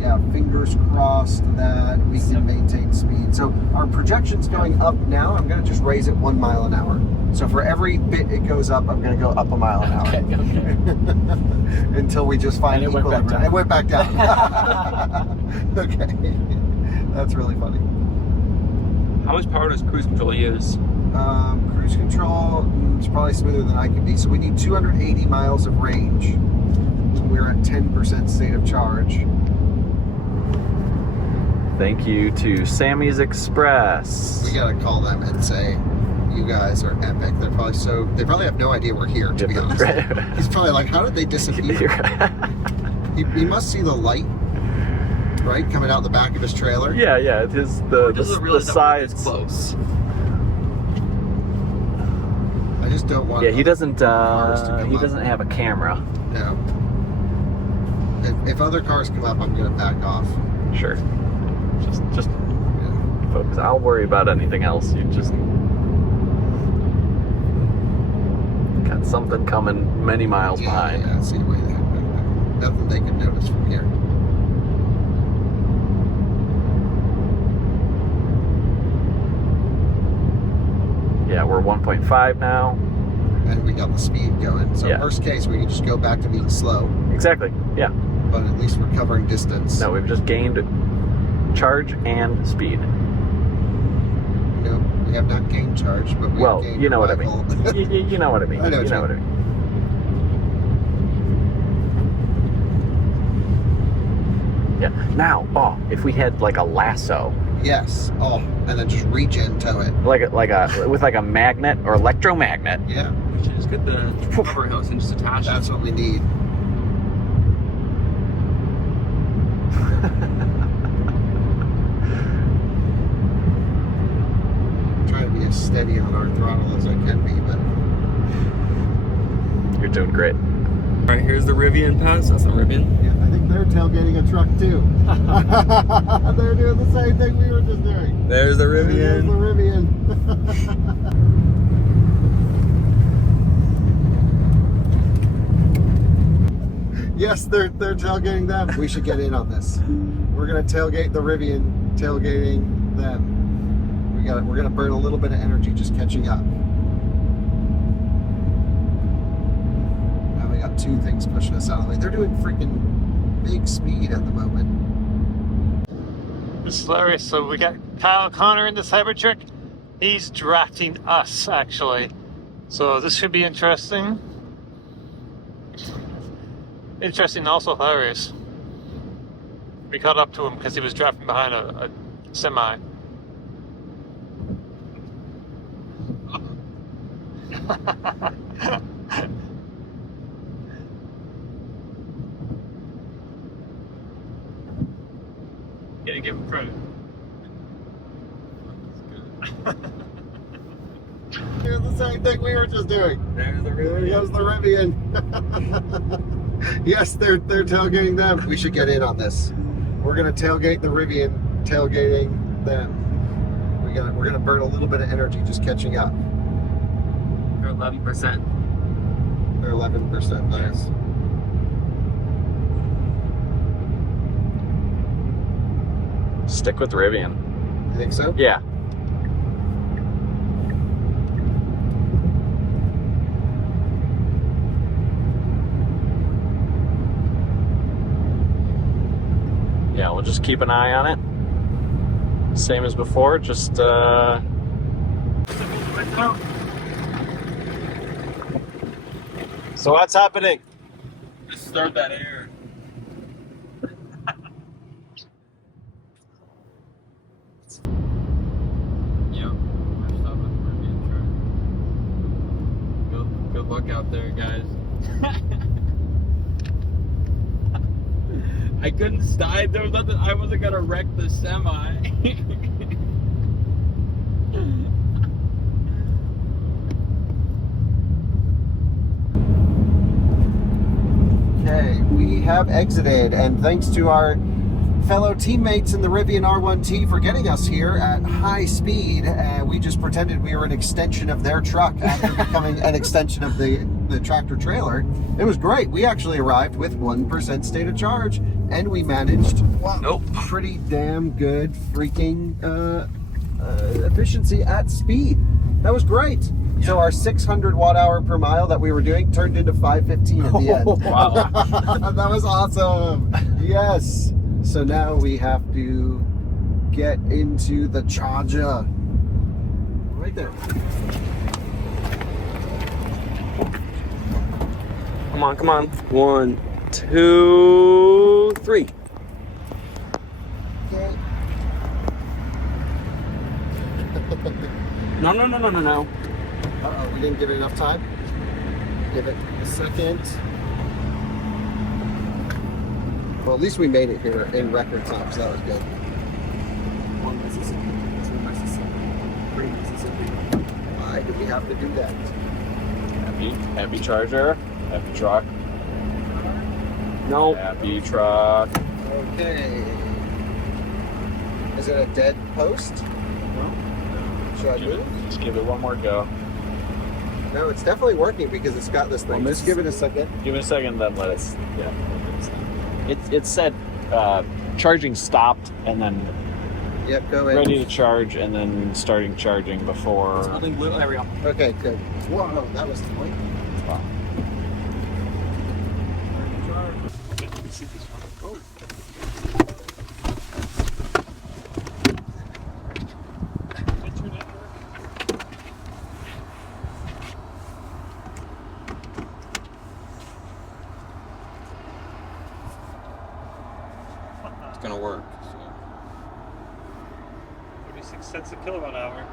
yeah, fingers crossed that we can maintain speed. So our projection's going up now. I'm going to just raise it 1 mile an hour. So for every bit it goes up, I'm going to go up a mile an hour. Okay. Until we just find And it went back equilibrium. down. It went back down. Okay. That's really funny. How much power does cruise control use? Cruise control is probably smoother than I can be. So we need 280 miles of range. We're at 10% state of charge. Thank you to Sammy's Express. We gotta call them and say, you guys are epic. They probably have no idea we're here, to be honest. He's probably like, how did they disappear? He must see the light, right, coming out the back of his trailer. Yeah, it is the sides. Close. I just don't want. Yeah, he doesn't. cars to come He up. doesn't have a camera. No. If other cars come up, I'm gonna back off. Sure. Just focus. I'll worry about anything else. You just got something coming many miles behind. Yeah, I see the way that. Nothing they can notice from here. Yeah, we're 1.5 now. And we got the speed going. So worst case, we can just go back to being slow. Exactly. Yeah. But at least we're covering distance. No, we've just gained charge and speed. No, we have not gained charge, but we have gained you know what I mean. arrival. you know what I mean. I know you know what I mean. Yeah. Now, if we had like a lasso. Yes. And then just reach into it. With a magnet or electromagnet. Yeah. We should just get the cover house and just attach it. That's what we need. Trying to be as steady on our throttle as I can be, but you're doing great. All right, here's the Rivian pass. That's the Rivian. yeah, I think they're tailgating a truck too. They're doing the same thing we were just doing. There's the There's the Rivian. Rivian. Yes, they're tailgating them. We should get in on this. We're gonna tailgate the Rivian, tailgating them. We're gonna burn a little bit of energy just catching up. Now we got two things pushing us out of the way. They're doing freaking big speed at the moment. This is hilarious. So we got Kyle Connor in the Cybertruck. He's drafting us, actually. So this should be interesting. Interesting, also hilarious. We caught up to him because he was drafting behind a semi. Gotta give him credit. Doing the same thing we were just doing. There's the There Rivian. goes the Rivian. Yes, they're tailgating them. We should get in on this. We're gonna tailgate the Rivian, tailgating them. We're gonna burn a little bit of energy just catching up. They're 11%. They're 11%. Nice. Stick with Rivian. You think so? Yeah. Yeah, we'll just keep an eye on it. Same as before, just So what's happening? Just start that air. Yep. We're stopping at the Rivian truck. Good luck out there, guys. I couldn't stop. There was nothing. I wasn't gonna wreck the semi. Okay, we have exited, and thanks to our fellow teammates in the Rivian R1T for getting us here at high speed. We just pretended we were an extension of their truck after becoming an extension of the tractor trailer. It was great. We actually arrived with 1% state of charge, and we managed pretty damn good freaking efficiency at speed. That was great. Yeah. So our 600 watt-hour per mile that we were doing turned into 515 at the end. Wow. That was awesome. Yes. So now we have to get into the charger. Right there. Come on, come on. 1, 2, 3. Okay. No. Uh-oh, we didn't give it enough time. Give it a second. Well, at least we made it here in record time, so that was good. 1 Mississippi, 2 Mississippi, 3 Mississippi. Why did we have to do that? Happy charger, happy truck. No. Happy truck. Okay. Is it a dead post? No. Should I move? Just give it one more go. No, it's definitely working because it's got this thing. Just give it a second. Give it a second, then let us. Yeah. It said charging stopped and then Yep, go in. ready to charge and then starting charging before. Nothing blue. There we go. Okay, good. Whoa, that was the point. Wow. It's gonna work. 36 cents a kilowatt hour.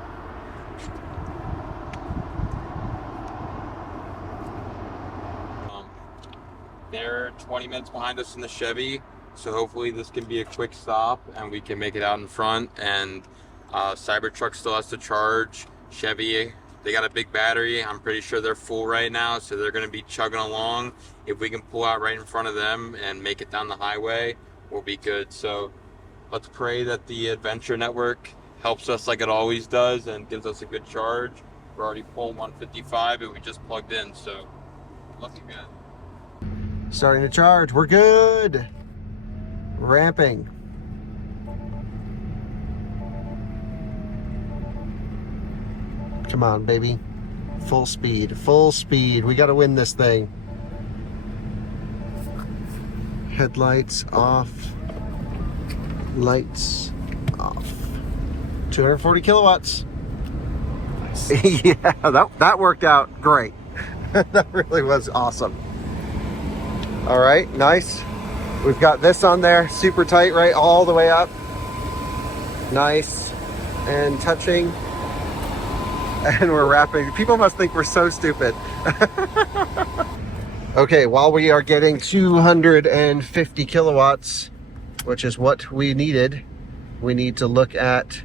They're 20 minutes behind us in the Chevy, so hopefully this can be a quick stop and we can make it out in front. And Cybertruck still has to charge. Chevy, they got a big battery. I'm pretty sure they're full right now, so they're going to be chugging along. If we can pull out right in front of them and make it down the highway, we'll be good. So let's pray that the Adventure Network helps us like it always does and gives us a good charge. We're already full 155 and we just plugged in, so looking good. Starting to charge. We're good. Ramping. Come on, baby. Full speed. Full speed. We got to win this thing. Headlights off. Lights off. 240 kilowatts. Nice. Yeah, that worked out great. That really was awesome. All right, nice. We've got this on there, super tight, right, all the way up. Nice. And touching. And we're wrapping. People must think we're so stupid. Okay, while we are getting 250 kilowatts, which is what we needed, we need to look at,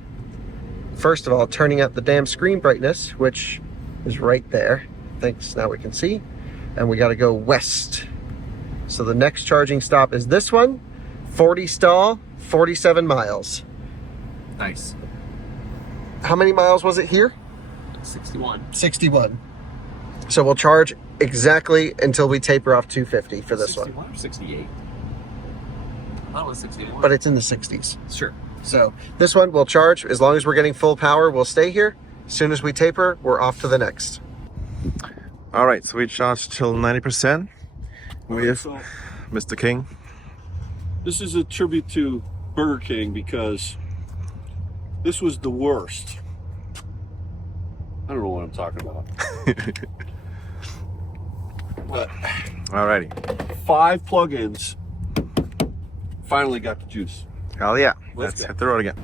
first of all, turning up the damn screen brightness, which is right there. Thanks, now we can see. And we got to go west. So the next charging stop is this one, 40 stall, 47 miles. Nice. How many miles was it here? 61. 61. So we'll charge exactly until we taper off 250 for this 61 one. Or 68? I thought it was 61. But it's in the 60s. Sure. So this one we'll charge as long as we're getting full power. We'll stay here. As soon as we taper, we're off to the next. All right, so we charged till 90%. With So Mr. King. this is a tribute to Burger King because this was the worst. I don't know what I'm talking about. But Alrighty. 5 plugins finally got the juice. Hell yeah. Let's Let's go. hit the road again.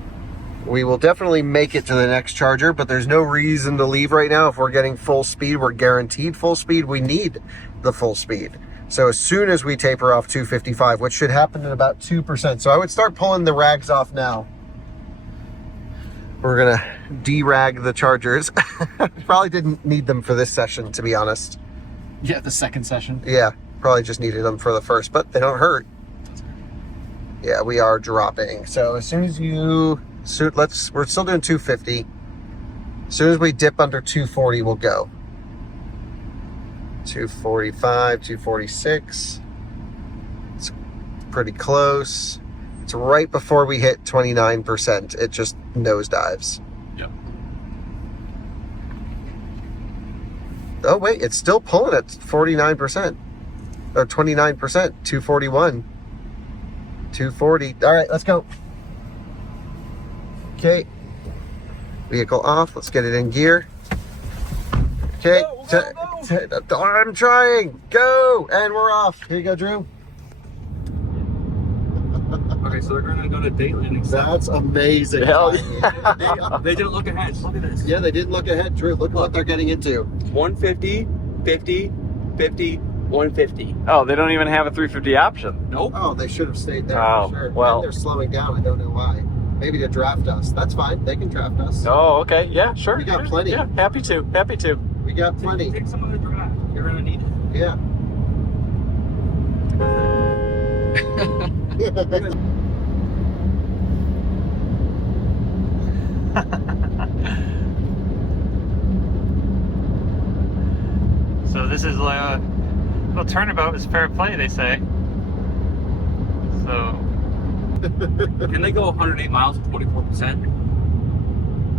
We will definitely make it to the next charger, but there's no reason to leave right now. If we're getting full speed, we're guaranteed full speed. We need the full speed. So as soon as we taper off 255, which should happen in about 2%. So I would start pulling the rags off now. We're gonna de-rag the chargers. Probably didn't need them for this session, to be honest. Yeah, the second session. Yeah, probably just needed them for the first, but they don't hurt. Yeah, we are dropping. So as soon as you, we're still doing 250. As soon as we dip under 240, we'll go. 245, 246. It's pretty close. It's right before we hit 29%. It just nosedives. Yep. Oh wait, it's still pulling at 49%. Or 29%, 241. 240. All right, let's go. Okay. Vehicle off. Let's get it in gear. Okay. I'm trying. Go. And we're off. Here you go, Drew. Okay, so they're going to go to Dayland. That's amazing. Hell yeah. They didn't look ahead. Look at this. Yeah, they didn't look ahead, Drew. Look what they're getting into. 150, 50, 50, 150. Oh, they don't even have a 350 option. Nope. Oh, they should have stayed there Oh, for sure. well. And they're slowing down. I don't know why. Maybe to draft us. That's fine. They can draft us. Oh, okay. Yeah, sure. We got sure. plenty. Yeah, happy to. Happy to. We got plenty. Take some of the drive. You're going to need it. Yeah. So this is like well, turnabout is fair play, they say. So Can they go 108 miles at 24%?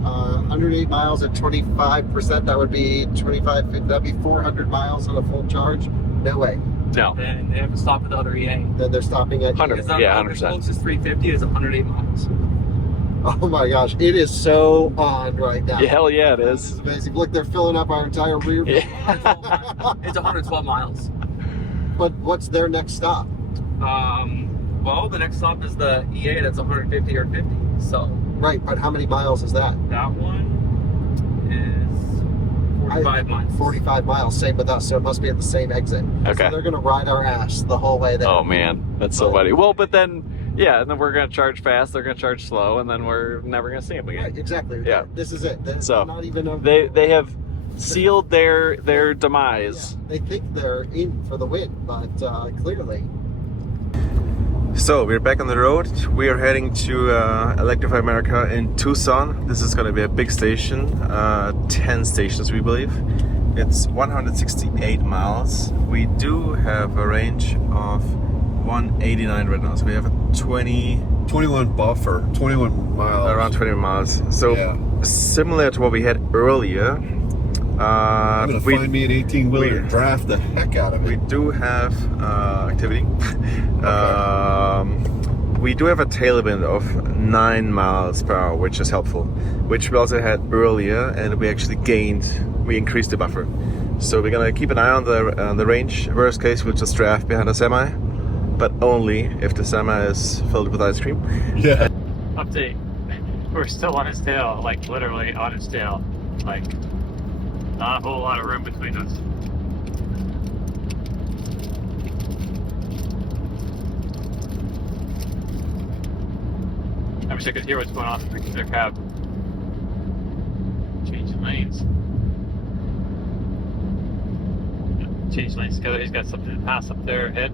108 miles at 25%. That would be 25. That'd be 400 miles on a full charge. No way. No. And they have to stop at the other EA. Then they're stopping at 100. Their Yeah, 100%. closest 350 is 108 miles. Oh my gosh, it is so on right now. Yeah, hell yeah, it This is. is amazing. Look, they're filling up our entire rear. Yeah. It's 112 miles. But what's their next stop? Well, the next stop is the EA. That's 150 or 50. So Right, but how many miles is that? that one is 45 miles. 45 miles, same with us, so it must be at the same exit. Okay. So they're going to ride our ass the whole way there. Oh man, that's so funny. Well, but then, yeah, and then we're gonna charge fast. They're gonna charge slow, and then we're never gonna see them again. Right, exactly. Yeah. This is it. They're So not even a, they have sealed their demise. they think they're in for the win, but clearly. So we're back on the road. We are heading to Electrify America in Tucson. This is going to be a big station, 10 stations we believe. It's 168 miles. We do have a range of 189 right now, so we have a 21 buffer, 21 miles. around 20 miles. So Yeah. similar to what we had earlier. I'm gonna find me an 18-wheeler and draft the heck out of We it. do have activity. We do have a tail wind of 9 miles per hour, which is helpful, which we also had earlier, and we actually we increased the buffer. So we're gonna keep an eye on the range. Worst case, we'll just draft behind a semi, but only if the semi is filled with ice cream. Yeah. update. We're still on its tail, like literally on its tail. Like not a whole lot of room between us. I wish I could hear what's going on with their cab. Changing lanes. Change lanes. He's got something to pass up there ahead.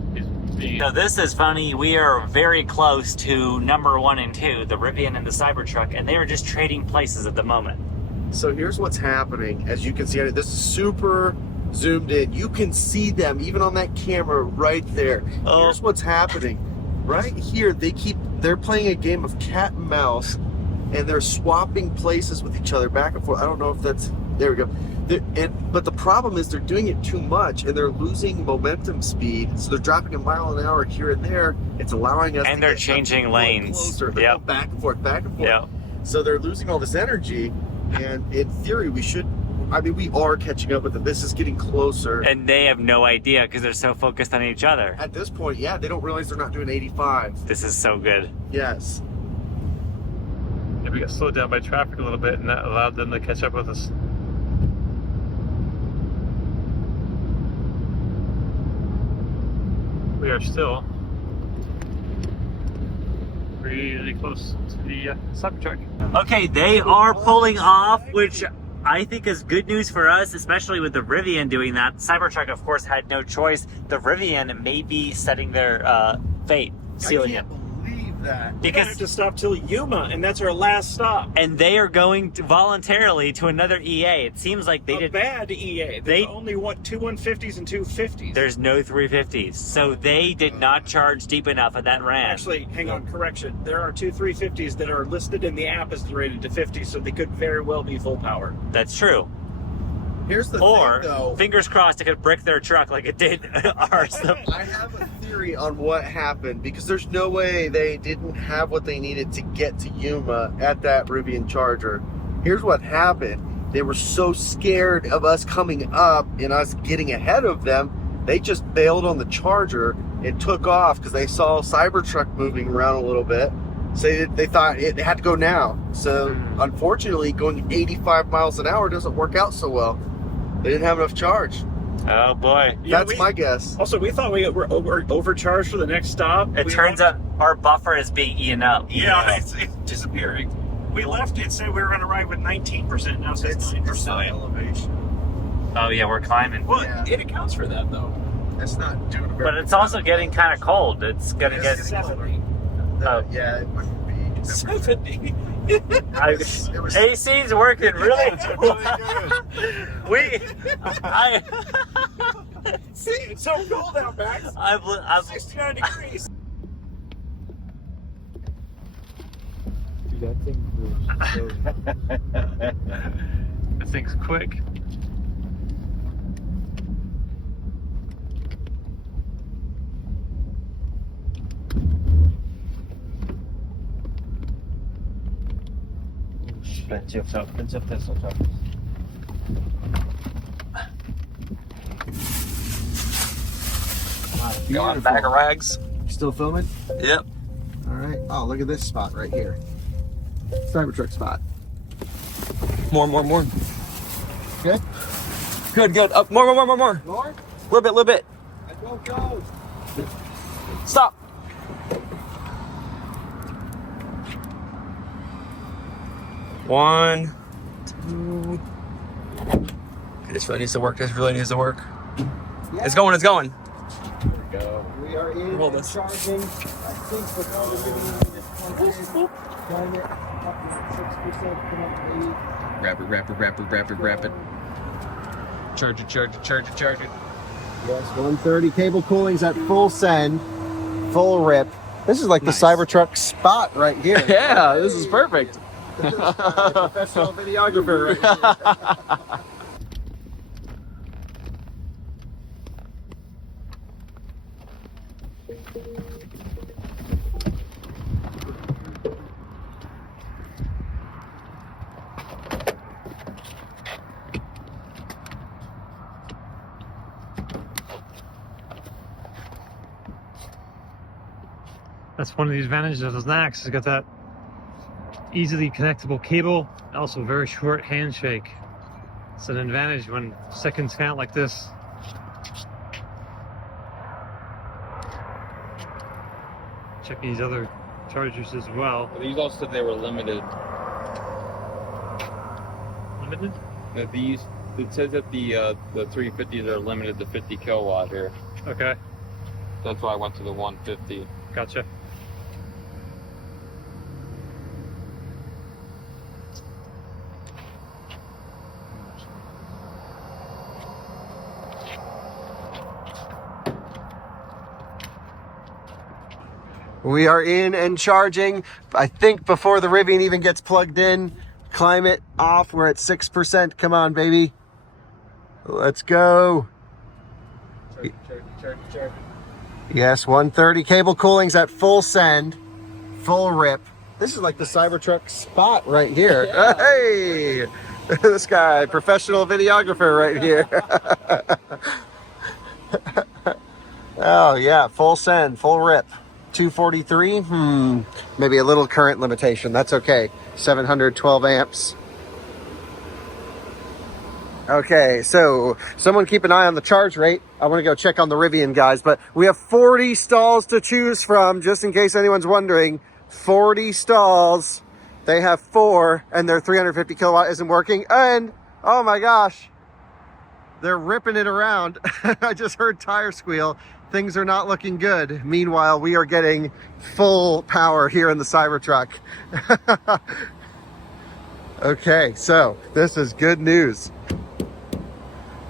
So this is funny. We are very close to number 1 and 2, the Rivian and the Cybertruck, and they are just trading places at the moment. So here's what's happening. As you can see, this is super zoomed in. You can see them even on that camera right there. Oh. Here's what's happening. Right here, they're playing a game of cat and mouse, and they're swapping places with each other back and forth. I don't know if that's, there we go. But the problem is they're doing it too much, and they're losing momentum speed. So they're dropping a mile an hour here and there. It's allowing us And to they're get changing lanes. closer. They're Yep. going back and forth, back and forth. Yep. So they're losing all this energy, and in theory, we are catching up with them. This is getting closer. And they have no idea because they're so focused on each other. At this point, yeah, they don't realize they're not doing 85. This is so good. Yes. Yeah, we got slowed down by traffic a little bit, and that allowed them to catch up with us. We are still really close to the Cybertruck. Okay, they are pulling off, which I think is good news for us, especially with the Rivian doing that. Cybertruck, of course, had no choice. The Rivian may be setting their fate, sealing I it. can't believe that. We don't have to stop till Yuma, and that's our last stop. And they are going to voluntarily to another EA. It seems like they did bad EA. They only want two 150s and two 50s. There's no 350s, so they did not charge deep enough at that ramp. Actually, hang on, correction. There are two 350s that are listed in the app as rated to 50, so they could very well be full power. That's true. Here's the Or, thing, though. fingers crossed, it could brick their truck like it did ours. I have a theory on what happened, because there's no way they didn't have what they needed to get to Yuma at that Rivian Charger. Here's what happened. They were so scared of us coming up and us getting ahead of them, they just bailed on the Charger and took off because they saw Cybertruck moving around a little bit. So they thought it had to go now. So unfortunately, going 85 miles an hour doesn't work out so well. They didn't have enough charge. Oh boy. That's my guess. Also, we thought we were overcharged for the next stop. It turns out our buffer is being eaten up. Yeah, it's disappearing. We left it, said we were going to ride with 19%. Now it says 9%. Elevation. Oh yeah, we're climbing. Well, it accounts for that, though. It's not doing very But it's also getting kind of cold. It's going to get... 70. Oh. Yeah, it wouldn't be. 70. AC's working really good. See, it's so cold out back. I'm 69 degrees. That thing That thing's quick. Będzie w ten sposób. Got a bag of rags. Still filming? Yep. All right. Oh, look at this spot right here. Cybertruck spot. More. Good? Good. Up. More. More? Little bit. I don't go. Stop. One, two. Okay, this really needs to work. Yeah. It's going. There we go. We are in Roll and this. charging. I think before the video gets plugged in, done it up to 6%, come up to 80. Rapid. Charge it. Yes, 130 cable cooling's at full send, full rip. This is like the Cybertruck spot right here. Yeah, this is perfect. Professional videographer right here. That's one of the advantages of the Nax. It's got that easily connectable cable, also very short handshake. It's an advantage when seconds count like this. Check these other chargers as well. These all said they were limited. Limited? These, it says that the 350s are limited to 50 kilowatt here. Okay, That's why I went to the 150. gotcha. We are in and charging. I think before the Rivian even gets plugged in, climb it off. We're at 6%. Come on, baby. Let's go. Charge. Yes, 130 cable cooling's at full send, full rip. This is like the Cybertruck spot right here. Yeah. Hey, this guy, professional videographer right here. Oh yeah, full send, full rip. 243, maybe a little current limitation. That's okay. 712 amps. Okay, so someone keep an eye on the charge rate. I want to go check on the Rivian guys, but we have 40 stalls to choose from, just in case anyone's wondering. 40 stalls. They have 4, and their 350 kilowatt isn't working. And, oh my gosh, they're ripping it around. I just heard tire squeal. things are not looking good. Meanwhile, we are getting full power here in the Cybertruck. Okay, so this is good news.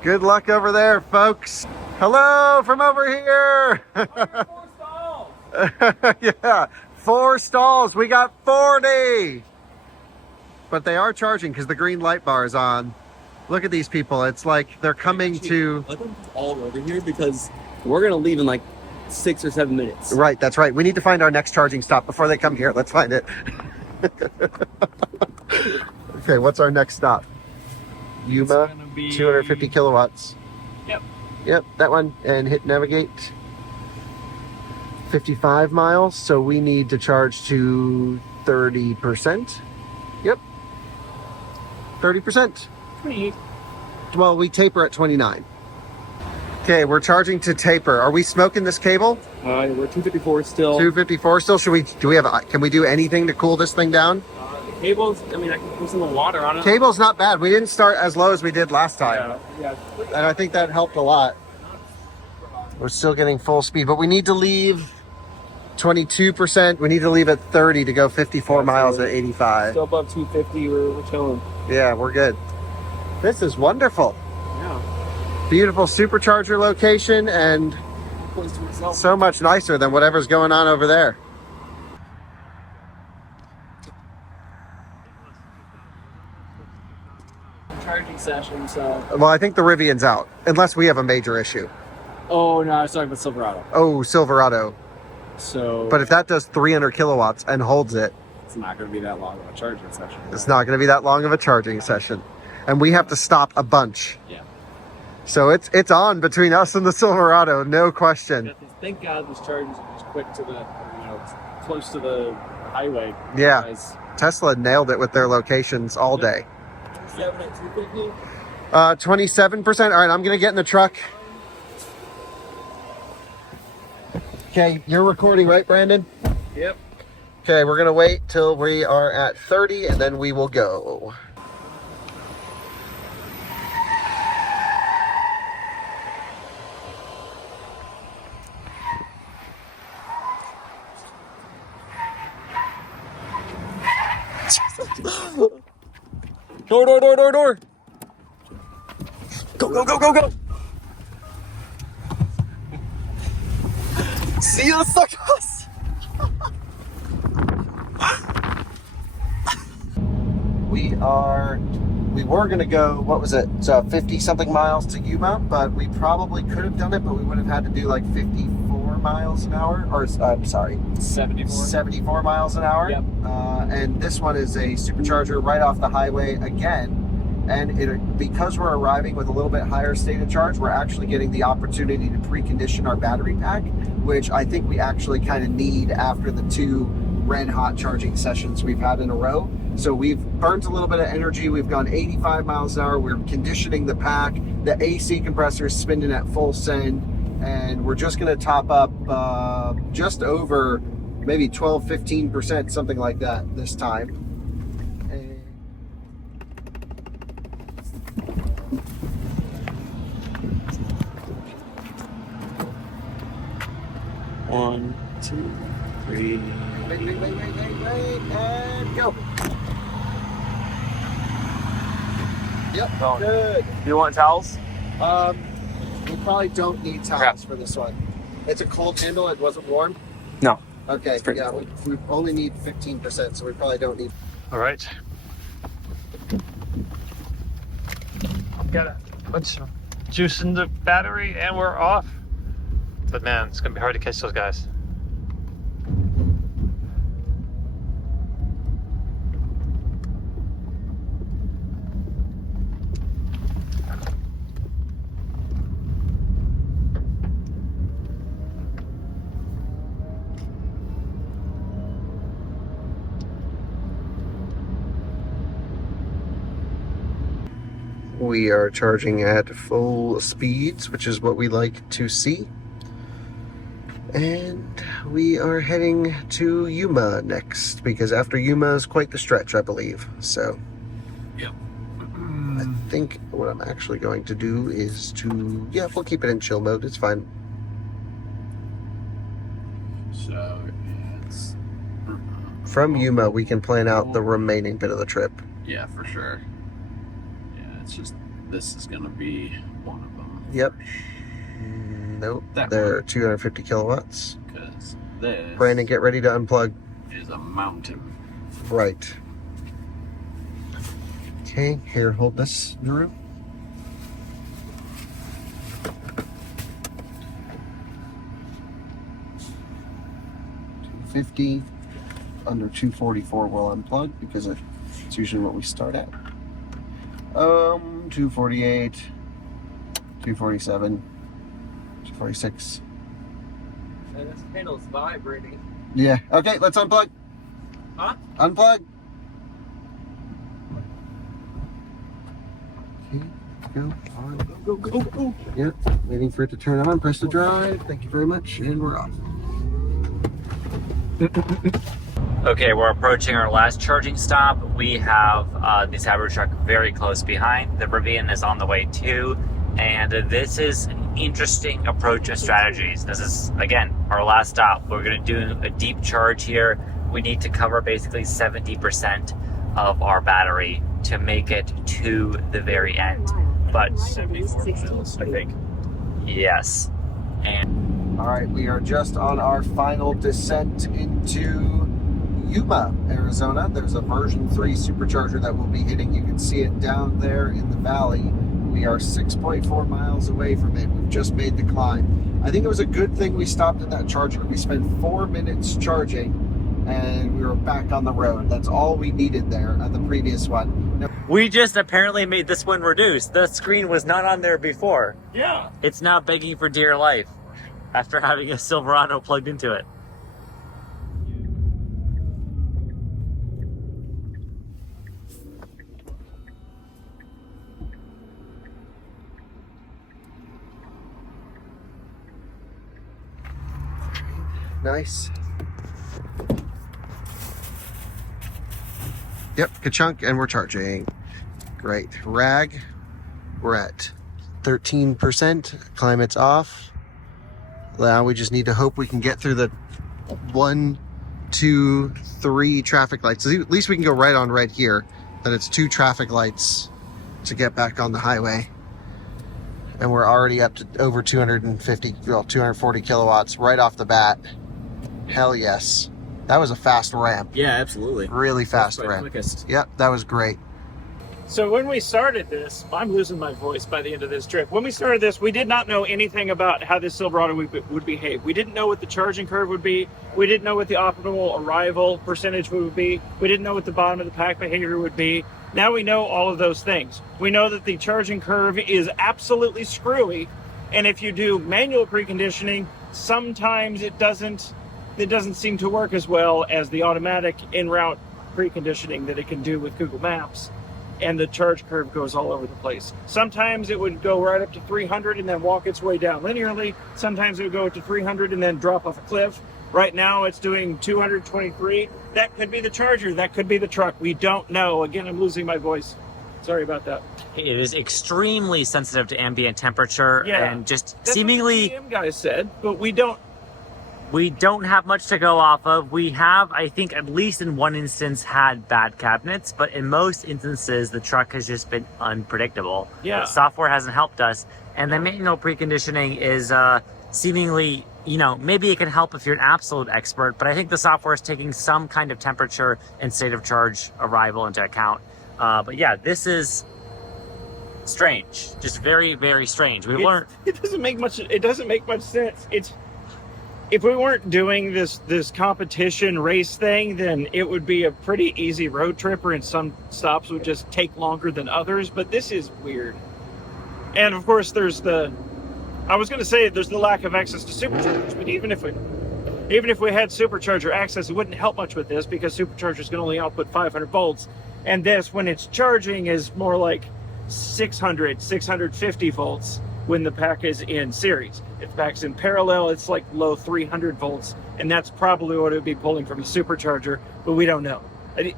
Good luck over there, folks. Hello from over here. 4 stalls. Yeah, 4 stalls. We got 40. But they are charging because the green light bar is on. Look at these people. It's like they're coming to... Let them all over here because we're going to leave in like 6 or 7 minutes. Right, that's right. We need to find our next charging stop before they come here. Let's find it. Okay, what's our next stop? Yuma, 250 kilowatts. Yep. Yep, that one. And hit navigate. 55 miles, so we need to charge to 30%. Yep. 30%. 28. Well, we taper at 29. Okay, we're charging to taper. Are we smoking this cable? We're 254 still. 254 still? Can we do anything to cool this thing down? The cables, I mean, I can put some water on it. Cable's not bad. We didn't start as low as we did last time. Yeah. And I think that helped a lot. We're still getting full speed, but we need to leave 22%. We need to leave at 30 to go 54 miles at 85. Still above 250, we're chilling. Yeah, we're good. This is wonderful. Yeah. Beautiful supercharger location and Close to myself. so much nicer than whatever's going on over there. Charging session, so. Well, I think the Rivian's out, unless we have a major issue. Oh, no, I was talking about Silverado. Oh, Silverado. So. But if that does 300 kilowatts and holds it, it's not going to be that long of a charging session. it's not going to be that long of a charging session. And we have to stop a bunch. Yeah. So it's on between us and the Silverado, no question. Thank God these chargers are just quick to the, close to the highway. Yeah. Otherwise, Tesla nailed it with their locations all day. 7 at 250. 27%. All right, I'm going to get in the truck. Okay, you're recording, right, Brandon? Yep. Okay, we're going to wait till we are at 30 and then we will go. Door. Go. See you, suckers. We were going to go, what was it, 50 something miles to Yuma, but we probably could have done it, but we would have had to do like 54 miles an hour, or I'm sorry, 74 miles an hour. Yep. And this one is a supercharger right off the highway again. And because we're arriving with a little bit higher state of charge, we're actually getting the opportunity to precondition our battery pack, which I think we actually kind of need after the 2 red hot charging sessions we've had in a row. So we've burnt a little bit of energy. We've gone 85 miles an hour. We're conditioning the pack. The AC compressor is spinning at full send. And we're just going to top up just over maybe 12, 15%, something like that this time. And 1, 2, 3. Wait, and go. Yep, good. Do you want towels? We probably don't need towels for this one. It's a cold handle, it wasn't warm? No. Okay, yeah, we only need 15%, so we probably don't need... All right. Got a bunch of juice in the battery and we're off. But man, it's gonna be hard to catch those guys. We are charging at full speeds, which is what we like to see. And we are heading to Yuma next, because after Yuma is quite the stretch, I believe. So, Yep. I think what I'm actually going to do is we'll keep it in chill mode. It's fine. from Yuma, we can plan out the remaining bit of the trip. Yeah, for sure. Yeah, it's just, this is going to be one of them. Yep. Nope. They're 250 kilowatts. Because this... Brandon, get ready to unplug. ...is a mountain. Right. Okay, here, hold this, Drew. $250, under 244 we'll unplug because it's usually what we start at. 248, 247, 246. And this panel's vibrating. Yeah, okay, let's unplug. Huh? Unplug. Okay, go on, go. Yep, waiting for it to turn on. Press the drive. Thank you very much, and we're off. Okay, we're approaching our last charging stop. We have the Cybertruck very close behind. The Rivian is on the way too. And this is an interesting approach of strategies. This is, again, our last stop. We're going to do a deep charge here. We need to cover basically 70% of our battery to make it to the very end. But 74 miles, I think. yes. And all right, we are just on our final descent into Yuma, Arizona. There's a version 3 supercharger that we'll be hitting. You can see it down there in the valley. We are 6.4 miles away from it. We've just made the climb. I think it was a good thing we stopped at that charger. We spent 4 minutes charging and we were back on the road. That's all we needed there on the previous one. Now, we just apparently made this one reduce. The screen was not on there before. Yeah. It's now begging for dear life after having a Silverado plugged into it. nice. Yep, ka-chunk, and we're charging. Great. Rag, we're at 13%. Climate's off. Now we just need to hope we can get through the 1, 2, 3 traffic lights. At least we can go right on red here. Then it's 2 traffic lights to get back on the highway. And we're already up to over 240 kilowatts right off the bat. Hell yes. That was a fast ramp. Yeah, absolutely. Really fast ramp. Quickest. Yep, that was great. So when we started this, I'm losing my voice by the end of this trip. When we started this, we did not know anything about how this Silverado would behave. We didn't know what the charging curve would be. We didn't know what the optimal arrival percentage would be. We didn't know what the bottom of the pack behavior would be. Now we know all of those things. We know that the charging curve is absolutely screwy. And if you do manual preconditioning, sometimes it doesn't seem to work as well as the automatic in-route preconditioning that it can do with Google Maps. And the charge curve goes all over the place. Sometimes it would go right up to 300 and then walk its way down linearly. Sometimes it would go to 300 and then drop off a cliff. Right now it's doing 223. That could be the charger. That could be the truck. We don't know. Again, I'm losing my voice. Sorry about that. It is extremely sensitive to ambient temperature and just That's seemingly... what the GM guys said, but we don't have much to go off of. We have, I think, at least in one instance, had bad cabinets, but in most instances, the truck has just been unpredictable. Yeah. The software hasn't helped us, and the manual preconditioning is seemingly, maybe it can help if you're an absolute expert, but I think the software is taking some kind of temperature and state of charge arrival into account. But yeah, this is strange, just very, very strange. It doesn't make much sense. If we weren't doing this competition race thing, then it would be a pretty easy road tripper, and some stops would just take longer than others. But this is weird. And of course, there's the lack of access to superchargers. But even if we had supercharger access, it wouldn't help much with this because superchargers can only output 500 volts, and this, when it's charging, is more like 650 volts. When the pack is in series. If the pack's in parallel, it's like low 300 volts, and that's probably what it would be pulling from a supercharger, but we don't know. The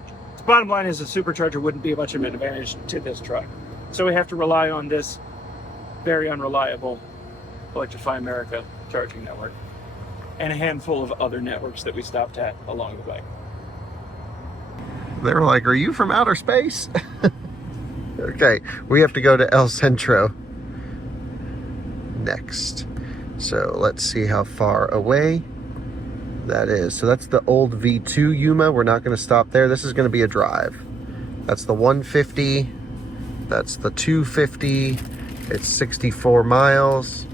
bottom line is a supercharger wouldn't be much of an advantage to this truck. So we have to rely on this very unreliable Electrify America charging network and a handful of other networks that we stopped at along the way. They were like, are you from outer space? Okay, we have to go to El Centro next. So let's see how far away that is. So that's the old V2 Yuma. We're not going to stop there. This is going to be a drive. That's the 150. That's the 250. It's 64 miles.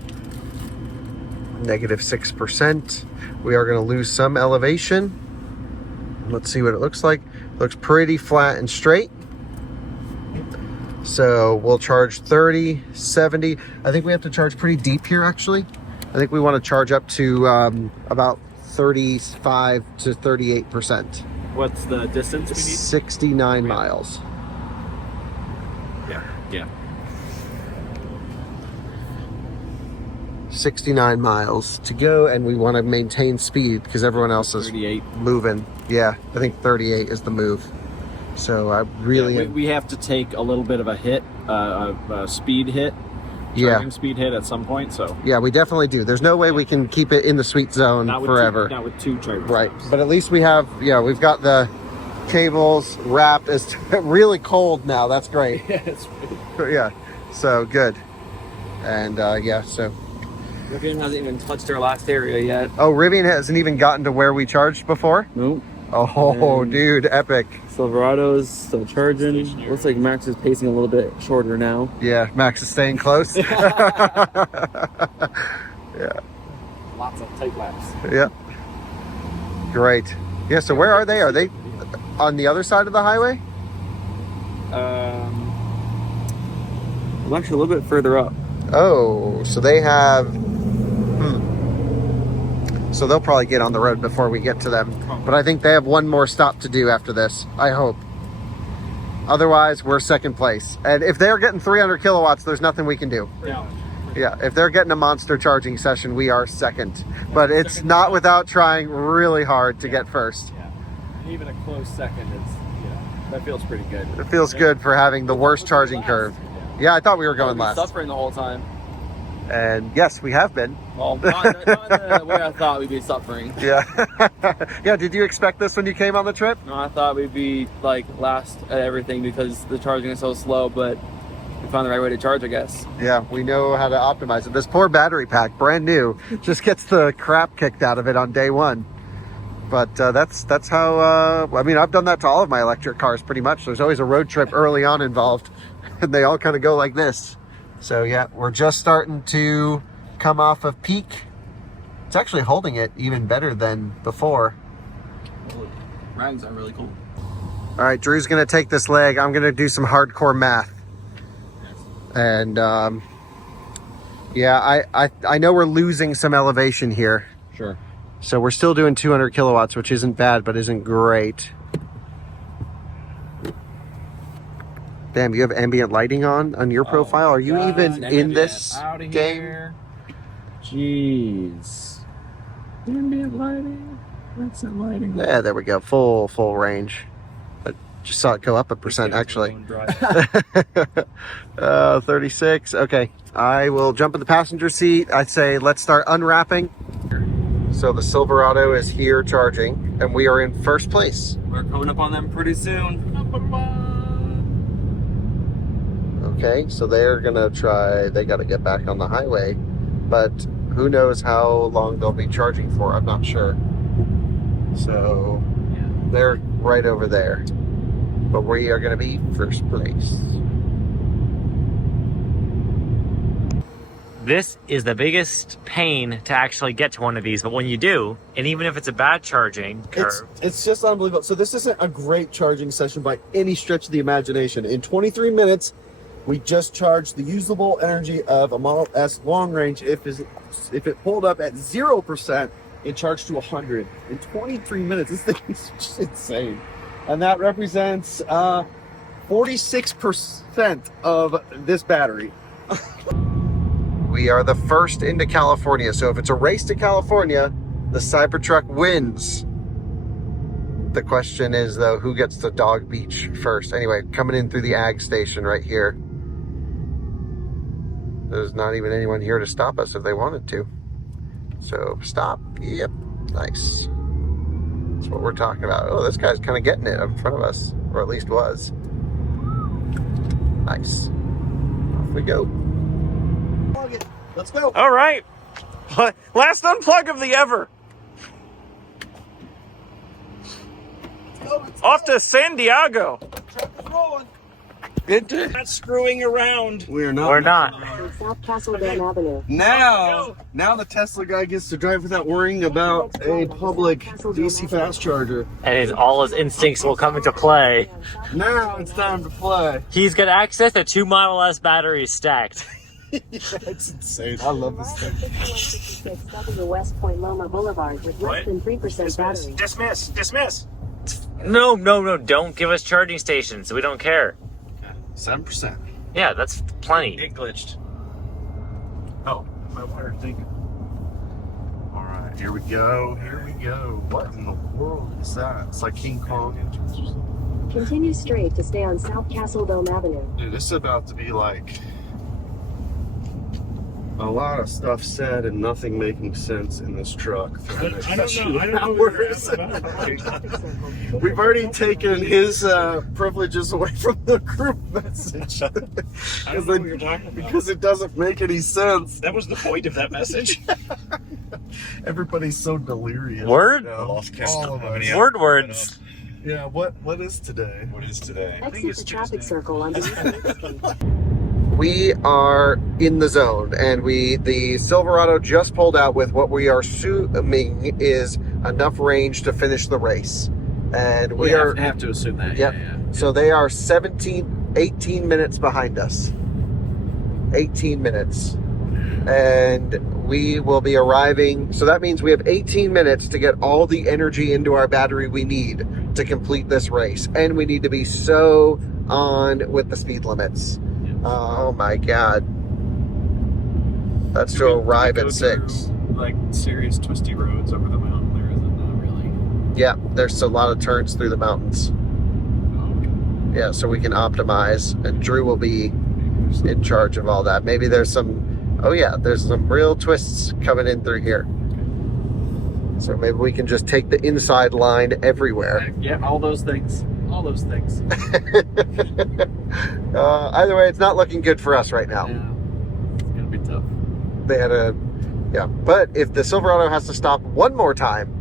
Negative 6%. We are going to lose some elevation. Let's see what it looks like. Looks pretty flat and straight. So we'll charge 30, 70. I think we have to charge pretty deep here, actually. I think we want to charge up to about 35 to 38%. What's the distance we need? 69 miles. Yeah. 69 miles to go, and we want to maintain speed because everyone else is 38. moving. Yeah, I think 38 is the move. So I really... we have to take a little bit of a hit, a speed hit. Yeah. Speed hit at some point, so. Yeah, we definitely do. There's no way we can keep it in the sweet zone forever. Not with two charging Right, stops. but at least we have, we've got the cables wrapped. It's really cold now. That's great. Yeah, so good. And so. Rivian hasn't even touched our last area yet. Oh, Rivian hasn't even gotten to where we charged before? Nope. Oh, dude, epic. Silverado's still charging. Looks like Max is pacing a little bit shorter now. Yeah, Max is staying close. Yeah. Lots of tight laps. Yeah. Great. Yeah, so where are they? Are they on the other side of the highway? I'm actually a little bit further up. Oh, so they have... So they'll probably get on the road before we get to them. But I think they have one more stop to do after this, I hope. Otherwise, we're second place. And if they're getting 300 kilowatts, there's nothing we can do. Yeah, if they're getting a monster charging session, we are second. But it's not without trying really hard to get first. Yeah, and even a close second is, that feels pretty good. It feels good for having the worst charging curve. Yeah, I thought we were going last. Suffering the whole time. And yes, we have been. Well, not in the way I thought we'd be suffering. Yeah. Yeah, did you expect this when you came on the trip? No, I thought we'd be like last at everything because the charging is so slow, but we found the right way to charge, I guess. Yeah, we know how to optimize it. This poor battery pack, brand new, just gets the crap kicked out of it on day one. But that's how, I mean, I've done that to all of my electric cars pretty much. There's always a road trip early on involved, and they all kind of go like this. So yeah, we're just starting to come off of peak. It's actually holding it even better than before. Rags are really cool. All right, Drew's gonna take this leg. I'm gonna do some hardcore math. And yeah, I know we're losing some elevation here. Sure. So we're still doing 200 kilowatts, which isn't bad, but isn't great. Damn, you have ambient lighting on your profile? Are you even in this game? Jeez. Ambient lighting? That's not lighting. Yeah, there we go. Full range. I just saw it go up 1%, actually. 36. Okay. I will jump in the passenger seat. I say let's start unwrapping. So the Silverado is here charging, and we are in first place. We're coming up on them pretty soon. Okay, so they're gonna try, they gotta get back on the highway, but who knows how long they'll be charging for, I'm not sure. So they're right over there, but we are gonna be first place. This is the biggest pain to actually get to one of these, but when you do, and even if it's a bad charging curve, it's just unbelievable. So this isn't a great charging session by any stretch of the imagination. In 23 minutes, we just charged the usable energy of a Model S long range. If it pulled up at 0%, it charged to 100 in 23 minutes. This thing is just insane, and that represents 46% of this battery. We are the first into California, so if it's a race to California, the Cybertruck wins. The question is, though, who gets to Dog Beach first? Anyway, coming in through the ag station right here. There's not even anyone here to stop us if they wanted to. So, stop. Yep. Nice. That's what we're talking about. Oh, this guy's kind of getting it in front of us. or at least was. Nice. Off we go. Let's go. All right. Last unplug of the ever. Off to San Diego. Not screwing around. We're not. We're not. South Castle Dam Avenue. Now the Tesla guy gets to drive without worrying about a public DC fast charger. And all his instincts will come into play. Now it's time to play. He's got access to 2 Model S batteries stacked. It's insane. I love this thing. W West Point Loma Boulevard with less than 3% battery. Dismiss. No, don't give us charging stations. We don't care. 7%. Yeah, that's plenty. It glitched. Oh, my water thing. All right, here we go. What in the world is that? It's like King Kong. Continue straight to stay on South Castle Dome Avenue. Dude, this is about to be like a lot of stuff said and nothing making sense in this truck. I don't know what you're about. We've already taken his privileges away from the group message. I don't know what you're talking about. Because it doesn't make any sense. That was the point of that message. Everybody's so delirious. Word? All of us. Words. Yeah, what is today? What is today? Exit the traffic circle on the We are in the zone, and the Silverado just pulled out with what we are assuming is enough range to finish the race. And we have to assume that. Yep. Yeah. So they are 18 minutes behind us. 18 minutes. And we will be arriving. So that means we have 18 minutes to get all the energy into our battery we need to complete this race. And we need to be so on with the speed limits. Oh my God. That's to arrive at 6. Like serious twisty roads over the mountain, there isn't really. Yeah, there's a lot of turns through the mountains. Yeah, so we can optimize, and Drew will be in charge of all that. Maybe there's some, there's some real twists coming in through here. So maybe we can just take the inside line everywhere. Yeah, all those things. Either way, it's not looking good for us right now. Yeah, it's gonna be tough. But if the Silverado has to stop one more time,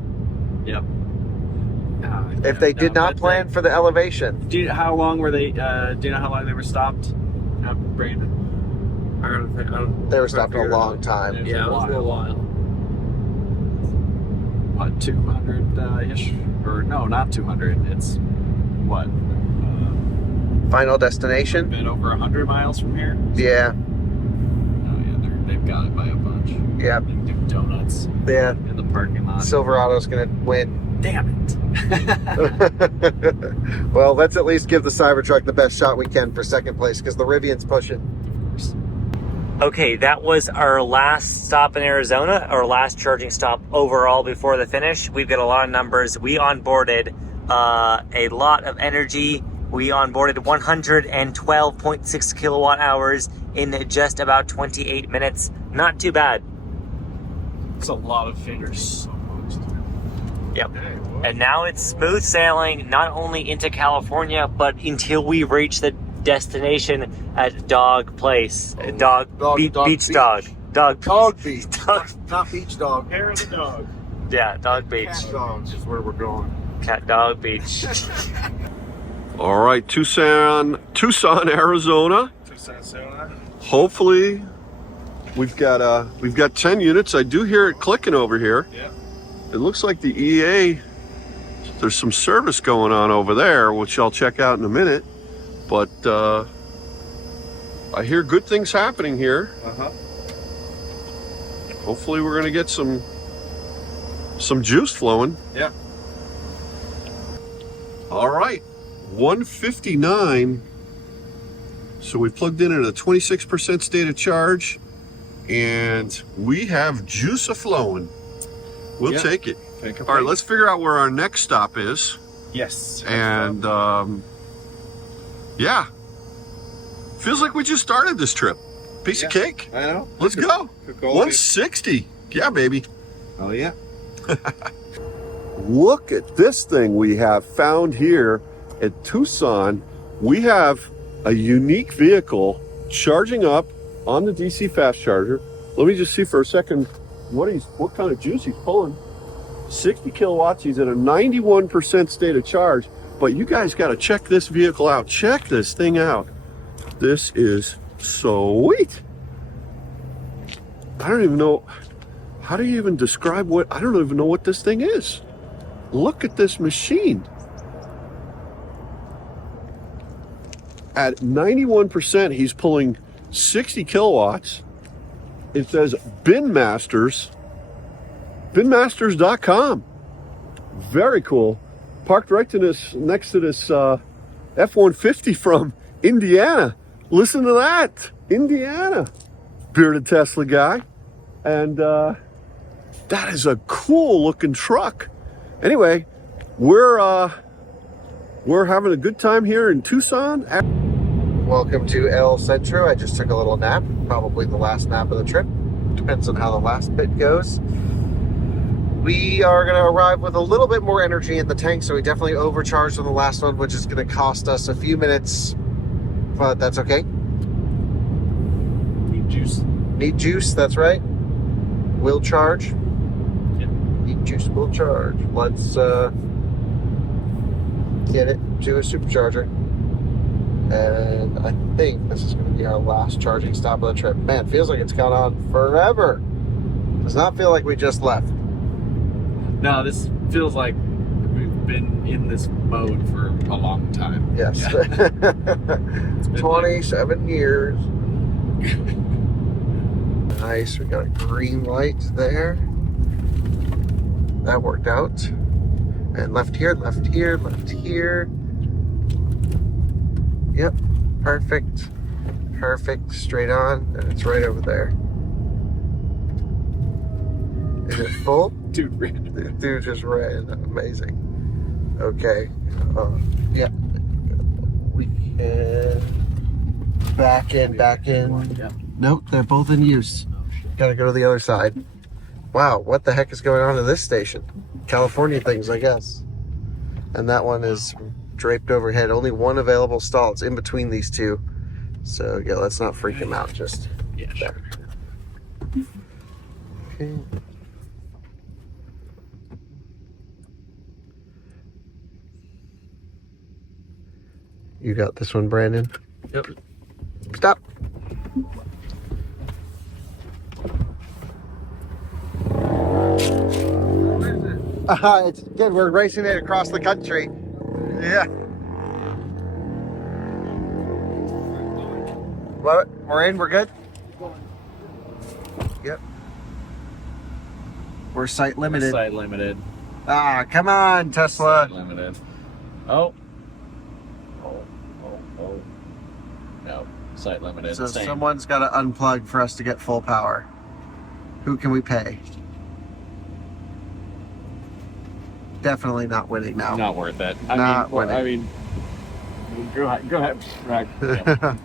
if they did not plan for the elevation. How long were they? Do you know how long they were stopped? Brandon? They were stopped a long time. Yeah, it was a little while. What, 200-ish? Or no, not 200. It's what? Final destination? A bit over 100 miles from here. Yeah. Oh yeah, they've got it by a bunch. Yeah. They do donuts. Yeah. In the parking lot. Silverado's gonna win. Damn it. Well, let's at least give the Cybertruck the best shot we can for second place, because the Rivian's pushing. Okay, that was our last stop in Arizona, our last charging stop overall before the finish. We've got a lot of numbers. We onboarded a lot of energy. We onboarded 112.6 kilowatt hours in just about 28 minutes. Not too bad. It's a lot of fingers. Yep. And now it's smooth sailing, not only into California, but until we reach the destination at Dog Place. Beach Dog. Dog Beach. Not Beach Dog. Hair of the dog. Yeah, Dog Beach. Cat Dogs is where we're going. Cat Dog Beach. All right, Tucson, Arizona. Hopefully, we've got 10 units. I do hear it clicking over here. Yeah. It looks like the EA. There's some service going on over there, which I'll check out in a minute. But I hear good things happening here. Hopefully, we're gonna get some juice flowing. Yeah. All right, 159. So we plugged in at a 26% state of charge, and we have juice a-flowing. We'll take it. All right, let's figure out where our next stop is. Yes. And yeah, feels like we just started this trip. Piece of cake. I know. Let's go. 160. Yeah, baby. Oh yeah. Look at this thing we have found here. at Tucson, we have a unique vehicle charging up on the DC fast charger. Let me just see for a second what kind of juice he's pulling. 60 kilowatts. He's at a 91% state of charge. But you guys got to check this vehicle out. Check this thing out. This is sweet. I don't even know. How do you even describe I don't even know what this thing is. Look at this machine. At 91%, he's pulling 60 kilowatts. It says Bin Masters. Binmasters.com. Very cool. Parked right to this, next to this F-150 from Indiana. Listen to that. Indiana. Bearded Tesla guy. And that is a cool looking truck. Anyway, we're having a good time here in Tucson. Welcome to El Centro. I just took a little nap, probably the last nap of the trip. Depends on how the last bit goes. We are going to arrive with a little bit more energy in the tank, so we definitely overcharged on the last one, which is going to cost us a few minutes, but that's okay. Need juice. Need juice, that's right. Will charge. Yep. Need juice, will charge. Let's get it to a supercharger. And I think this is going to be our last charging stop of the trip. Man, feels like it's gone on forever. Does not feel like we just left. No, this feels like we've been in this mode for a long time. Yes. Yeah. 27 years. Nice. We got a green light there. That worked out. And left here, left here, left here. Yep. Perfect. Perfect. Straight on. And it's right over there. Is it full? Dude ran. Dude just ran. Amazing. Okay. Yeah. We can back in. Yep. Nope, they're both in use. Gotta go to the other side. Wow, what the heck is going on in this station? California things, I guess. And that one is draped overhead. Only one available stall. It's in between these two. So yeah, let's not freak him out. Just Yeah, sure. okay. You got this one, Brandon? Yep. Stop. It's good. We're racing it across the country. Yeah. What? We're in? We're good? Yep. We're site limited. Site limited. Ah, come on, Tesla. Site limited. Oh. No. Site limited. So Same. someone's got to unplug for us to get full power. Who can we pay? Definitely not winning now. Not worth it. Not winning. Go ahead. Right. Yeah.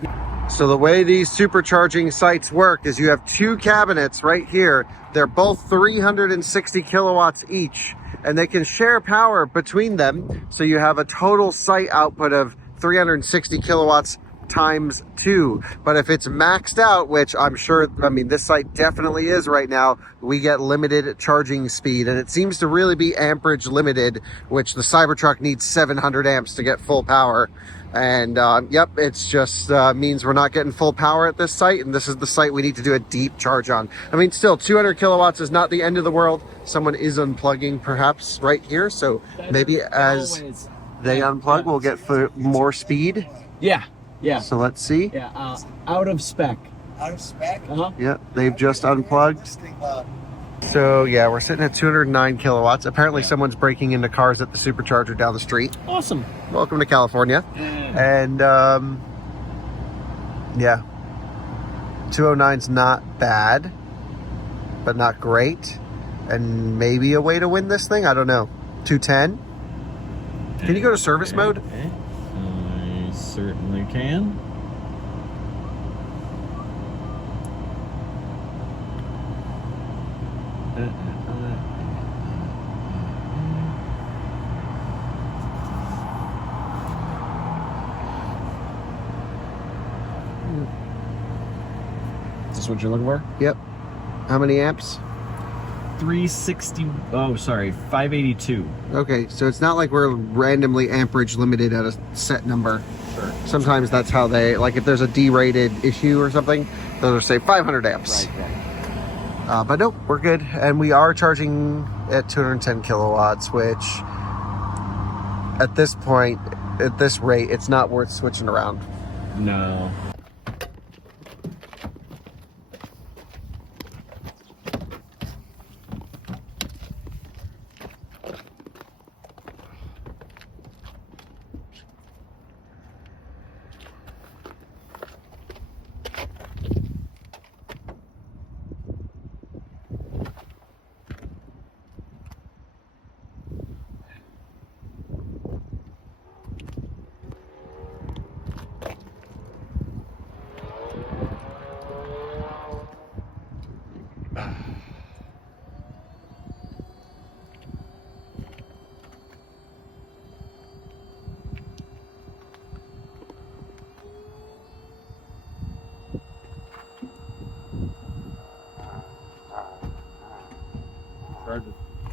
So the way these supercharging sites work is you have two cabinets right here. They're both 360 kilowatts each, and they can share power between them. So you have a total site output of 360 kilowatts times 2. But if it's maxed out, which I'm sure, I mean, this site definitely is right now, we get limited charging speed, and it seems to really be amperage limited, which the Cybertruck needs 700 amps to get full power. And yep, it's just means we're not getting full power at this site, and this is the site we need to do a deep charge on. I mean, still 200 kilowatts is not the end of the world. Someone is unplugging perhaps right here, so maybe as they unplug, we'll get more speed. Yeah. So let's see. Yeah. Out of spec. Out of spec? Yeah, they've just unplugged. So yeah, we're sitting at 209 kilowatts. Apparently someone's breaking into cars at the supercharger down the street. Awesome. Welcome to California. And yeah, 209's not bad, but not great. And maybe a way to win this thing, I don't know. 210. Can you go to service mode? I certainly can. Is this what you're looking for? Yep. How many amps? 360. Oh, sorry, 582. Okay, so it's not like we're randomly amperage limited at a set number. Sure. Sometimes that's how they, like if there's a D-rated issue or something, they'll say 500 amps. Right. But nope, we're good. And we are charging at 210 kilowatts, which at this point, at this rate, it's not worth switching around. No.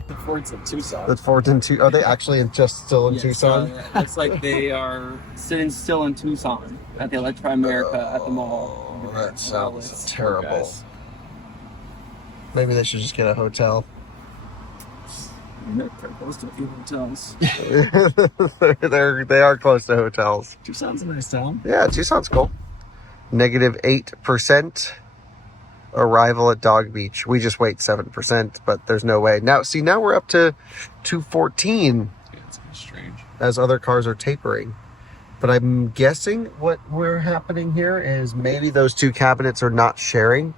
The Ford's in Tucson. The Ford's in Tucson. Are they actually still in Tucson? Looks like they are sitting still in Tucson at the Electrify America at the mall. That sounds terrible. Maybe they should just get a hotel. They're close to a few hotels. They are close to hotels. Tucson's a nice town. Yeah, Tucson's cool. -8%. Arrival at Dog Beach. We just wait 7%, but there's no way. Now we're up to 214. Yeah, it's strange. As other cars are tapering. But I'm guessing what we're happening here is maybe those two cabinets are not sharing.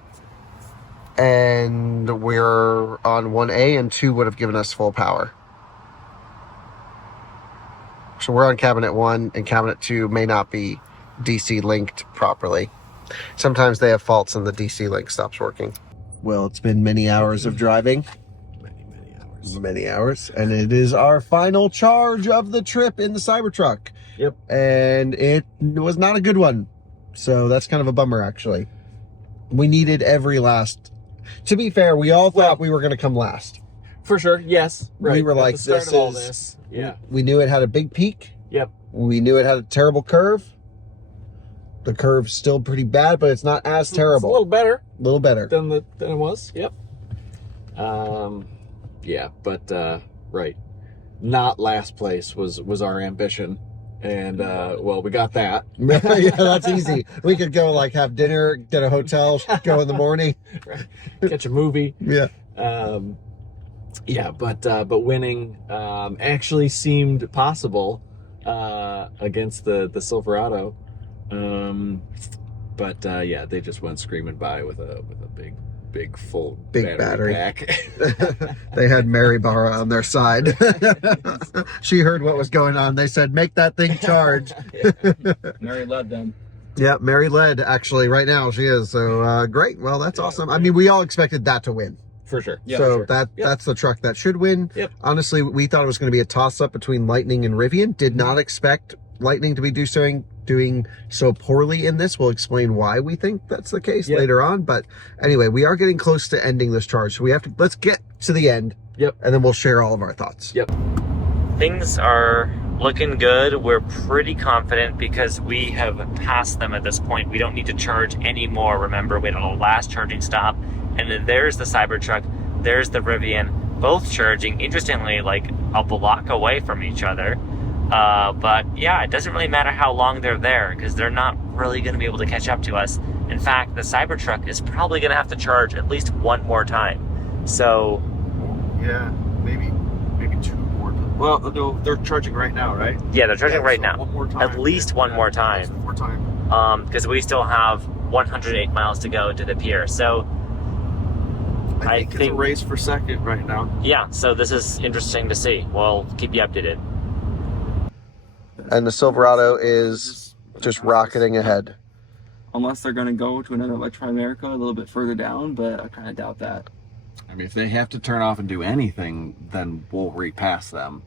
And we're on 1A and 2 would have given us full power. So we're on cabinet 1 and cabinet 2 may not be DC linked properly. Sometimes they have faults and the DC link stops working. Well, it's been many hours of driving. Many hours. And it is our final charge of the trip in the Cybertruck. Yep. And it was not a good one. So that's kind of a bummer, actually. We needed every last... To be fair, we all thought we were going to come last. For sure, yes. Right. We were like, this is... Yeah. We knew it had a big peak. Yep. We knew it had a terrible curve. The curve's still pretty bad, but it's not as terrible. It's a little better. A little better. Than it was. Yep. Yeah, but right. Not last place was our ambition. And well, we got that. Yeah, that's easy. We could go like have dinner, get a hotel, go in the morning. Right. Catch a movie. Yeah. Yeah, but winning actually seemed possible against the Silverado. But yeah, they just went screaming by with a big full battery pack. They had Mary Barra on their side. She heard what was going on. They said, make that thing charge. Mary led them. Yeah, Mary led actually right now. She is. So great. Well, that's awesome. I mean, we all expected that to win. For sure. Yeah, so for sure. That's the truck that should win. Yep. Honestly, we thought it was going to be a toss-up between Lightning and Rivian. Did not expect Lightning to be doing so poorly in this. We'll explain why we think that's the case later on. But anyway, we are getting close to ending this charge. So let's get to the end. Yep. And then we'll share all of our thoughts. Yep. Things are looking good. We're pretty confident because we have passed them at this point. We don't need to charge anymore. Remember, we had a last charging stop. And then there's the Cybertruck, there's the Rivian, both charging, interestingly, like a block away from each other. But yeah, it doesn't really matter how long they're there because they're not really going to be able to catch up to us. In fact, the Cybertruck is probably going to have to charge at least one more time. So... Yeah, maybe 2 more times. Well, they're charging right now, right? Yeah, they're charging right now. One more time. At least one more time. One more time. Because we still have 108 miles to go to the pier. So... I think it's a race for second right now. Yeah, so this is interesting to see. We'll keep you updated. And the Silverado is just rocketing ahead. Unless they're going to go to another Electrify America a little bit further down, but I kind of doubt that. I mean, if they have to turn off and do anything, then we'll repass them.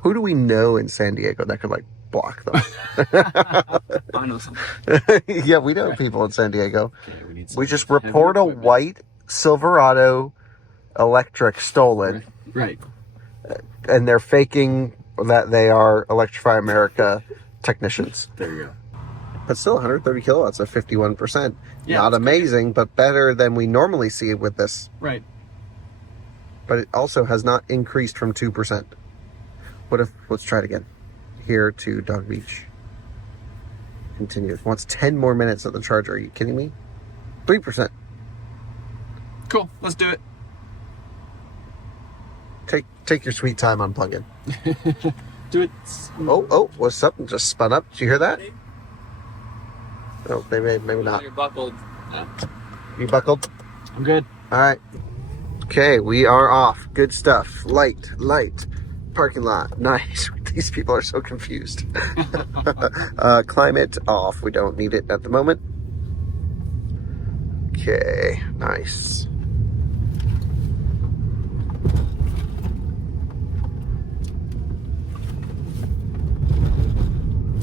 Who do we know in San Diego that could like block them. I know some. Yeah, we know people in San Diego. We just report a white Silverado electric stolen. Right. And they're faking that they are Electrify America technicians. There you go. But still 130 kilowatts at 51%. Yeah, Not amazing, but better than we normally see with this. Right. But it also has not increased from 2%. What if, let's try it again. Here to Dog Beach. Continue. It wants 10 more minutes at the charger. Are you kidding me? 3%. Cool. Let's do it. Take your sweet time unplugging. Do it. Oh, was something just spun up? Did you hear that? Oh, maybe not. You're buckled. You buckled? I'm good. All right. Okay, we are off. Good stuff. Light. Parking lot. Nice. These people are so confused. Climate off. We don't need it at the moment. Okay, nice.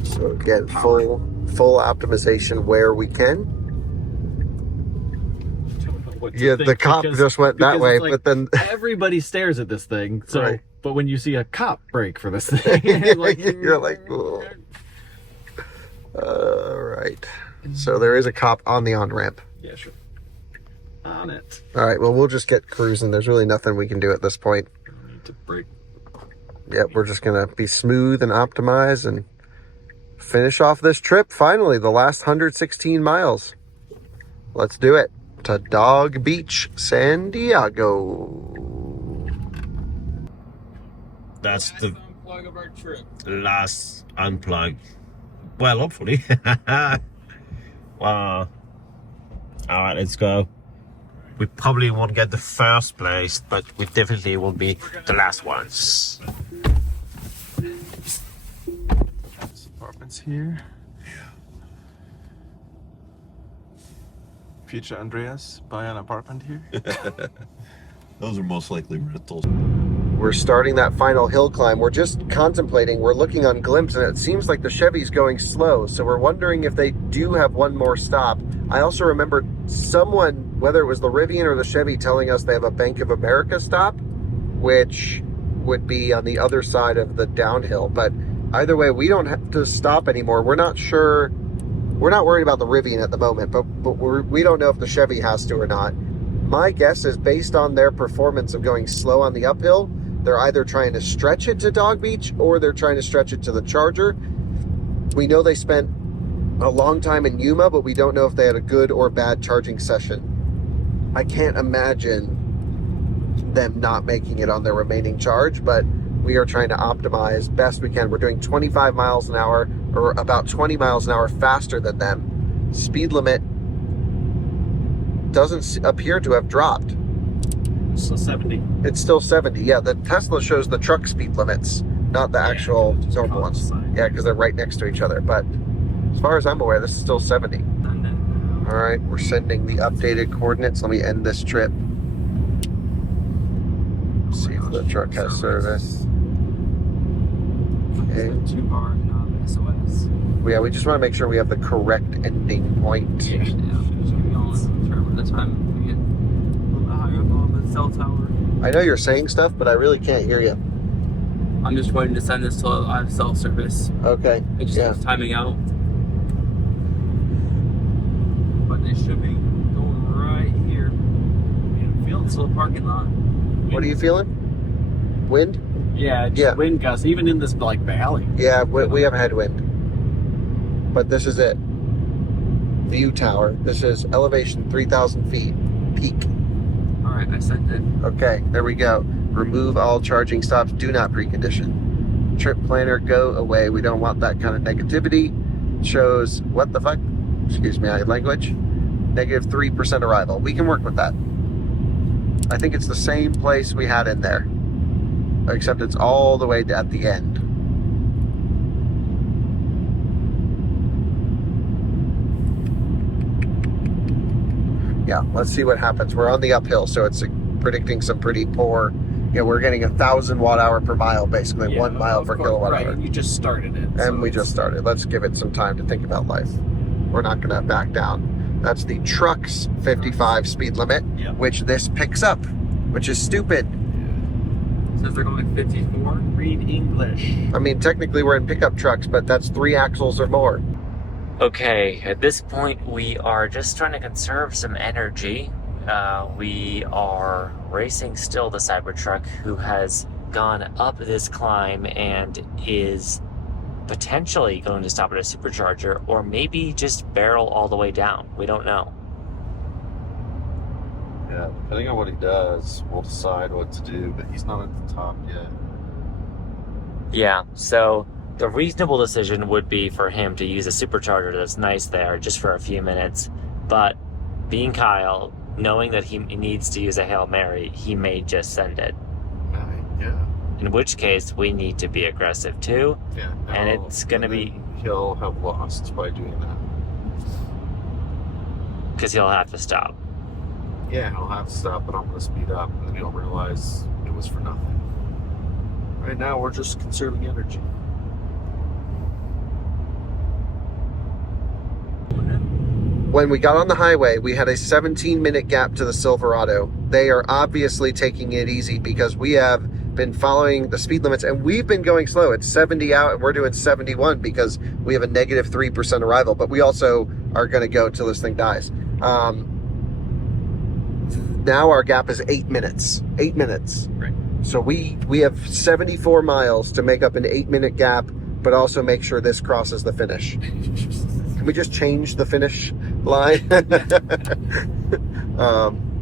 So again, full optimization where we can. Yeah, the cop just went that way, like, but then everybody stares at this thing. So, right. But when you see a cop brake for this thing, you're like, oh. All right. So there is a cop on the on-ramp. Yeah, sure. On it. All right. Well, we'll just get cruising. There's really nothing we can do at this point. To brake. Yep, we're just gonna be smooth and optimize and finish off this trip. Finally, the last 116 miles. Let's do it. To Dog Beach, San Diego. That's the Unplug of our trip. last unplug. Well, hopefully. All right, let's go. We probably won't get the first place, but we definitely will be the last ones. Apartments here. Future Andreas, buy an apartment here. Those are most likely rentals. We're starting that final hill climb. We're just contemplating. We're looking on Glimpse, and it seems like the Chevy's going slow. So we're wondering if they do have one more stop. I also remembered someone, whether it was the Rivian or the Chevy, telling us they have a Bank of America stop, which would be on the other side of the downhill. But either way, we don't have to stop anymore. We're not sure. We're not worried about the Rivian at the moment, but we don't know if the Chevy has to or not. My guess is based on their performance of going slow on the uphill, they're either trying to stretch it to Dog Beach or they're trying to stretch it to the charger. We know they spent a long time in Yuma, but we don't know if they had a good or bad charging session. I can't imagine them not making it on their remaining charge, but we are trying to optimize best we can. We're doing 25 miles an hour, or about 20 miles an hour faster than them. Speed limit doesn't appear to have dropped. So 70. It's still 70. Yeah, the Tesla shows the truck speed limits, not the actual normal ones. Yeah, because they're right next to each other. But as far as I'm aware, this is still 70. All right, we're sending the updated coordinates. Let me end this trip. See if the truck has service. Okay. 2 bars, not SOS. Yeah, we just want to make sure we have the correct ending point. Yeah, just keep going. Sure, by the time we get a little bit higher up on the cell tower. I know you're saying stuff, but I really can't hear you. I'm just waiting to send this till I have cell service. Okay. It just has timing out. But they should be going right here. Man, feeling this little parking lot. What are you feeling? Wind? Yeah, just wind gusts, even in this like valley. Yeah, we have headwind. But this is it. View tower. This is elevation 3,000 feet. Peak. Alright, I sent it. Okay, there we go. Remove all charging stops. Do not precondition. Trip planner, go away. We don't want that kind of negativity. Shows, what the fuck? Excuse me, language. Negative 3% arrival. We can work with that. I think it's the same place we had in there, except it's all the way at the end. Yeah, let's see what happens. We're on the uphill, so it's predicting some pretty poor Yeah, we're getting 1,000 watt-hour per mile, basically, Yeah, 1 mile per kilowatt right, hour. and you just started it. And we just started. Let's give it some time to think about life. We're not going to back down. That's the truck's 55 speed limit, which this picks up, which is stupid. Says they're going 54. Read English. I mean, technically we're in pickup trucks, but that's 3 axles or more. Okay, at this point we are just trying to conserve some energy. We are racing still the Cybertruck, who has gone up this climb and is potentially going to stop at a supercharger, or maybe just barrel all the way down. We don't know. Yeah, depending on what he does, we'll decide what to do, but he's not at the top yet. Yeah, so the reasonable decision would be for him to use a supercharger that's nice there just for a few minutes, but being Kyle, knowing that he needs to use a Hail Mary, he may just send it. Yeah. In which case, we need to be aggressive too, Yeah. and it's going to be... He'll have lost by doing that. Because he'll have to stop. Yeah, he'll have to stop, but I'm going to speed up, and then he'll realize it was for nothing. Right now, we're just conserving energy. When we got on the highway, we had a 17-minute gap to the Silverado. They are obviously taking it easy because we have been following the speed limits, and we've been going slow. It's 70 out, and we're doing 71 because we have a negative 3% arrival, but we also are going to go until this thing dies. Now our gap is 8 minutes. 8 minutes. Right. So we have 74 miles to make up an 8-minute gap, but also make sure this crosses the finish. Can we just change the finish line?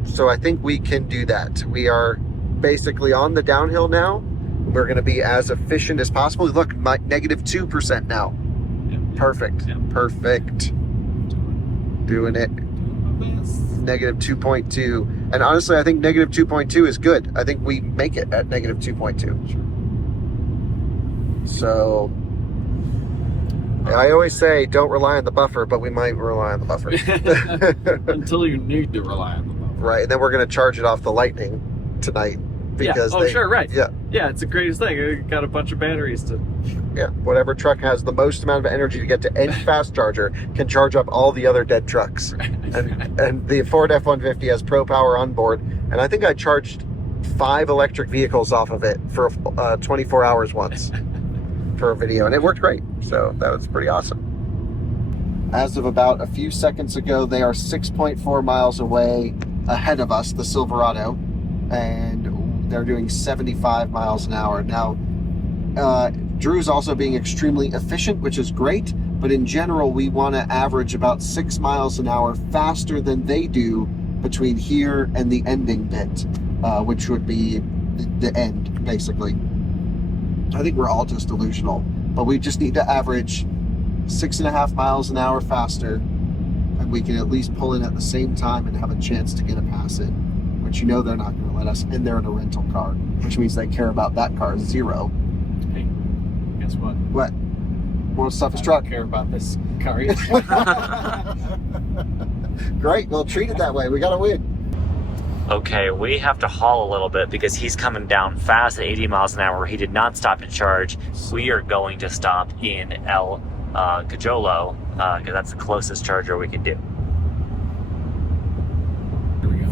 So I think we can do that. We are basically on the downhill now. We're going to be as efficient as possible. Look, my negative 2% now. Yeah. Perfect. Yeah. Perfect. Doing it. Negative 2.2. And honestly, I think negative 2.2 is good. I think we make it at negative 2.2. So I always say don't rely on the buffer, but we might rely on the buffer. Until you need to rely on the buffer. Right. And then we're going to charge it off the Lightning tonight. Because sure, right. Yeah. Yeah, it's the greatest thing. We got a bunch of batteries to... Yeah, whatever truck has the most amount of energy to get to any fast charger can charge up all the other dead trucks. And the Ford F-150 has Pro Power on board, and I think I charged 5 electric vehicles off of it for 24 hours once for a video, and it worked great. So that was pretty awesome. As of about a few seconds ago, they are 6.4 miles away ahead of us, the Silverado, and they're doing 75 miles an hour. Now, Drew's also being extremely efficient, which is great, but in general, we want to average about 6 miles an hour faster than they do between here and the ending bit, which would be the end, basically. I think we're all just delusional, but we just need to average 6.5 miles an hour faster, and we can at least pull in at the same time and have a chance to get a pass in, which you know they're not going to let us, and they're in a rental car, which means they care about that car zero. Hey, guess what? What? More stuff is I truck. don't care about this car either. Great, we'll treat it that way. We got to win. Okay, we have to haul a little bit because he's coming down fast at 80 miles an hour. He did not stop to charge. We are going to stop in El Cajolo because that's the closest charger we can do.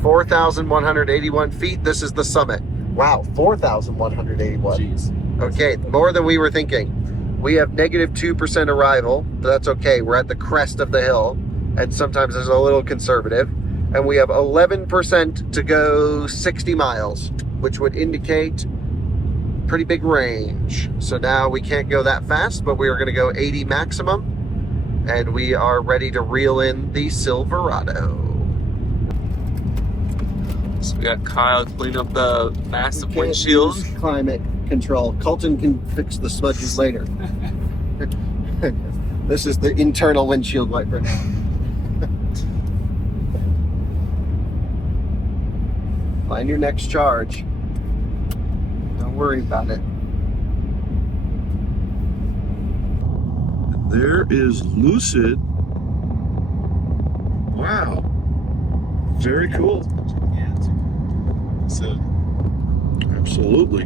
4,181 feet. This is the summit. Wow, 4,181. Jeez. Okay, more than we were thinking. We have negative 2% arrival, but that's okay. We're at the crest of the hill, and sometimes there's a little conservative. And we have 11% to go 60 miles, which would indicate pretty big range. So now we can't go that fast, but we are going to go 80 maximum, and we are ready to reel in the Silverado. So we got Kyle clean up the massive windshield. Climate control. Colton can fix the smudges later. This is the internal windshield wiper now. Find your next charge. Don't worry about it. There is Lucid. Wow. Very cool. So Absolutely.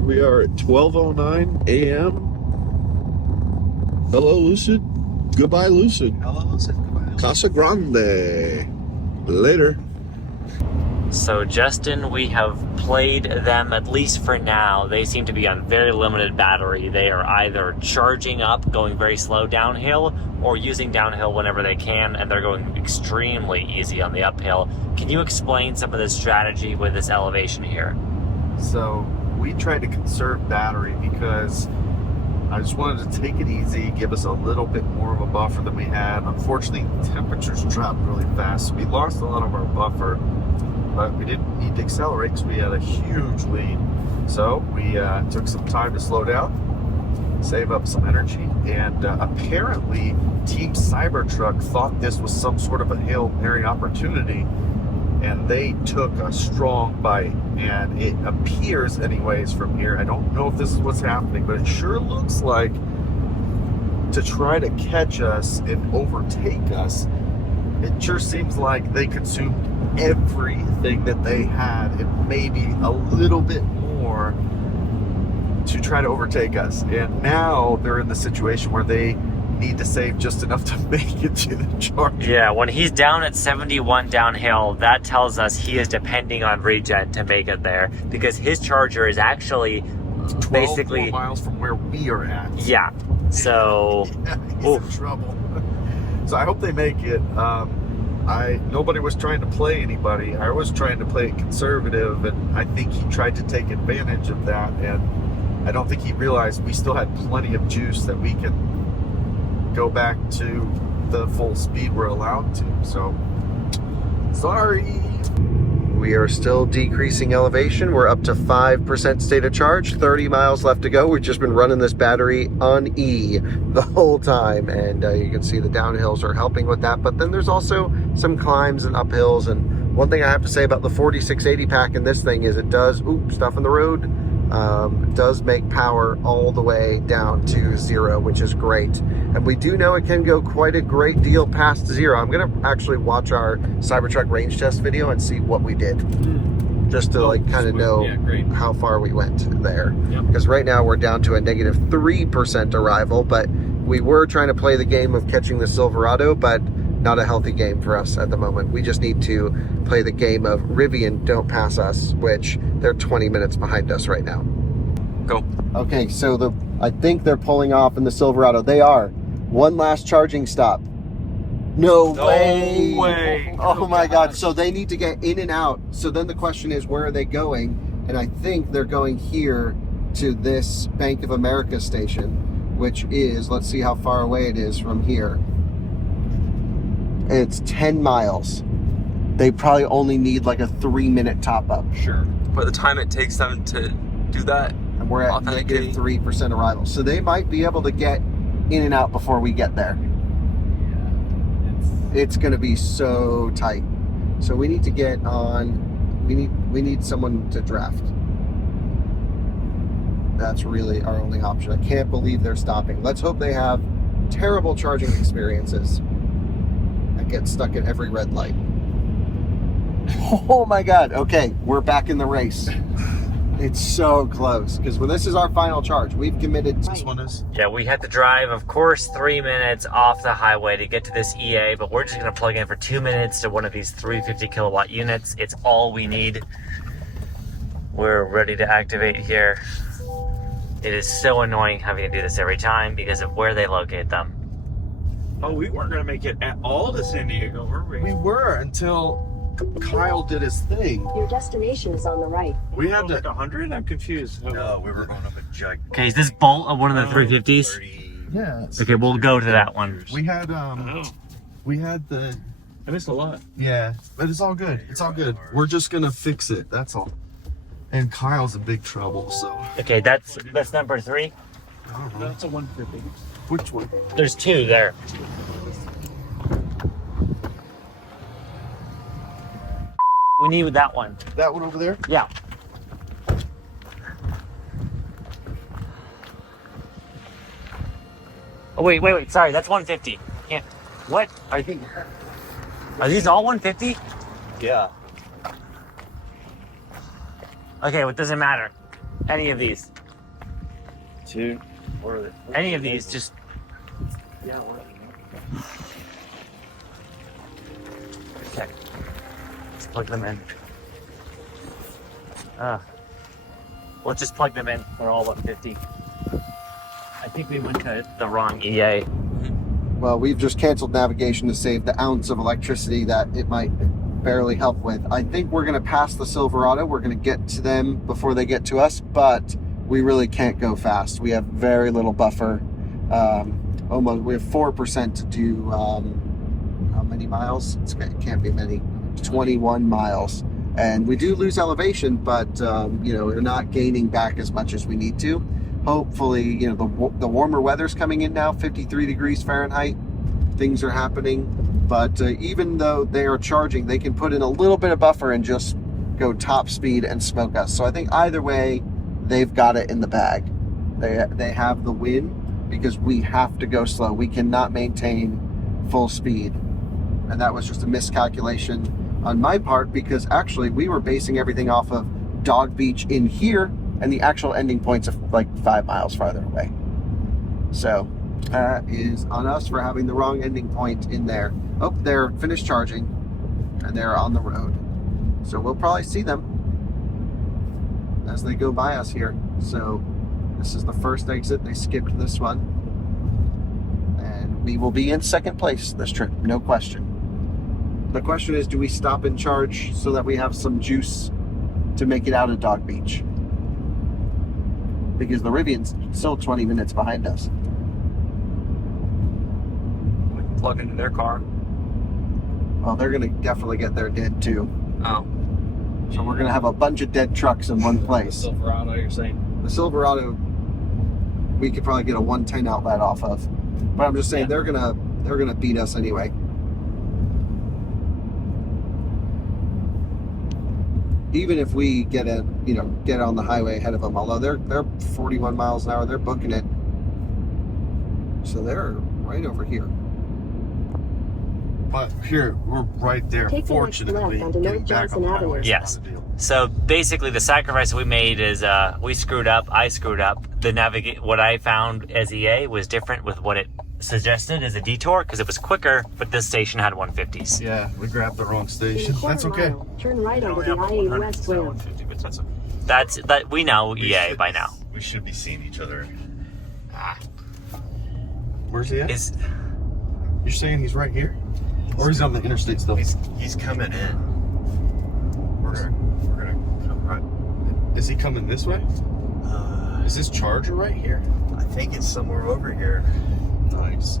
We are at 12:09 a.m. Hello, Lucid. Goodbye, Lucid. Hello, Lucid. Goodbye, Lucid. Casa Grande. Later. So Justin, we have played them, at least for now. They seem to be on very limited battery. They are either charging up, going very slow downhill, or using downhill whenever they can, and they're going extremely easy on the uphill. Can you explain some of the strategy with this elevation here? So we tried to conserve battery because I just wanted to take it easy, give us a little bit more of a buffer than we had. Unfortunately, temperatures dropped really fast, so we lost a lot of our buffer, but we didn't need to accelerate because we had a huge lead. So we took some time to slow down, save up some energy, and apparently Team Cybertruck thought this was some sort of a Hail Mary opportunity, and they took a strong bite, and it appears anyways from here, I don't know if this is what's happening, but it sure looks like to try to catch us and overtake us, it sure seems like they consumed everything that they had and maybe a little bit more to try to overtake us. And now they're in the situation where they need to save just enough to make it to the charge. Yeah, when he's down at 71 downhill, that tells us he is depending on regen to make it there, because his charger is actually 12 basically miles from where we are at. Yeah, so he's in trouble. So I hope they make it. Nobody was trying to play anybody. I was trying to play it conservative, and I think he tried to take advantage of that, and I don't think he realized we still had plenty of juice that we can go back to the full speed we're allowed to. So sorry. We are still decreasing elevation. We're up to 5% state of charge, 30 miles left to go. We've just been running this battery on E the whole time, and you can see the downhills are helping with that, but then there's also some climbs and uphills. And one thing I have to say about the 4680 pack in this thing is it does, stuff in the road, does make power all the way down to 0, which is great. And we do know it can go quite a great deal past 0. I'm gonna actually watch our Cybertruck range test video and see what we did, just to kind of know how far we went there. Because right now we're down to a negative 3% arrival, but we were trying to play the game of catching the Silverado, but not a healthy game for us at the moment. We just need to play the game of Rivian don't pass us, which they're 20 minutes behind us right now. Go. Okay, so I think they're pulling off in the Silverado. They are. One last charging stop. No way. Oh my God. So they need to get in and out. So then the question is, where are they going? And I think they're going here to this Bank of America station, which is, let's see how far away it is from here. It's 10 miles. They probably only need like a 3-minute top up. Sure. But the time it takes them to do that, and we're at negative 3% arrival. So they might be able to get in and out before we get there. Yeah. It's going to be so tight. So we need to get on, we need someone to draft. That's really our only option. I can't believe they're stopping. Let's hope they have terrible charging experiences and get stuck at every red light. Oh my God. Okay, we're back in the race. It's so close, because this is our final charge. We've committed. This one is. Yeah, we had to drive, of course, 3 minutes off the highway to get to this EA, but we're just going to plug in for 2 minutes to one of these 350 kilowatt units. It's all we need. We're ready to activate here. It is so annoying having to do this every time because of where they locate them. Oh, we weren't going to make it at all to San Diego, were we? We were, until Kyle did his thing. Your destination is on the right. We had like 100? I'm confused. No, we were going up a jug. Okay, is this Bolt one of the 350s? Yeah. Okay, we'll go to that one. We had the. I missed a lot. Yeah, but it's all good. It's all good. We're just gonna fix it. That's all. And Kyle's in big trouble, so. Okay, that's number 3. That's a 150. Which one? There's 2 there. We need that one. That one over there? Yeah. Oh, wait. Sorry, that's 150. Can't. What? Are these all 150? Yeah. Okay, well, it doesn't matter. Any of these. Two. Or Any of these, just... Yeah. Okay. Let's plug them in. Let's just plug them in. They're all 150. I think we went to the wrong EA. Well, we've just canceled navigation to save the ounce of electricity that it might barely help with. I think we're going to pass the Silverado. We're going to get to them before they get to us, but we really can't go fast. We have very little buffer. Almost, we have 4% to do how many miles? It can't be many. 21 miles. And we do lose elevation, but you know, we're not gaining back as much as we need to. Hopefully, you know, the warmer weather's coming in now, 53 degrees Fahrenheit. Things are happening. But even though they are charging, they can put in a little bit of buffer and just go top speed and smoke us. So I think either way, they've got it in the bag. They have the win because we have to go slow. We cannot maintain full speed. And that was just a miscalculation on my part, because actually we were basing everything off of Dog Beach in here, and the actual ending point's like 5 miles farther away. So that is on us for having the wrong ending point in there. Oh, they're finished charging and they're on the road. So we'll probably see them as they go by us here. So this is the first exit. They skipped this one. And we will be in second place this trip, no question. The question is, do we stop and charge so that we have some juice to make it out of Dog Beach? Because the Rivian's still 20 minutes behind us. We can plug into their car. Well, they're going to definitely get there dead too. Oh. So we're going to have a bunch of dead trucks in one place. The Silverado, you're saying? The Silverado, we could probably get a 110 outlet off of. But I'm just saying, they're gonna beat us anyway. Even if we get on the highway ahead of them, although they're 41 miles an hour, they're booking it. So they're right over here. But here, we're right there, Take the next fortunately, left onto getting North back Johnson on the highway. Avenue. Yes. So basically the sacrifice we made is we screwed up, I screwed up. What I found as EA was different with what it suggested as a detour because it was quicker, but this station had 150s. Yeah, we grabbed the wrong In station. a quarter That's okay. mile, turn right onto the I-8 West ramp. That we know EA by now. We should be seeing each other. Where's he at? You're saying he's right here? Or he's on the interstate still? He's coming in. We're gonna come right. Is he coming this way? Is this Charger right here? I think it's somewhere over here. Nice.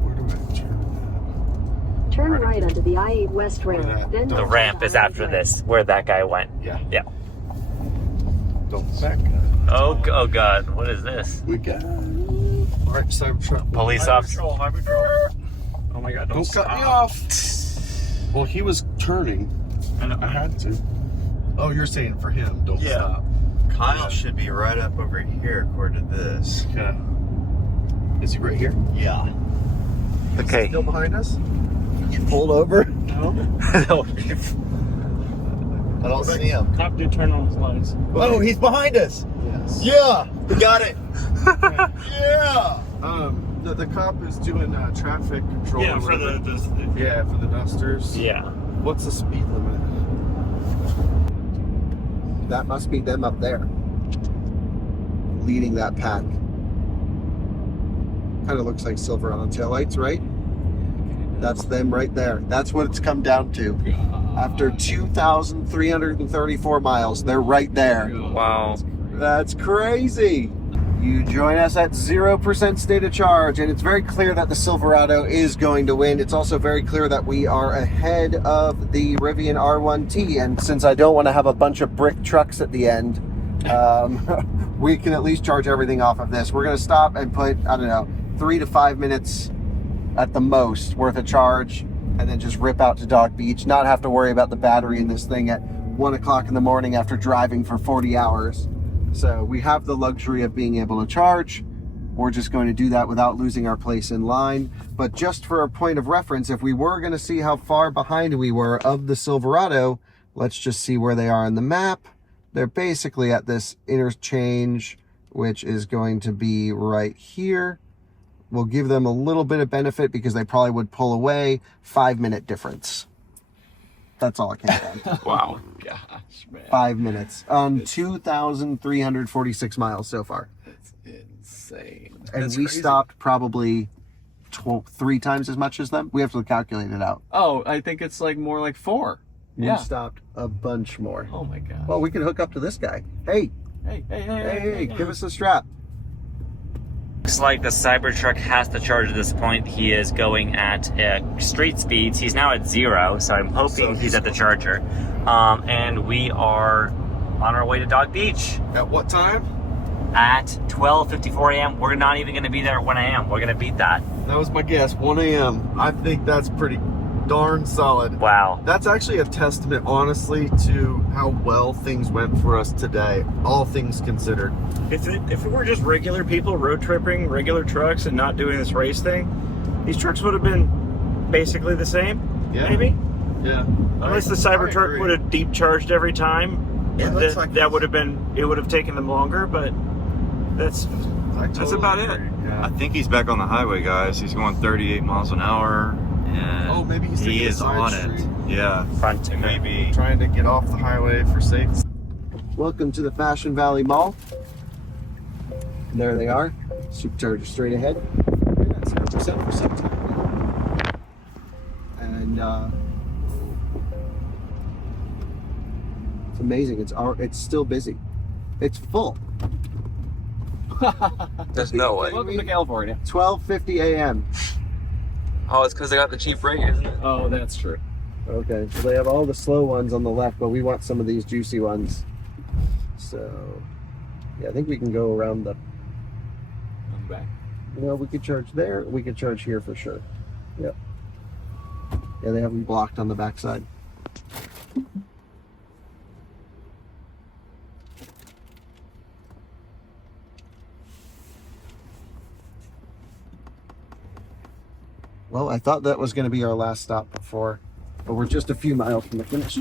Where do I turn? Turn right onto the I-8 West ramp. Then The ramp is after this, where that guy went. Yeah. Yeah. Don't back Oh God, what is this? We got. All right, Cybertruck. Police officer. High patrol. Oh my God! Don't cut me off. Well, he was turning. I had to. Oh, you're saying for him, don't stop. Kyle should be right up over here, according to this. Yeah. Is he right here? Yeah. Okay. Still behind us? You pulled over? No. I don't see him. Cop did turn on his lights. Oh, he's behind us. Yes. Yeah, we got it. Yeah. The cop is doing traffic control. Yeah, for the for the dusters. yeah. What's the speed limit? That must be them up there, leading that pack. Kind of looks like silver on the taillights, right? That's them right there. That's what it's come down to. After 2,334 miles, they're right there. Wow. That's crazy. You join us at 0% state of charge, and it's very clear that the Silverado is going to win. It's also very clear that we are ahead of the Rivian R1T, and since I don't want to have a bunch of brick trucks at the end, we can at least charge everything off of this. We're going to stop and put, I don't know, 3 to 5 minutes at the most worth of charge, and then just rip out to Dog Beach, not have to worry about the battery in this thing at 1 o'clock in the morning after driving for 40 hours. So we have the luxury of being able to charge. We're just going to do that without losing our place in line. But just for a point of reference, if we were going to see how far behind we were of the Silverado, Let's just see where they are on the map. They're basically at this interchange, which is going to be right here. We'll give them a little bit of benefit because they probably would pull away. 5-minute difference. That's all it came down to. Wow. Gosh, man. 5 minutes on 2,346 miles so far. That's insane. And That's we crazy. stopped probably 3 times as much as them. We have to calculate it out. Oh, I think it's like more like 4. We Yeah. stopped a bunch more. Oh my god. Well, we can hook up to this guy. Hey, Hey, give us a strap. Looks like the Cybertruck has to charge at this point. He is going at street speeds. He's now at 0, so I'm hoping he's at the charger. And we are on our way to Dog Beach. At what time? At 12:54 a.m. We're not even going to be there at 1 a.m. We're going to beat that. That was my guess, 1 a.m. I think that's pretty darn solid. Wow. That's actually a testament, honestly, to how well things went for us today, all things considered. If it were just regular people road tripping, regular trucks, and not doing this race thing, these trucks would have been basically the same, maybe? Yeah. Unless the Cybertruck would have deep charged every time, Yeah, and that's that would have been, it would have taken them longer, but that's about it. I think he's back on the highway, guys. He's going 38 miles an hour, and maybe he's he taking a is side on street. it. Yeah. Front to maybe. Trying to get off the highway for safety. Welcome to the Fashion Valley Mall. There they are. Supercharger straight ahead. We're at 0% for some time. And it's amazing. It's still busy. It's full. There's no way. Welcome to California. 12:50 a.m. Oh, it's because they got the cheap rate, isn't it? Oh, that's true. Okay, so they have all the slow ones on the left, but we want some of these juicy ones. So, yeah, I think we can go around the... I'm back. We could charge there. We could charge here for sure. Yep. Yeah, they have them blocked on the backside. Well, I thought that was going to be our last stop before, but we're just a few miles from the finish.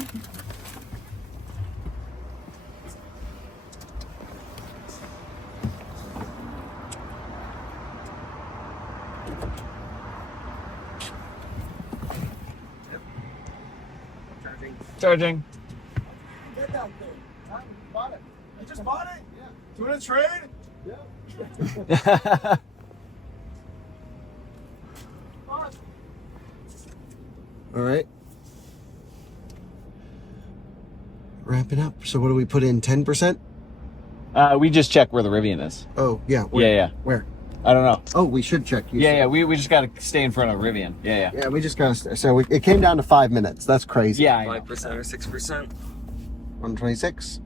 Charging. Get that thing. I bought it. You just bought it? Yeah. Do you want to trade? Yeah. All right. Wrapping up. So what do we put in? 10%? We just check where the Rivian is. Oh, yeah. Where? Yeah. Where? I don't know. Oh, we should check. Yeah. We just got to stay in front of Rivian. Yeah. Yeah, we just got to... So it came down to 5 minutes. That's crazy. Yeah, I know. 5% or 6%. 126.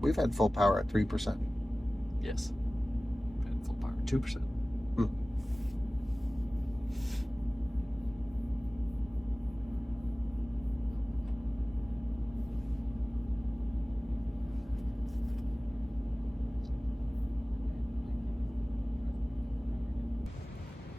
We've had full power at 3%. Yes. Full power. 2%.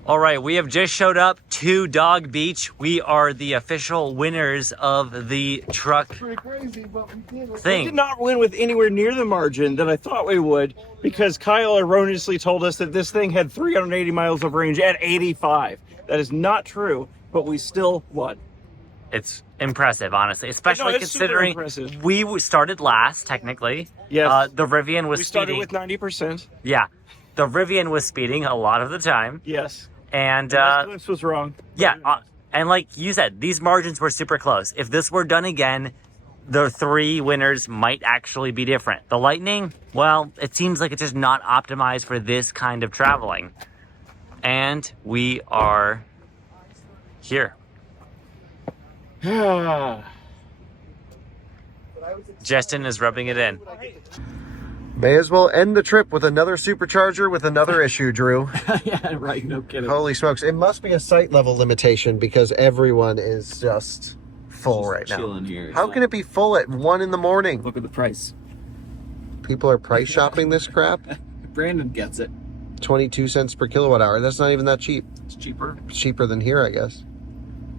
All right, we have just showed up to Dog Beach. We are the official winners of the truck Pretty crazy, but we did it. thing. We did not win with anywhere near the margin that I thought we would, because Kyle erroneously told us that this thing had 380 miles of range at 85. That is not true, but we still won. It's impressive, honestly, especially it's super considering impressive. we started last, technically. Yes. The Rivian was We started speeding. with 90%. Yeah, the Rivian was speeding a lot of the time. Yes. And This was wrong. yeah, and like you said, these margins were super close. If this were done again, the 3 winners might actually be different. The Lightning, well, it seems like it's just not optimized for this kind of traveling. And we are here. Justin is rubbing it in. May as well end the trip with another supercharger with another issue, Drew. Yeah, right. No kidding. Holy smokes. It must be a site level limitation because everyone is just full Just right now. chilling here. How can it be full at 1 in the morning? Look at the price. People are price shopping this crap. Brandon gets it. 22 cents per kilowatt hour. That's not even that cheap. It's cheaper. It's cheaper than here, I guess.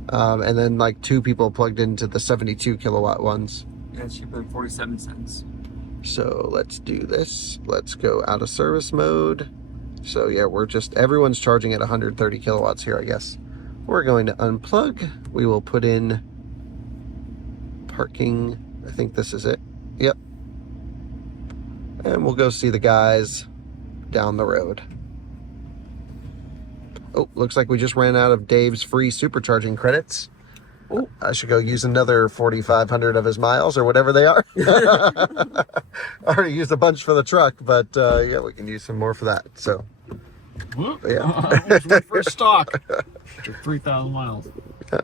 And then like 2 people plugged into the 72 kilowatt ones. Yeah, it's cheaper than 47 cents. So let's do this. Let's go out of service mode. So yeah, everyone's charging at 130 kilowatts here, I guess. We're going to unplug. We will put in parking. I think this is it. Yep. And we'll go see the guys down the road. Oh, looks like we just ran out of Dave's free supercharging credits. Oh, I should go use another 4,500 of his miles or whatever they are. I already used a bunch for the truck, but yeah, we can use some more for that. So, yeah. First stock. After 3,000 miles. Yeah.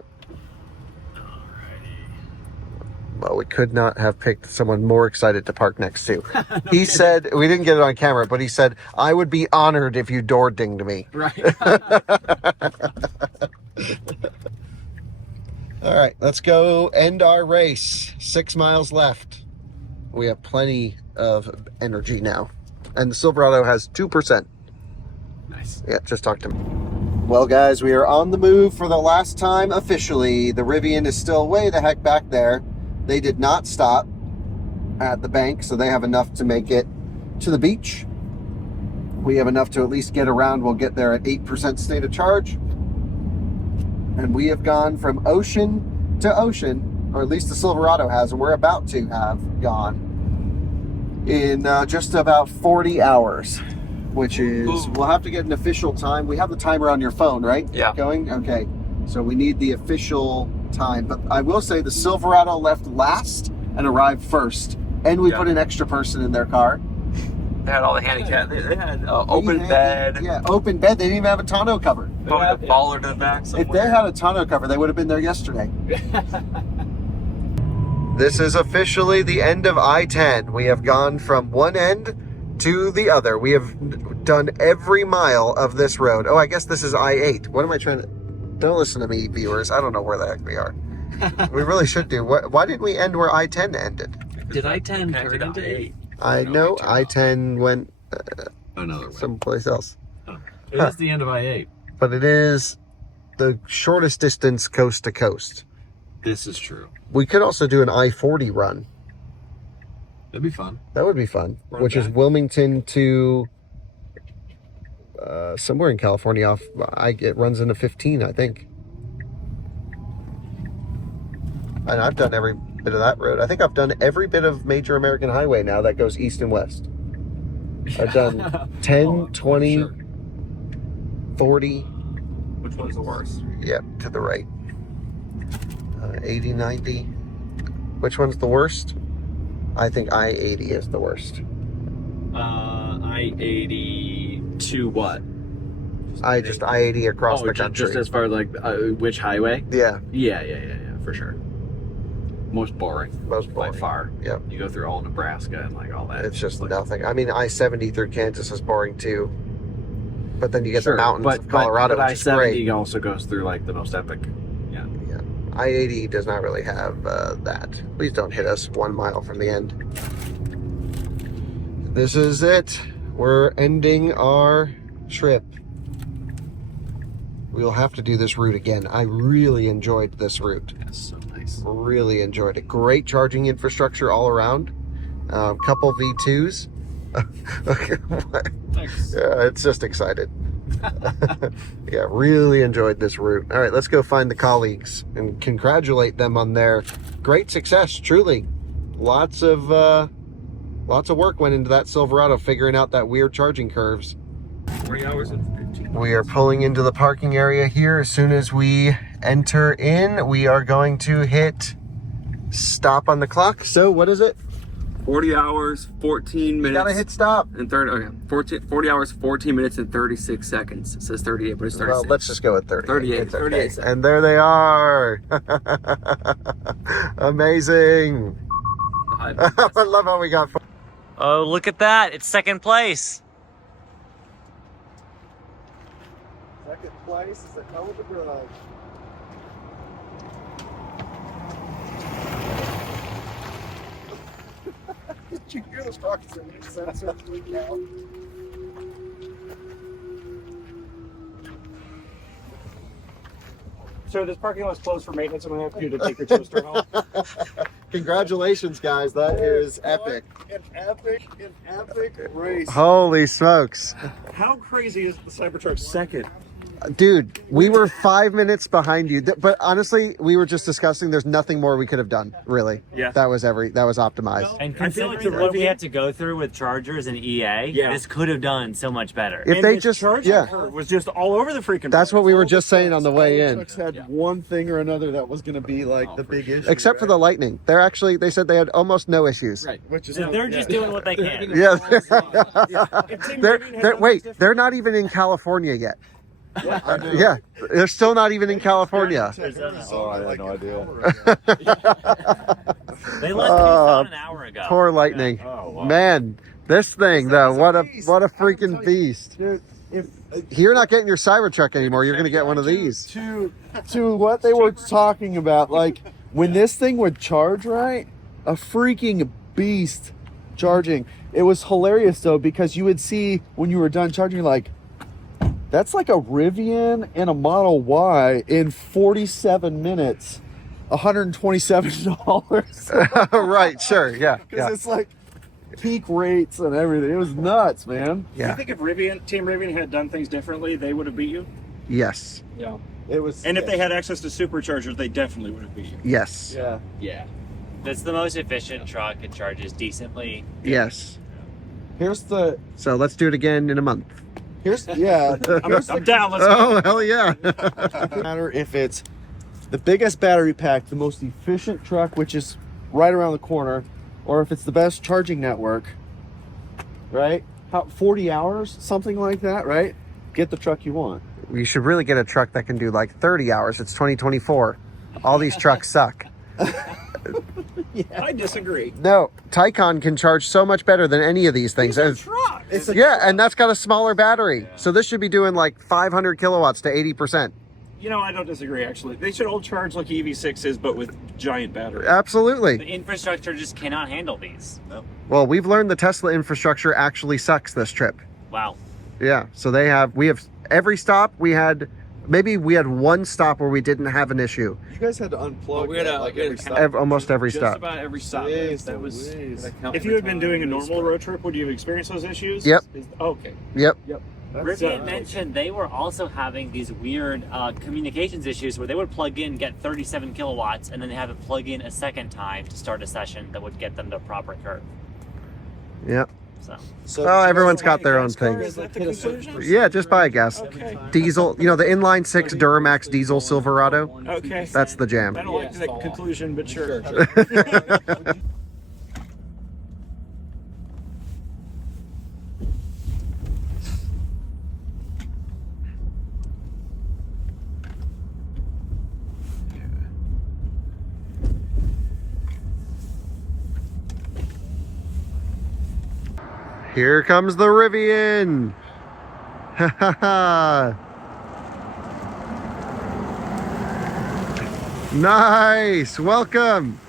Well, we could not have picked someone more excited to park next to. He said, we didn't get it on camera, but he said, I would be honored if you door dinged me. Right. All right, let's go end our race. 6 miles left. We have plenty of energy now. And the Silverado has 2%. Nice. Yeah, just talked to me. Well, guys, we are on the move for the last time officially. The Rivian is still way the heck back there. They did not stop at the bank, so they have enough to make it to the beach. We have enough to at least get around. We'll get there at 8% state of charge. And we have gone from ocean to ocean, or at least the Silverado has, and we're about to have gone in just about 40 hours, which is, we'll have to get an official time. We have the timer on your phone, right? Yeah. Going? Okay. So we need the official time. But I will say the Silverado left last and arrived first. And we put an extra person in their car. They had all the handicap. They had open bed. Yeah, open bed. They didn't even have a tonneau cover. Probably a baller to the back somewhere. If they had a tonneau cover, they would have been there yesterday. This is officially the end of I-10. We have gone from one end to the other. We have done every mile of this road. Oh, I guess this is I-8. What am I trying to... Don't listen to me, viewers. I don't know where the heck we are. We really should do. Why did we end where I-10 ended? Did I-10 turn into 8? I know I-10 went another way. Someplace else. Oh. It is the end of I-8. But it is the shortest distance coast to coast. This is true. We could also do an I-40 run. That'd be fun. That would be fun. Run which back. is Wilmington to somewhere in California. It runs into 15, I think. And I've done every bit of that road. I think I've done every bit of major American highway now that goes east and west. I've done 10, 20, sure. 40. Which one's the worst? Yep, to the right. 80, 90. Which one's the worst? I think I-80 is the worst. I-80 to what? I-80 across the country. Just as far as like which highway? Yeah. Yeah, for sure. Most boring. Most boring. By far. Yep. You go through all Nebraska and like all that. It's just nothing. I mean, I-70 through Kansas is boring too. But then you get the mountains of Colorado, but which is great. I-70 also goes through like the most epic. Yeah. I-80 does not really have that. Please don't hit us 1 mile from the end. This is it. We're ending our trip. We'll have to do this route again. I really enjoyed this route. That's so nice. Really enjoyed it. Great charging infrastructure all around. Couple V2s. Thanks. Yeah, it's just excited. Yeah, really enjoyed this route. All right, let's go find the colleagues and congratulate them on their great success. Truly, lots of work went into that Silverado, figuring out that weird charging curves. 40 hours and 15 We are pulling into the parking area here. As soon as we enter in, we are going to hit stop on the clock. So what is it? 40 hours, 14 minutes. You gotta hit stop. And 40 hours, 14 minutes, and 36 seconds. It says 38, but it's 36. Well, let's just go with 30. 38, It's okay. 38 seconds. And there they are. Amazing. I love how we got. Oh, look at that. It's second place. Second place is a hell of a drive. Did you hear the proximity sensor freak out? So this parking lot's closed for maintenance. I'm gonna have you to take your toaster home. Congratulations, guys. That is epic. An epic race. Holy smokes. How crazy is the Cybertruck second? Dude, we were 5 minutes behind you. But honestly, we were just discussing there's nothing more we could have done, really. Yeah. That was optimized. And I feel like considering the what we Rivian- had to go through with Chargers and EA, Yeah. this could have done so much better. If And they this just charging yeah. curve was just all over the freaking That's place. what we were just saying on the way in. Trucks had one thing or another that was going to be like the big issue. Except for the lightning. They said they had almost no issues. Right. Which is They're just doing what they can. Yeah. If Team Rivian had done wait, this they're not even in California yet. Yeah, they're still not even in California. Oh, I had no idea. They left Tucson an hour ago. Poor lightning. Oh, wow. Man, this thing though, what a freaking beast. Dude, if You're not getting your Cybertruck anymore. You're gonna get one of these. to what they were talking about, like when this thing would charge right, a freaking beast charging. It was hilarious though, because you would see when you were done charging, like, that's like a Rivian and a Model Y in 47 minutes, $127. Right, sure, yeah. Because it's like peak rates and everything. It was nuts, man. Do you think if Team Rivian had done things differently, they would have beat you? Yes. Yeah. It was. And if they had access to superchargers, they definitely would have beat you. Yes. Yeah. Yeah. That's the most efficient truck. It charges decently. Yes. So let's do it again in a month. I'm down. Let's go. Oh, hell yeah. No matter if it's the biggest battery pack, the most efficient truck, which is right around the corner, or if it's the best charging network, right? 40 hours, something like that, right? Get the truck you want. You should really get a truck that can do like 30 hours. It's 2024. All these trucks suck. I disagree. No, Taycan can charge so much better than any of these things. It's a truck. And that's got a smaller battery. So this should be doing like 500 kilowatts to 80%. You know, I don't disagree, actually. They should all charge like EV6 is, but with giant batteries. Absolutely. The infrastructure just cannot handle these. No. Well, we've learned the Tesla infrastructure actually sucks this trip. Wow. Yeah. So we have every stop we had one stop where we didn't have an issue. You guys had to unplug every stop. Almost every Just stop. about every stop. That was. If you had been doing a normal road trip, would you have experienced those issues? Yep. Okay. Yep. Rivian mentioned they were also having these weird communications issues where they would plug in, get 37 kilowatts, and then they have to plug in a second time to start a session that would get them the proper curve. Yep. So well, everyone's got their own thing. Is that the conclusion? Yeah, just buy a gas. Okay. Diesel, the inline 6 Duramax diesel Silverado. Okay. That's the jam. I don't like that conclusion, but sure. Here comes the Rivian. Nice. Welcome.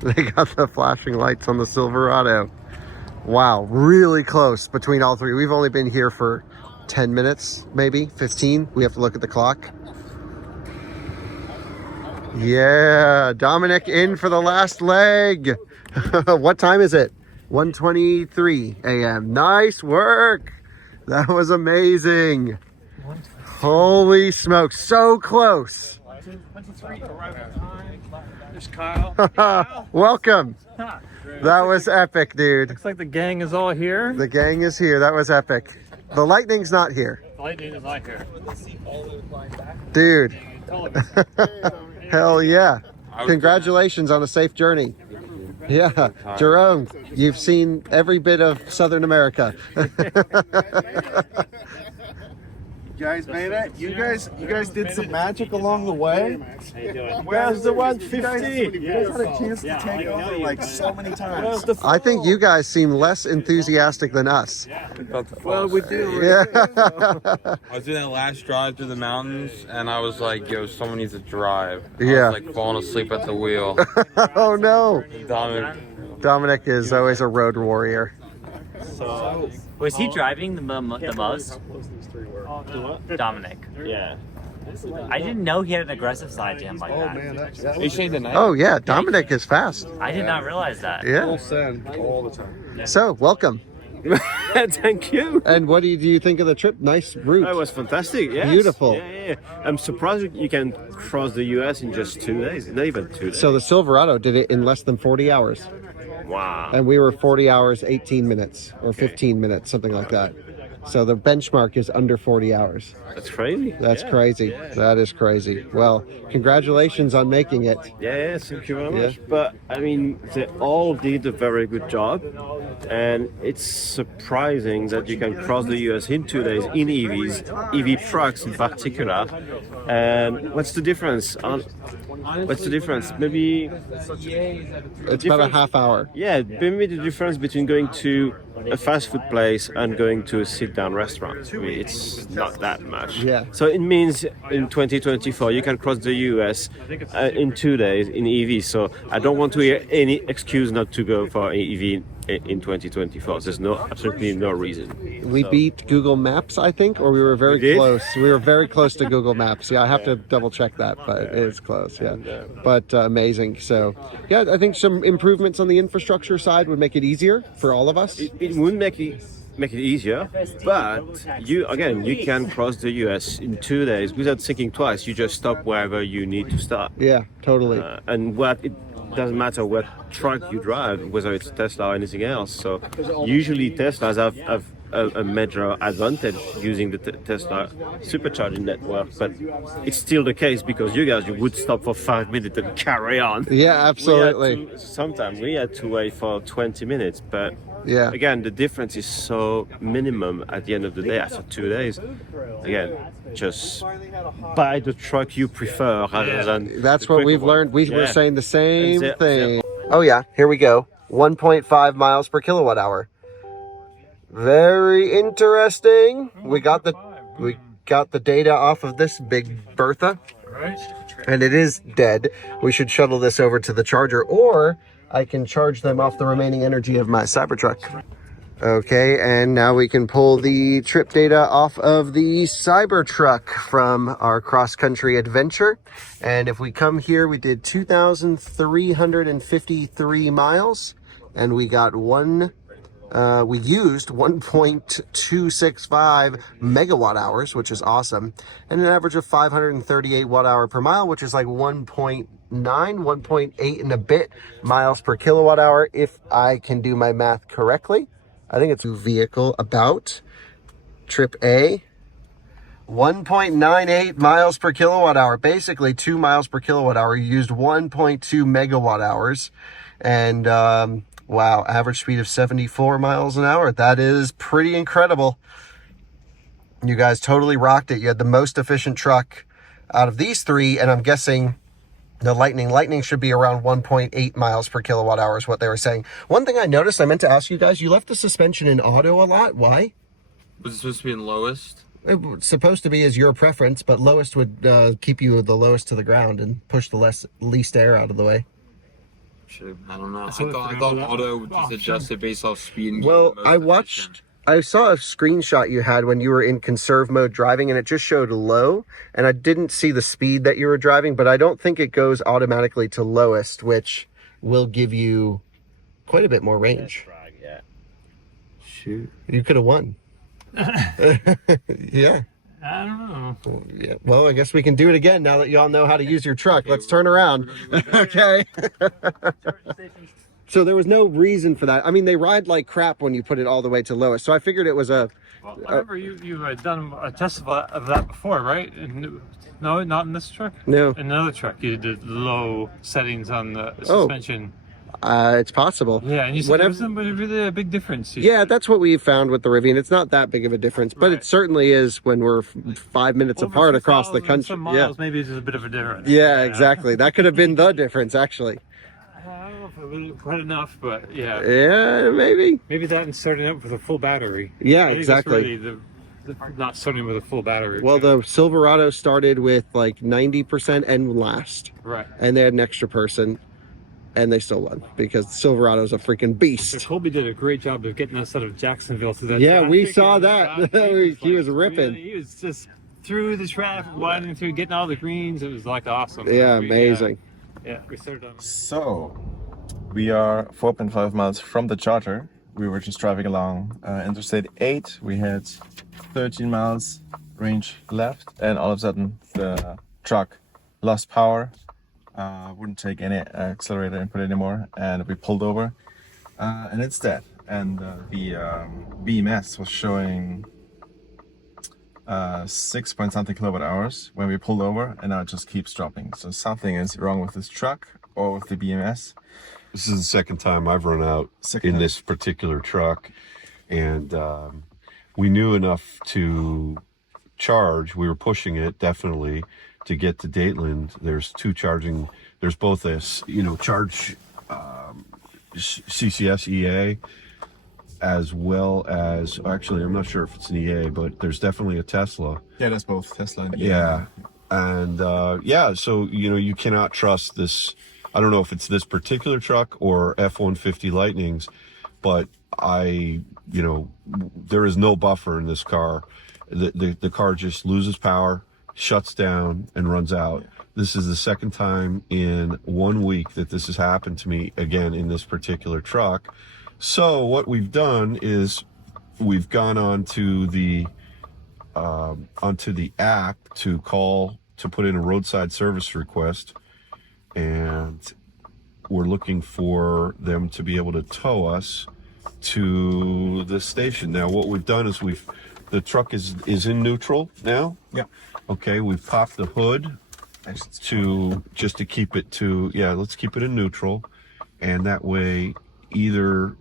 They got the flashing lights on the Silverado. Wow, really close between all three. We've only been here for 10 minutes, maybe 15. We have to look at the clock. Yeah, Dominic in for the last leg. What time is it? 1:23 a.m. Nice work. That was amazing. Holy smokes, so close. There's Kyle. Welcome. That was epic, dude. Looks like the gang is all here. The gang is here. That was epic. The lightning's not here. The lightning is not here. Dude. Hell yeah. Congratulations on a safe journey. Yeah, Jerome, you've seen every bit of Southern America. guys made it. You guys did some magic along the way. Where's the 150? You guys had a chance to take over like so many times. I think you guys seem less enthusiastic than us. Well, we do. Yeah. I was doing that last drive through the mountains, and I was like, yo, someone needs to drive. I Yeah. was like falling asleep at the wheel. Oh no. Dominic is always a road warrior. Was he driving the most? Dominic. Yeah. I didn't know he had an aggressive side to him like that. Man, Oh yeah, Dominic is fast. I did not realize that. Yeah. send all the time. So welcome. Thank you. And what do you think of the trip? Nice route. It was fantastic. Yes. Beautiful. Yeah. I'm surprised you can cross the US in just 2 days. Not even 2 days. So the Silverado did it in less than 40 hours. Wow. And we were 40 hours, 18 minutes or 15 minutes, something like that. So the benchmark is under 40 hours. That's crazy. That's crazy. That is crazy. Well, congratulations on making it. Yeah, thank you very much. But I mean, they all did a very good job, and it's surprising that you can cross the US in 2 days in EVs, EV trucks in particular. And what's the difference? What's the difference? Maybe it's about a half hour. Yeah, maybe the difference between going to a fast food place and going to a sit-down restaurant. I mean, it's not that much. Yeah. So it means in 2024 you can cross the US in 2 days in EV. So I don't want to hear any excuse not to go for EV in 2024. There's absolutely no reason. We beat Google Maps, I think, or we were very close. We were very close to Google Maps. Yeah, I have to double check that, but it is close. Yeah, but amazing. So yeah, I think some improvements on the infrastructure side would make it easier for all of us. It would make it easier, but you can cross the US in 2 days without thinking twice. You just stop wherever you need to stop. Yeah, totally. And it doesn't matter what truck you drive, whether it's Tesla or anything else. So usually Teslas have a major advantage using the Tesla supercharging network, but it's still the case because you would stop for 5 minutes and carry on. Yeah, absolutely. Sometimes we had to wait for 20 minutes, but yeah, again, the difference is so minimum at the end of the day after 2 days. Again, just buy the truck you prefer rather than. That's what we've learned. We were saying the same That's it. thing. Oh yeah, here we go. 1.5 miles per kilowatt hour. Very interesting. We got the data off of this big Bertha, and it is dead. We should shuttle this over to the charger, or I can charge them off the remaining energy of my Cybertruck. Okay, and now we can pull the trip data off of the Cybertruck from our cross-country adventure. And if we come here, we did 2,353 miles, and we got we used 1.265 megawatt hours, which is awesome, and an average of 538 watt hour per mile, which is like 1.8 and a bit miles per kilowatt hour, if I can do my math correctly. I think it's a vehicle about trip A. 1.98 miles per kilowatt hour, basically 2 miles per kilowatt hour. You used 1.2 megawatt hours, and wow, average speed of 74 miles an hour. That is pretty incredible. You guys totally rocked it. You had the most efficient truck out of these three, and I'm guessing the Lightning should be around 1.8 miles per kilowatt hour is what they were saying. One thing I noticed, I meant to ask you guys, you left the suspension in auto a lot. Why? Was it supposed to be in lowest? It's supposed to be as your preference, but lowest would keep you the lowest to the ground and push the least air out of the way. I don't know. I thought auto would just adjust it based off speed. And well, I saw a screenshot you had when you were in conserve mode driving, and it just showed low, and I didn't see the speed that you were driving, but I don't think it goes automatically to lowest, which will give you quite a bit more range. Yeah. Shoot. You could have won. Yeah. I don't know. Yeah. Well, I guess we can do it again now that y'all know how to use your truck. Let's turn around. Okay. So there was no reason for that. I mean, they ride like crap when you put it all the way to lowest. So I figured it was a... Well, whatever, you had done a test of that before, right? No, not in this truck? No. In another truck, you did low settings on the suspension. It's possible. Yeah, and you said there wasn't really a big difference. Yeah, that's what we found with the Rivian. It's not that big of a difference, but it certainly is when we're 5 minutes apart across the country. Some miles, maybe it's just a bit of a difference. Yeah, exactly. That could have been the difference, actually. I don't know if it was quite enough, but yeah. Yeah, maybe. Maybe that and starting out with a full battery. Yeah, I think exactly. that's really not starting with a full battery. Well, the Silverado started with like 90% and last. Right. And they had an extra person, and they still won because Silverado's a freaking beast. So Colby did a great job of getting us out of Jacksonville to that. Yeah, we saw that. He was ripping. He was just through the traffic, winding through, getting all the greens. It was like awesome. Yeah, amazing. Yeah, we started on. So, we are 4.5 miles from the charger. We were just driving along Interstate 8. We had 13 miles range left, and all of a sudden the truck lost power. Wouldn't take any accelerator input anymore, and we pulled over, and it's dead. And the BMS was showing 6 point something kilowatt hours when we pulled over, and now it just keeps dropping. So something is wrong with this truck or with the BMS. This is the second time I've run out in this particular truck, and we knew enough to charge. We were pushing it definitely to get to Dateland. There's two charging. There's both a charge CCS EA as well as, actually I'm not sure if it's an EA, but there's definitely a Tesla. Yeah, that's both Tesla and EA. Yeah, and so you cannot trust this. I don't know if it's this particular truck or F-150 Lightnings, but there is no buffer in this car. The car just loses power, shuts down, and runs out. This is the second time in 1 week that this has happened to me again in this particular truck. So what we've done is we've gone onto the app to put in a roadside service request, and we're looking for them to be able to tow us to the station. Now what we've done is the truck is in neutral now. Yeah. Okay, we've popped the hood to keep it let's keep it in neutral, and that way either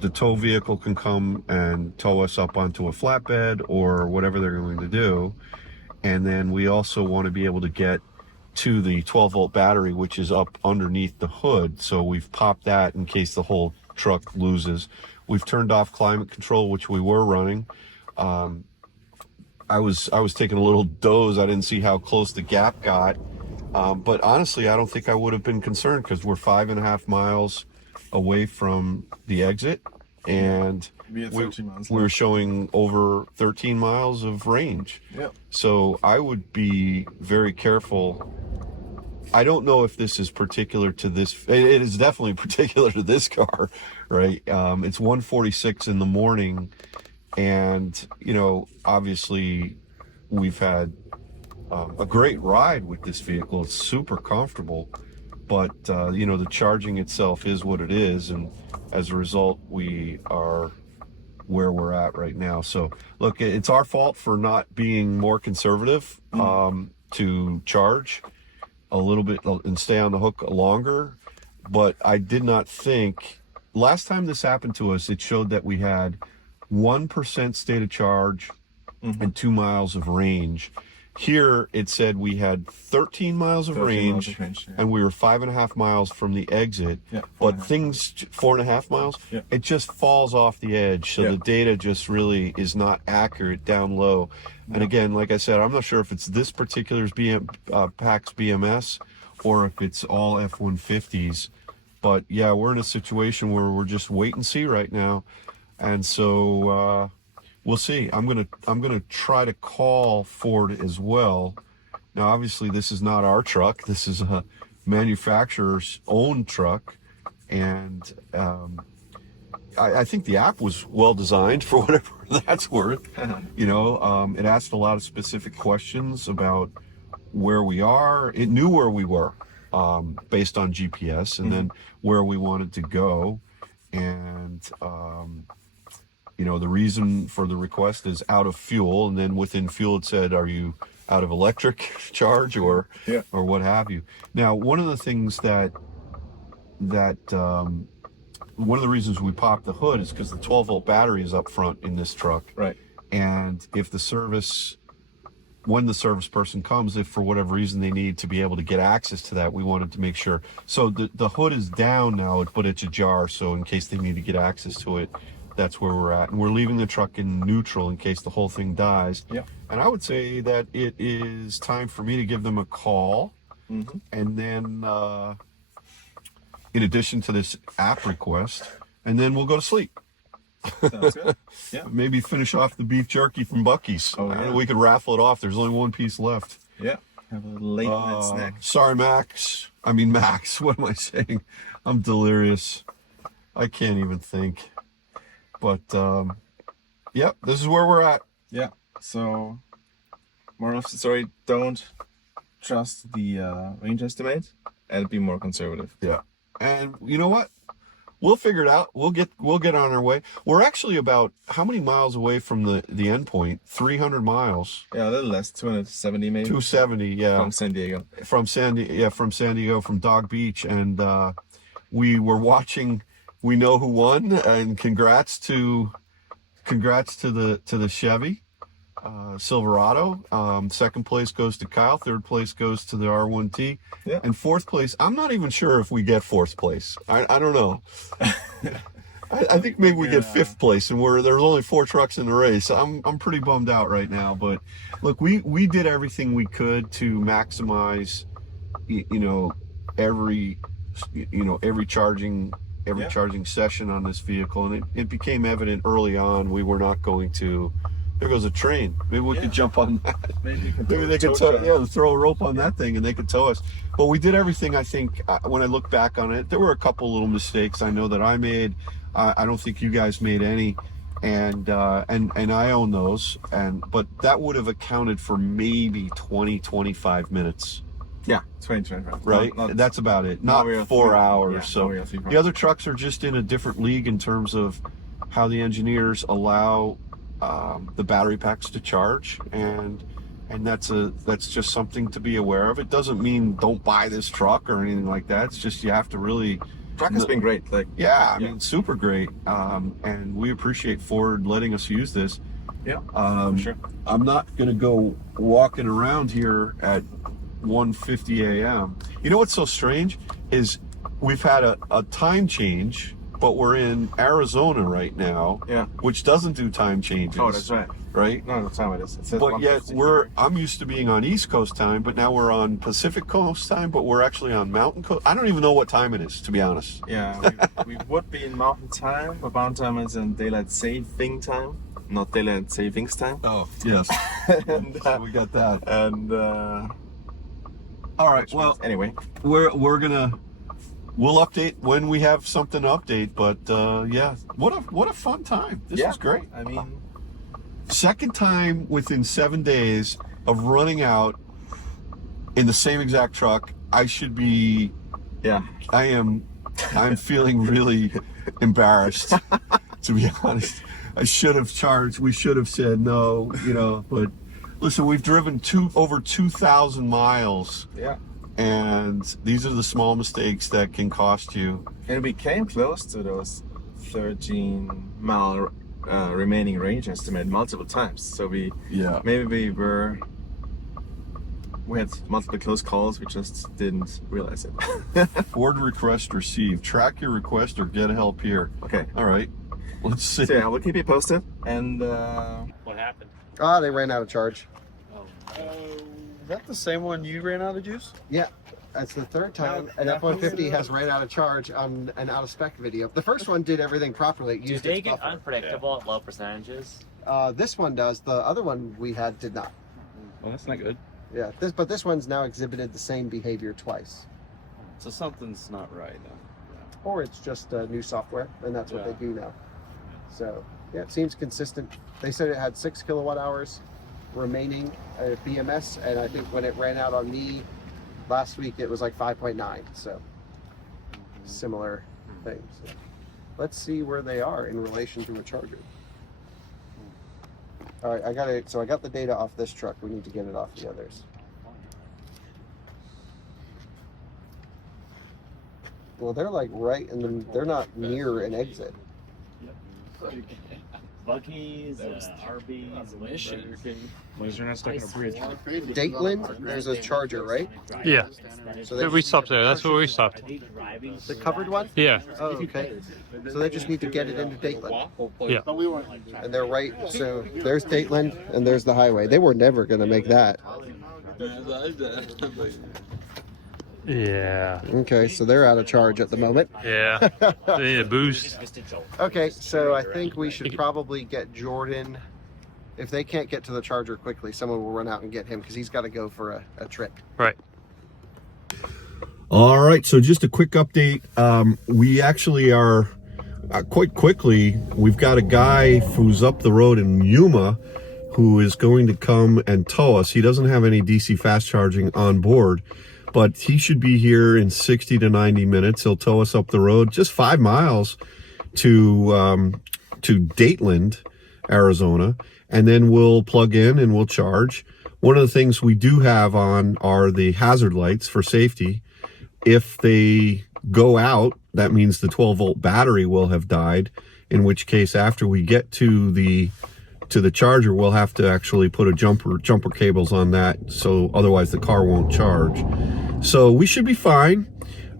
the tow vehicle can come and tow us up onto a flatbed or whatever they're going to do. And then we also want to be able to get to the 12-volt battery, which is up underneath the hood. So we've popped that in case the whole truck loses. We've turned off climate control, which we were running. I was taking a little doze. I didn't see how close the gap got. But honestly, I don't think I would have been concerned because we're 5.5 miles away from the exit, and we're showing over 13 miles of range. Yep. So I would be very careful. I don't know if this is particular to this. It is definitely particular to this car, right? It's 1:46 in the morning, and obviously we've had a great ride with this vehicle. It's super comfortable, but the charging itself is what it is, and as a result we are where we're at right now. So look, it's our fault for not being more conservative to charge a little bit and stay on the hook longer. But I did not think, last time this happened to us, it showed that we had 1% state of charge and 2 miles of range. Here it said we had 13 miles of range, and we were 5.5 miles from the exit. Yeah, but things 4.5 miles, yeah, it just falls off the edge. So the data just really is not accurate down low. And again, like I said, I'm not sure if it's this particular PAC's BMS or if it's all F-150s. But yeah, we're in a situation where we're just wait and see right now, and so we'll see. I'm gonna try to call Ford as well. Now, obviously, this is not our truck. This is a manufacturer's own truck, and I think the app was well designed for whatever that's worth. It asked a lot of specific questions about where we are. It knew where we were based on GPS, and then where we wanted to go, and the reason for the request is out of fuel, and then within fuel it said, are you out of electric charge or what have you. Now, one of the things that one of the reasons we popped the hood is because the 12-volt battery is up front in this truck. Right. And when the service person comes, if for whatever reason they need to be able to get access to that, we wanted to make sure. So the hood is down now, but it's ajar. So in case they need to get access to it, that's where we're at. And we're leaving the truck in neutral in case the whole thing dies. Yeah. And I would say that it is time for me to give them a call. Mm-hmm. And then, in addition to this app request, and then we'll go to sleep. Sounds good. Yeah. Maybe finish off the beef jerky from Buc-ee's. Oh, yeah. We could raffle it off. There's only one piece left. Yeah. Have a little late night snack. Sorry, Max. What am I saying? I'm delirious. I can't even think. But, yep, this is where we're at. Yeah. So, moral of the story: don't trust the range estimate, and be more conservative. Yeah. And you know what? We'll figure it out. We'll get on our way. We're actually about how many miles away from the end point? 300 miles. Yeah, a little less, 270 maybe. 270, yeah. From San Diego. From San Diego, from Dog Beach, and we were watching. We know who won, and congrats to the Chevy Silverado. Second place goes to Kyle. Third place goes to the R1T. Yeah. And fourth place, I'm not even sure if we get fourth place. I don't know. I think maybe we get fifth place, and there's only 4 trucks in the race. I'm pretty bummed out right now. But look, we did everything we could to maximize, every charging session on this vehicle, and it became evident early on we were not going to. There goes a train. Maybe we could jump on that. Maybe they could throw a rope on that thing and they could tow us. But we did everything. I think when I look back on it, there were a couple little mistakes I know that I made. I don't think you guys made any, and I own those. But that would have accounted for maybe 20-25 minutes. Yeah, 20-25. Right? That's about it. Not 4 hours. Yeah, so the other trucks are just in a different league in terms of how the engineers allow the battery packs to charge, and that's just something to be aware of. It doesn't mean don't buy this truck or anything like that. It's just you have to really. Truck has been great. I mean, super great, and we appreciate Ford letting us use this. Yeah, sure. I'm not gonna go walking around here at 1:50 a.m. You know what's so strange is we've had a time change. But we're in Arizona right now, which doesn't do time changes. Oh, that's right. Right? No, that's how it is. But yet I'm used to being on East Coast time, but now we're on Pacific Coast time, but we're actually on Mountain Coast. I don't even know what time it is, to be honest. Yeah, we would be in Mountain time, but Mountain time is in daylight saving time, not daylight savings time. Oh, yes. And, so we got that. And all right. Well, anyway, we're gonna. We'll update when we have something to update, but yeah, what a fun time. This was great. I mean, second time within 7 days of running out in the same exact truck. I should be. Yeah. I'm feeling really embarrassed, to be honest. I should have charged. We should have said no, but listen, we've driven over 2,000 miles. Yeah. And these are the small mistakes that can cost you. And we came close to those 13-mile remaining range estimate multiple times. So we had multiple close calls. We just didn't realize it. Ford request received. Track your request or get help here. Okay. All right. Let's see. So yeah, we'll keep you posted. And what happened? They ran out of charge. Is that the same one you ran out of juice? Yeah, that's the third time an F-150 has ran out of charge on an out-of-spec video. The first one did everything properly. Do they get unpredictable at low percentages? This one does. The other one we had did not. Well, that's not good. Yeah, but this one's now exhibited the same behavior twice. So something's not right then. Or it's just new software, and that's what they do now. So, yeah, it seems consistent. They said it had 6 kilowatt hours remaining BMS, and I think when it ran out on me last week it was like 5.9, so similar things. So let's see where they are in relation to a charger. All right, I got the data off this truck. We need to get it off the others. Well, they're like right, and they're not near an exit. Buc-ee's, Arby's, Mission. They're not stuck in a bridge. Dateland, there's a charger, right? Yeah. So We stopped there. That's where we stopped. the covered one? Yeah. Oh, okay. So they just need to get it into Dateland. Yeah. And they're right. So there's Dateland, and there's the highway. They were never going to make that. Yeah. Okay, so they're out of charge at the moment. Yeah. They need a boost. Okay, so I think we should probably get Jordan. If they can't get to the charger quickly, someone will run out and get him because he's got to go for a trip. Right. All right, so just a quick update. We actually are quite quickly, we've got a guy who's up the road in Yuma who is going to come and tow us. He doesn't have any DC fast charging on board, but he should be here in 60 to 90 minutes. He'll tow us up the road just 5 miles to Dateland, Arizona, and then we'll plug in and we'll charge. One of the things we do have on are the hazard lights for safety. If they go out, that means the 12-volt battery will have died, in which case after we get to the charger, we'll have to actually put a jumper cables on that, so otherwise the car won't charge. So we should be fine.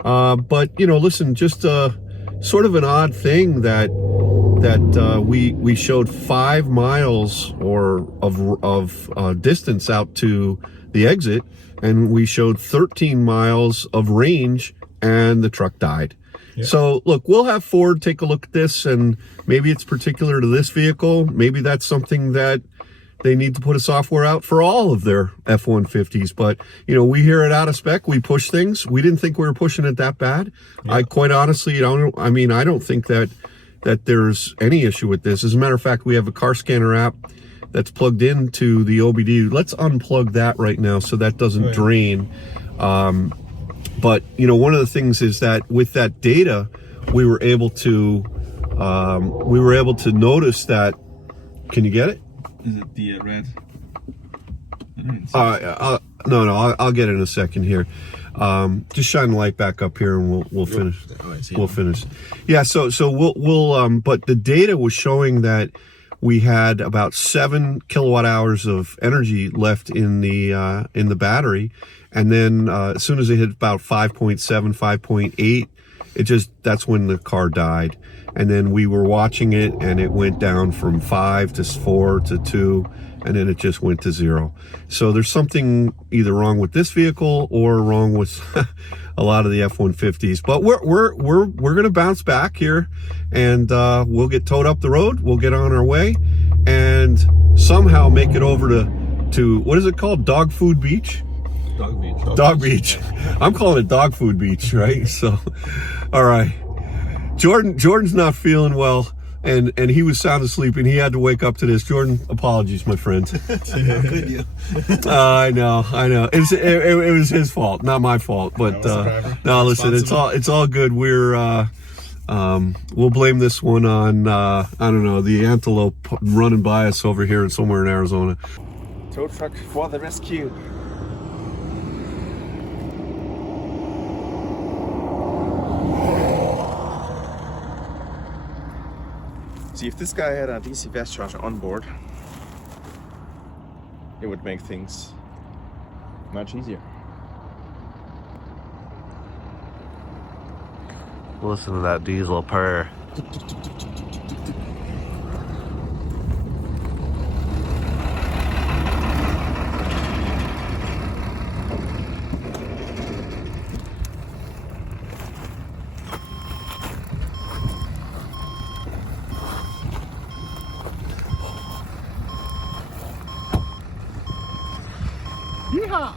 But you know, listen, just sort of an odd thing that we showed 5 miles of distance out to the exit, and we showed 13 miles of range, and the truck died. Yeah. So look, we'll have Ford take a look at this, and maybe it's particular to this vehicle. Maybe that's something that they need to put a software out for all of their F-150s. But, you know, we hear it out of spec. We push things. We didn't think we were pushing it that bad. Yeah. I quite honestly don't think that there's any issue with this. As a matter of fact, we have a car scanner app that's plugged into the OBD. Let's unplug that right now so that doesn't drain. But, you know, one of the things is that with that data, we were able to notice that. Can you get it? Is it the red? No, I'll get it in a second here. Just shine the light back up here, and we'll finish. We'll finish. Yeah. So we'll but the data was showing that we had about 7 kilowatt hours of energy left in the battery, and then as soon as it hit about 5.7, 5.8, that's when the car died. And then we were watching it, and it went down from 5 to 4 to 2, and then it just went to 0. So there's something either wrong with this vehicle or wrong with a lot of the F-150s. But we're gonna bounce back here, and we'll get towed up the road. We'll get on our way, and somehow make it over to what is it called? Dog Food Beach. Dog Beach. I'm calling it Dog Food Beach, right? So, all right. Jordan's not feeling well, and he was sound asleep, and he had to wake up to this. Jordan, apologies, my friend. How could you? I know. It was his fault, not my fault. But no, listen, it's all good. We'll blame this one on I don't know, the antelope running by us over here somewhere in Arizona. Tow truck for the rescue. See, if this guy had a DC fast charger on board, it would make things much easier. Listen to that diesel purr. Yeehaw!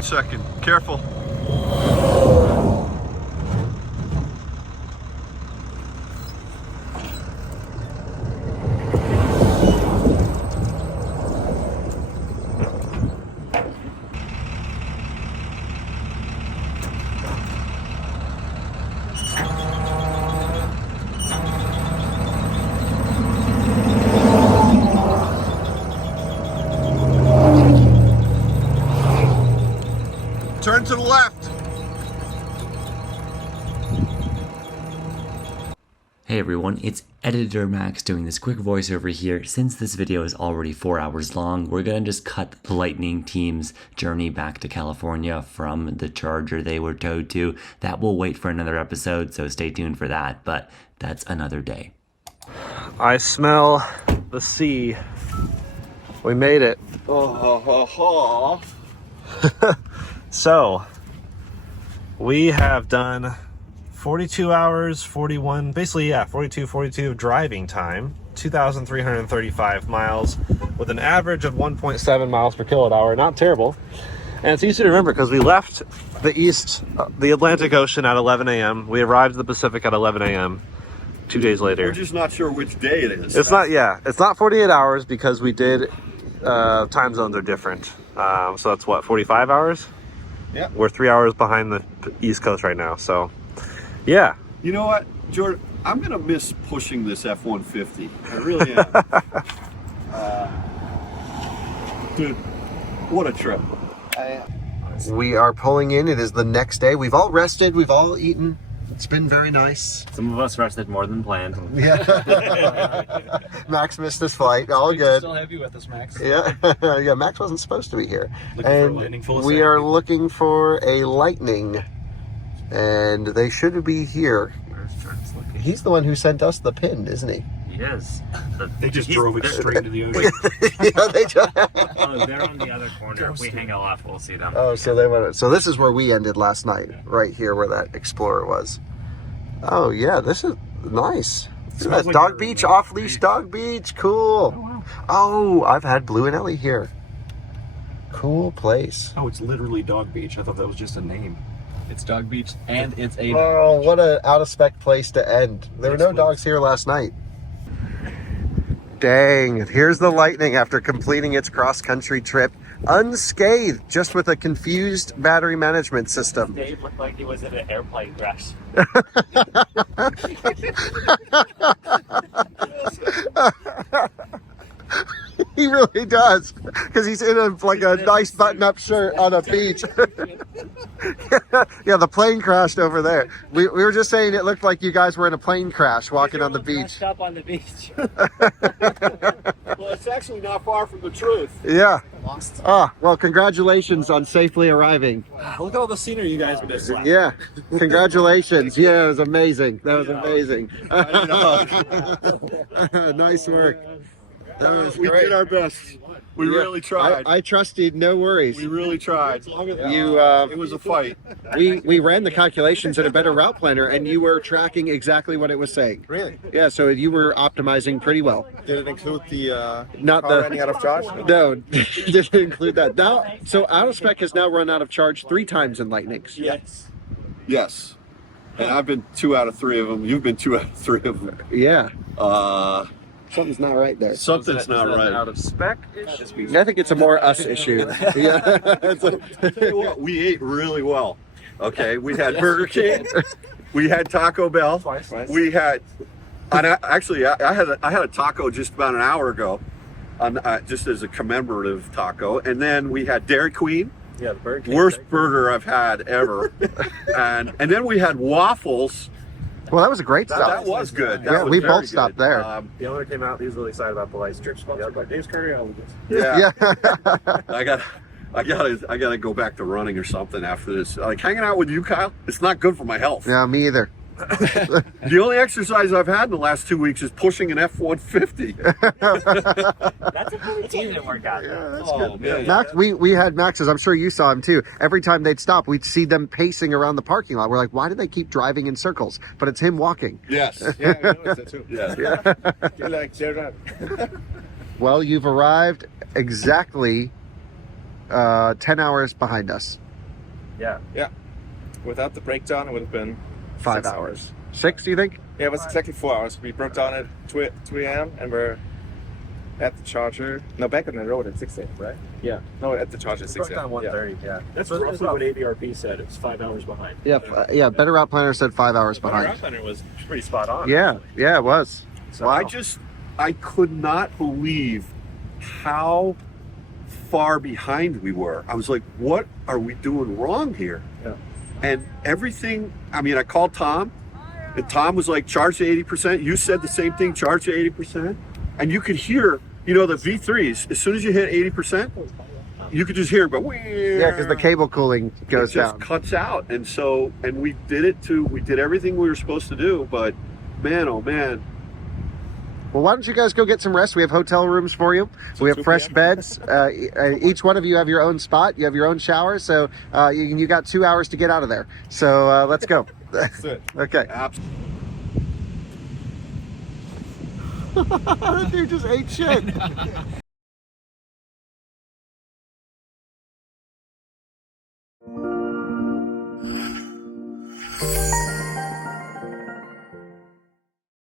Second, careful. everyone, it's Editor Max doing this quick voiceover here. Since this video is already 4 hours long, we're gonna just cut the Lightning team's journey back to California from the charger they were towed to. That will wait for another episode, so stay tuned for that, but that's another day. I smell the sea. We made it. So, we have done 42 hours, 41, basically, yeah, 42 driving time, 2,335 miles with an average of 1.7 miles per kilowatt hour. Not terrible. And it's easy to remember because we left the Atlantic Ocean at 11 a.m. We arrived at the Pacific at 11 a.m. 2 days later. We're just not sure which day it is. It's not 48 hours because we did, time zones are different. So that's what, 45 hours? Yeah. We're 3 hours behind the East Coast right now, so yeah. You know what, Jordan? I'm gonna miss pushing this F-150. I really am. Dude, what a trip. We are pulling in. It is the next day. We've all rested. We've all eaten. It's been very nice. Some of us rested more than planned. Yeah. Max missed his flight. All Thanks for good. still heavy with us, Max. Yeah. Yeah, Max wasn't supposed to be here. Looking for a Lightning full of we sand. are looking for a Lightning. And they should be here. Where's Jordan's looking? He's the one who sent us the pin, isn't he? He is. They just drove it straight into the ocean. Yeah, they just... Oh, they're on the other corner. If we hang a left, we'll see them. Oh, so they went. So this is where we ended last night, right here where that Explorer was. Oh yeah, this is nice. Smells like Dog a- Beach, off leash Dog Beach, cool. Oh, I've had Blue and Ellie here. Cool place. Oh, it's literally Dog Beach. I thought that was just a name. It's Dog Beach, and it's a Oh, what an out of spec place to end. There were no dogs here last night. Dang, here's the Lightning after completing its cross-country trip unscathed, just with a confused battery management system. Dave looked like he was in an airplane crash. He really does, because he's in a nice button-up shirt on a beach. Yeah, the plane crashed over there. We were just saying it looked like you guys were in a plane crash walking on the beach. Up on the beach. Well, it's actually not far from the truth. Yeah. Ah, well, congratulations on safely arriving. Look at all the scenery you guys just left. Yeah, congratulations. Yeah, it was amazing. That was amazing. Nice work. That was We great. did our best. We really tried. I trusted. No worries. We really tried. You, it was a fight. we ran the calculations in a better route planner, and you were tracking exactly what it was saying. Really? Yeah, so you were optimizing pretty well. Did it include the Not car the running out of charge? No, didn't include that. Now, so out of spec has now run out of charge 3 times in Lightnings. Yes. Yes. And I've been 2 out of 3 of them. You've been 2 out of 3 of them. Yeah. Something's not right there. Something's not right. Out of spec? I think it's a more us issue. Yeah. I'll tell you what, we ate really well. Okay, we had Burger King, we had Taco Bell, we had. And actually, I had a taco just about an hour ago, just as a commemorative taco, and then we had Dairy Queen. Yeah, the Burger King. Worst burger I've had ever, and then we had waffles. Well, that was a great stop. That was good. That Yeah, was we very both good. stopped there. The owner came out. He was really excited about the light strips. Sponsored by Dave's Cardiologist. Yeah. Yeah. I gotta go back to running or something after this. Like hanging out with you, Kyle, it's not good for my health. Yeah, me either. The only exercise I've had in the last 2 weeks is pushing an F-150. That's a pretty decent workout. Yeah, that's Oh, good. man. Max, we had Max's. I'm sure you saw him too. Every time they'd stop, we'd see them pacing around the parking lot. We're like, why do they keep driving in circles? But it's him walking. Yes. Yeah, I noticed that too. Yeah. You're like, they're not. Well, you've arrived exactly 10 hours behind us. Yeah. Yeah. Without the breakdown, it would have been 5 6 hours. 6, do you think? Yeah, it was exactly 4 hours. We broke down at 2 a.m. and we're at the charger. No, back on the road at 6 a.m., right? Yeah. No, at the charger at 6 Broke a.m. down 1:30. Yeah. That's roughly what AVRP said. It's 5 hours behind. Yeah, yeah. Better Route Planner said 5 hours Our behind. route planner was pretty spot on. Yeah, it was. Well, I could not believe how far behind we were. I was like, what are we doing wrong here? Yeah. And everything, I mean, I called Tom And Tom was like, charge to 80%. You said the same thing, charge to 80%. And you could hear, you know, the V3s, as soon as you hit 80%, you could just hear it go, Yeah, because the cable cooling goes it just down. cuts out. And so, and we did everything we were supposed to do, but man, oh man. Well, why don't you guys go get some rest? We have hotel rooms for you. We have fresh beds. Each one of you have your own spot. You have your own shower. So you got 2 hours to get out of there. So let's go. That's it. Okay. That dude just ate shit.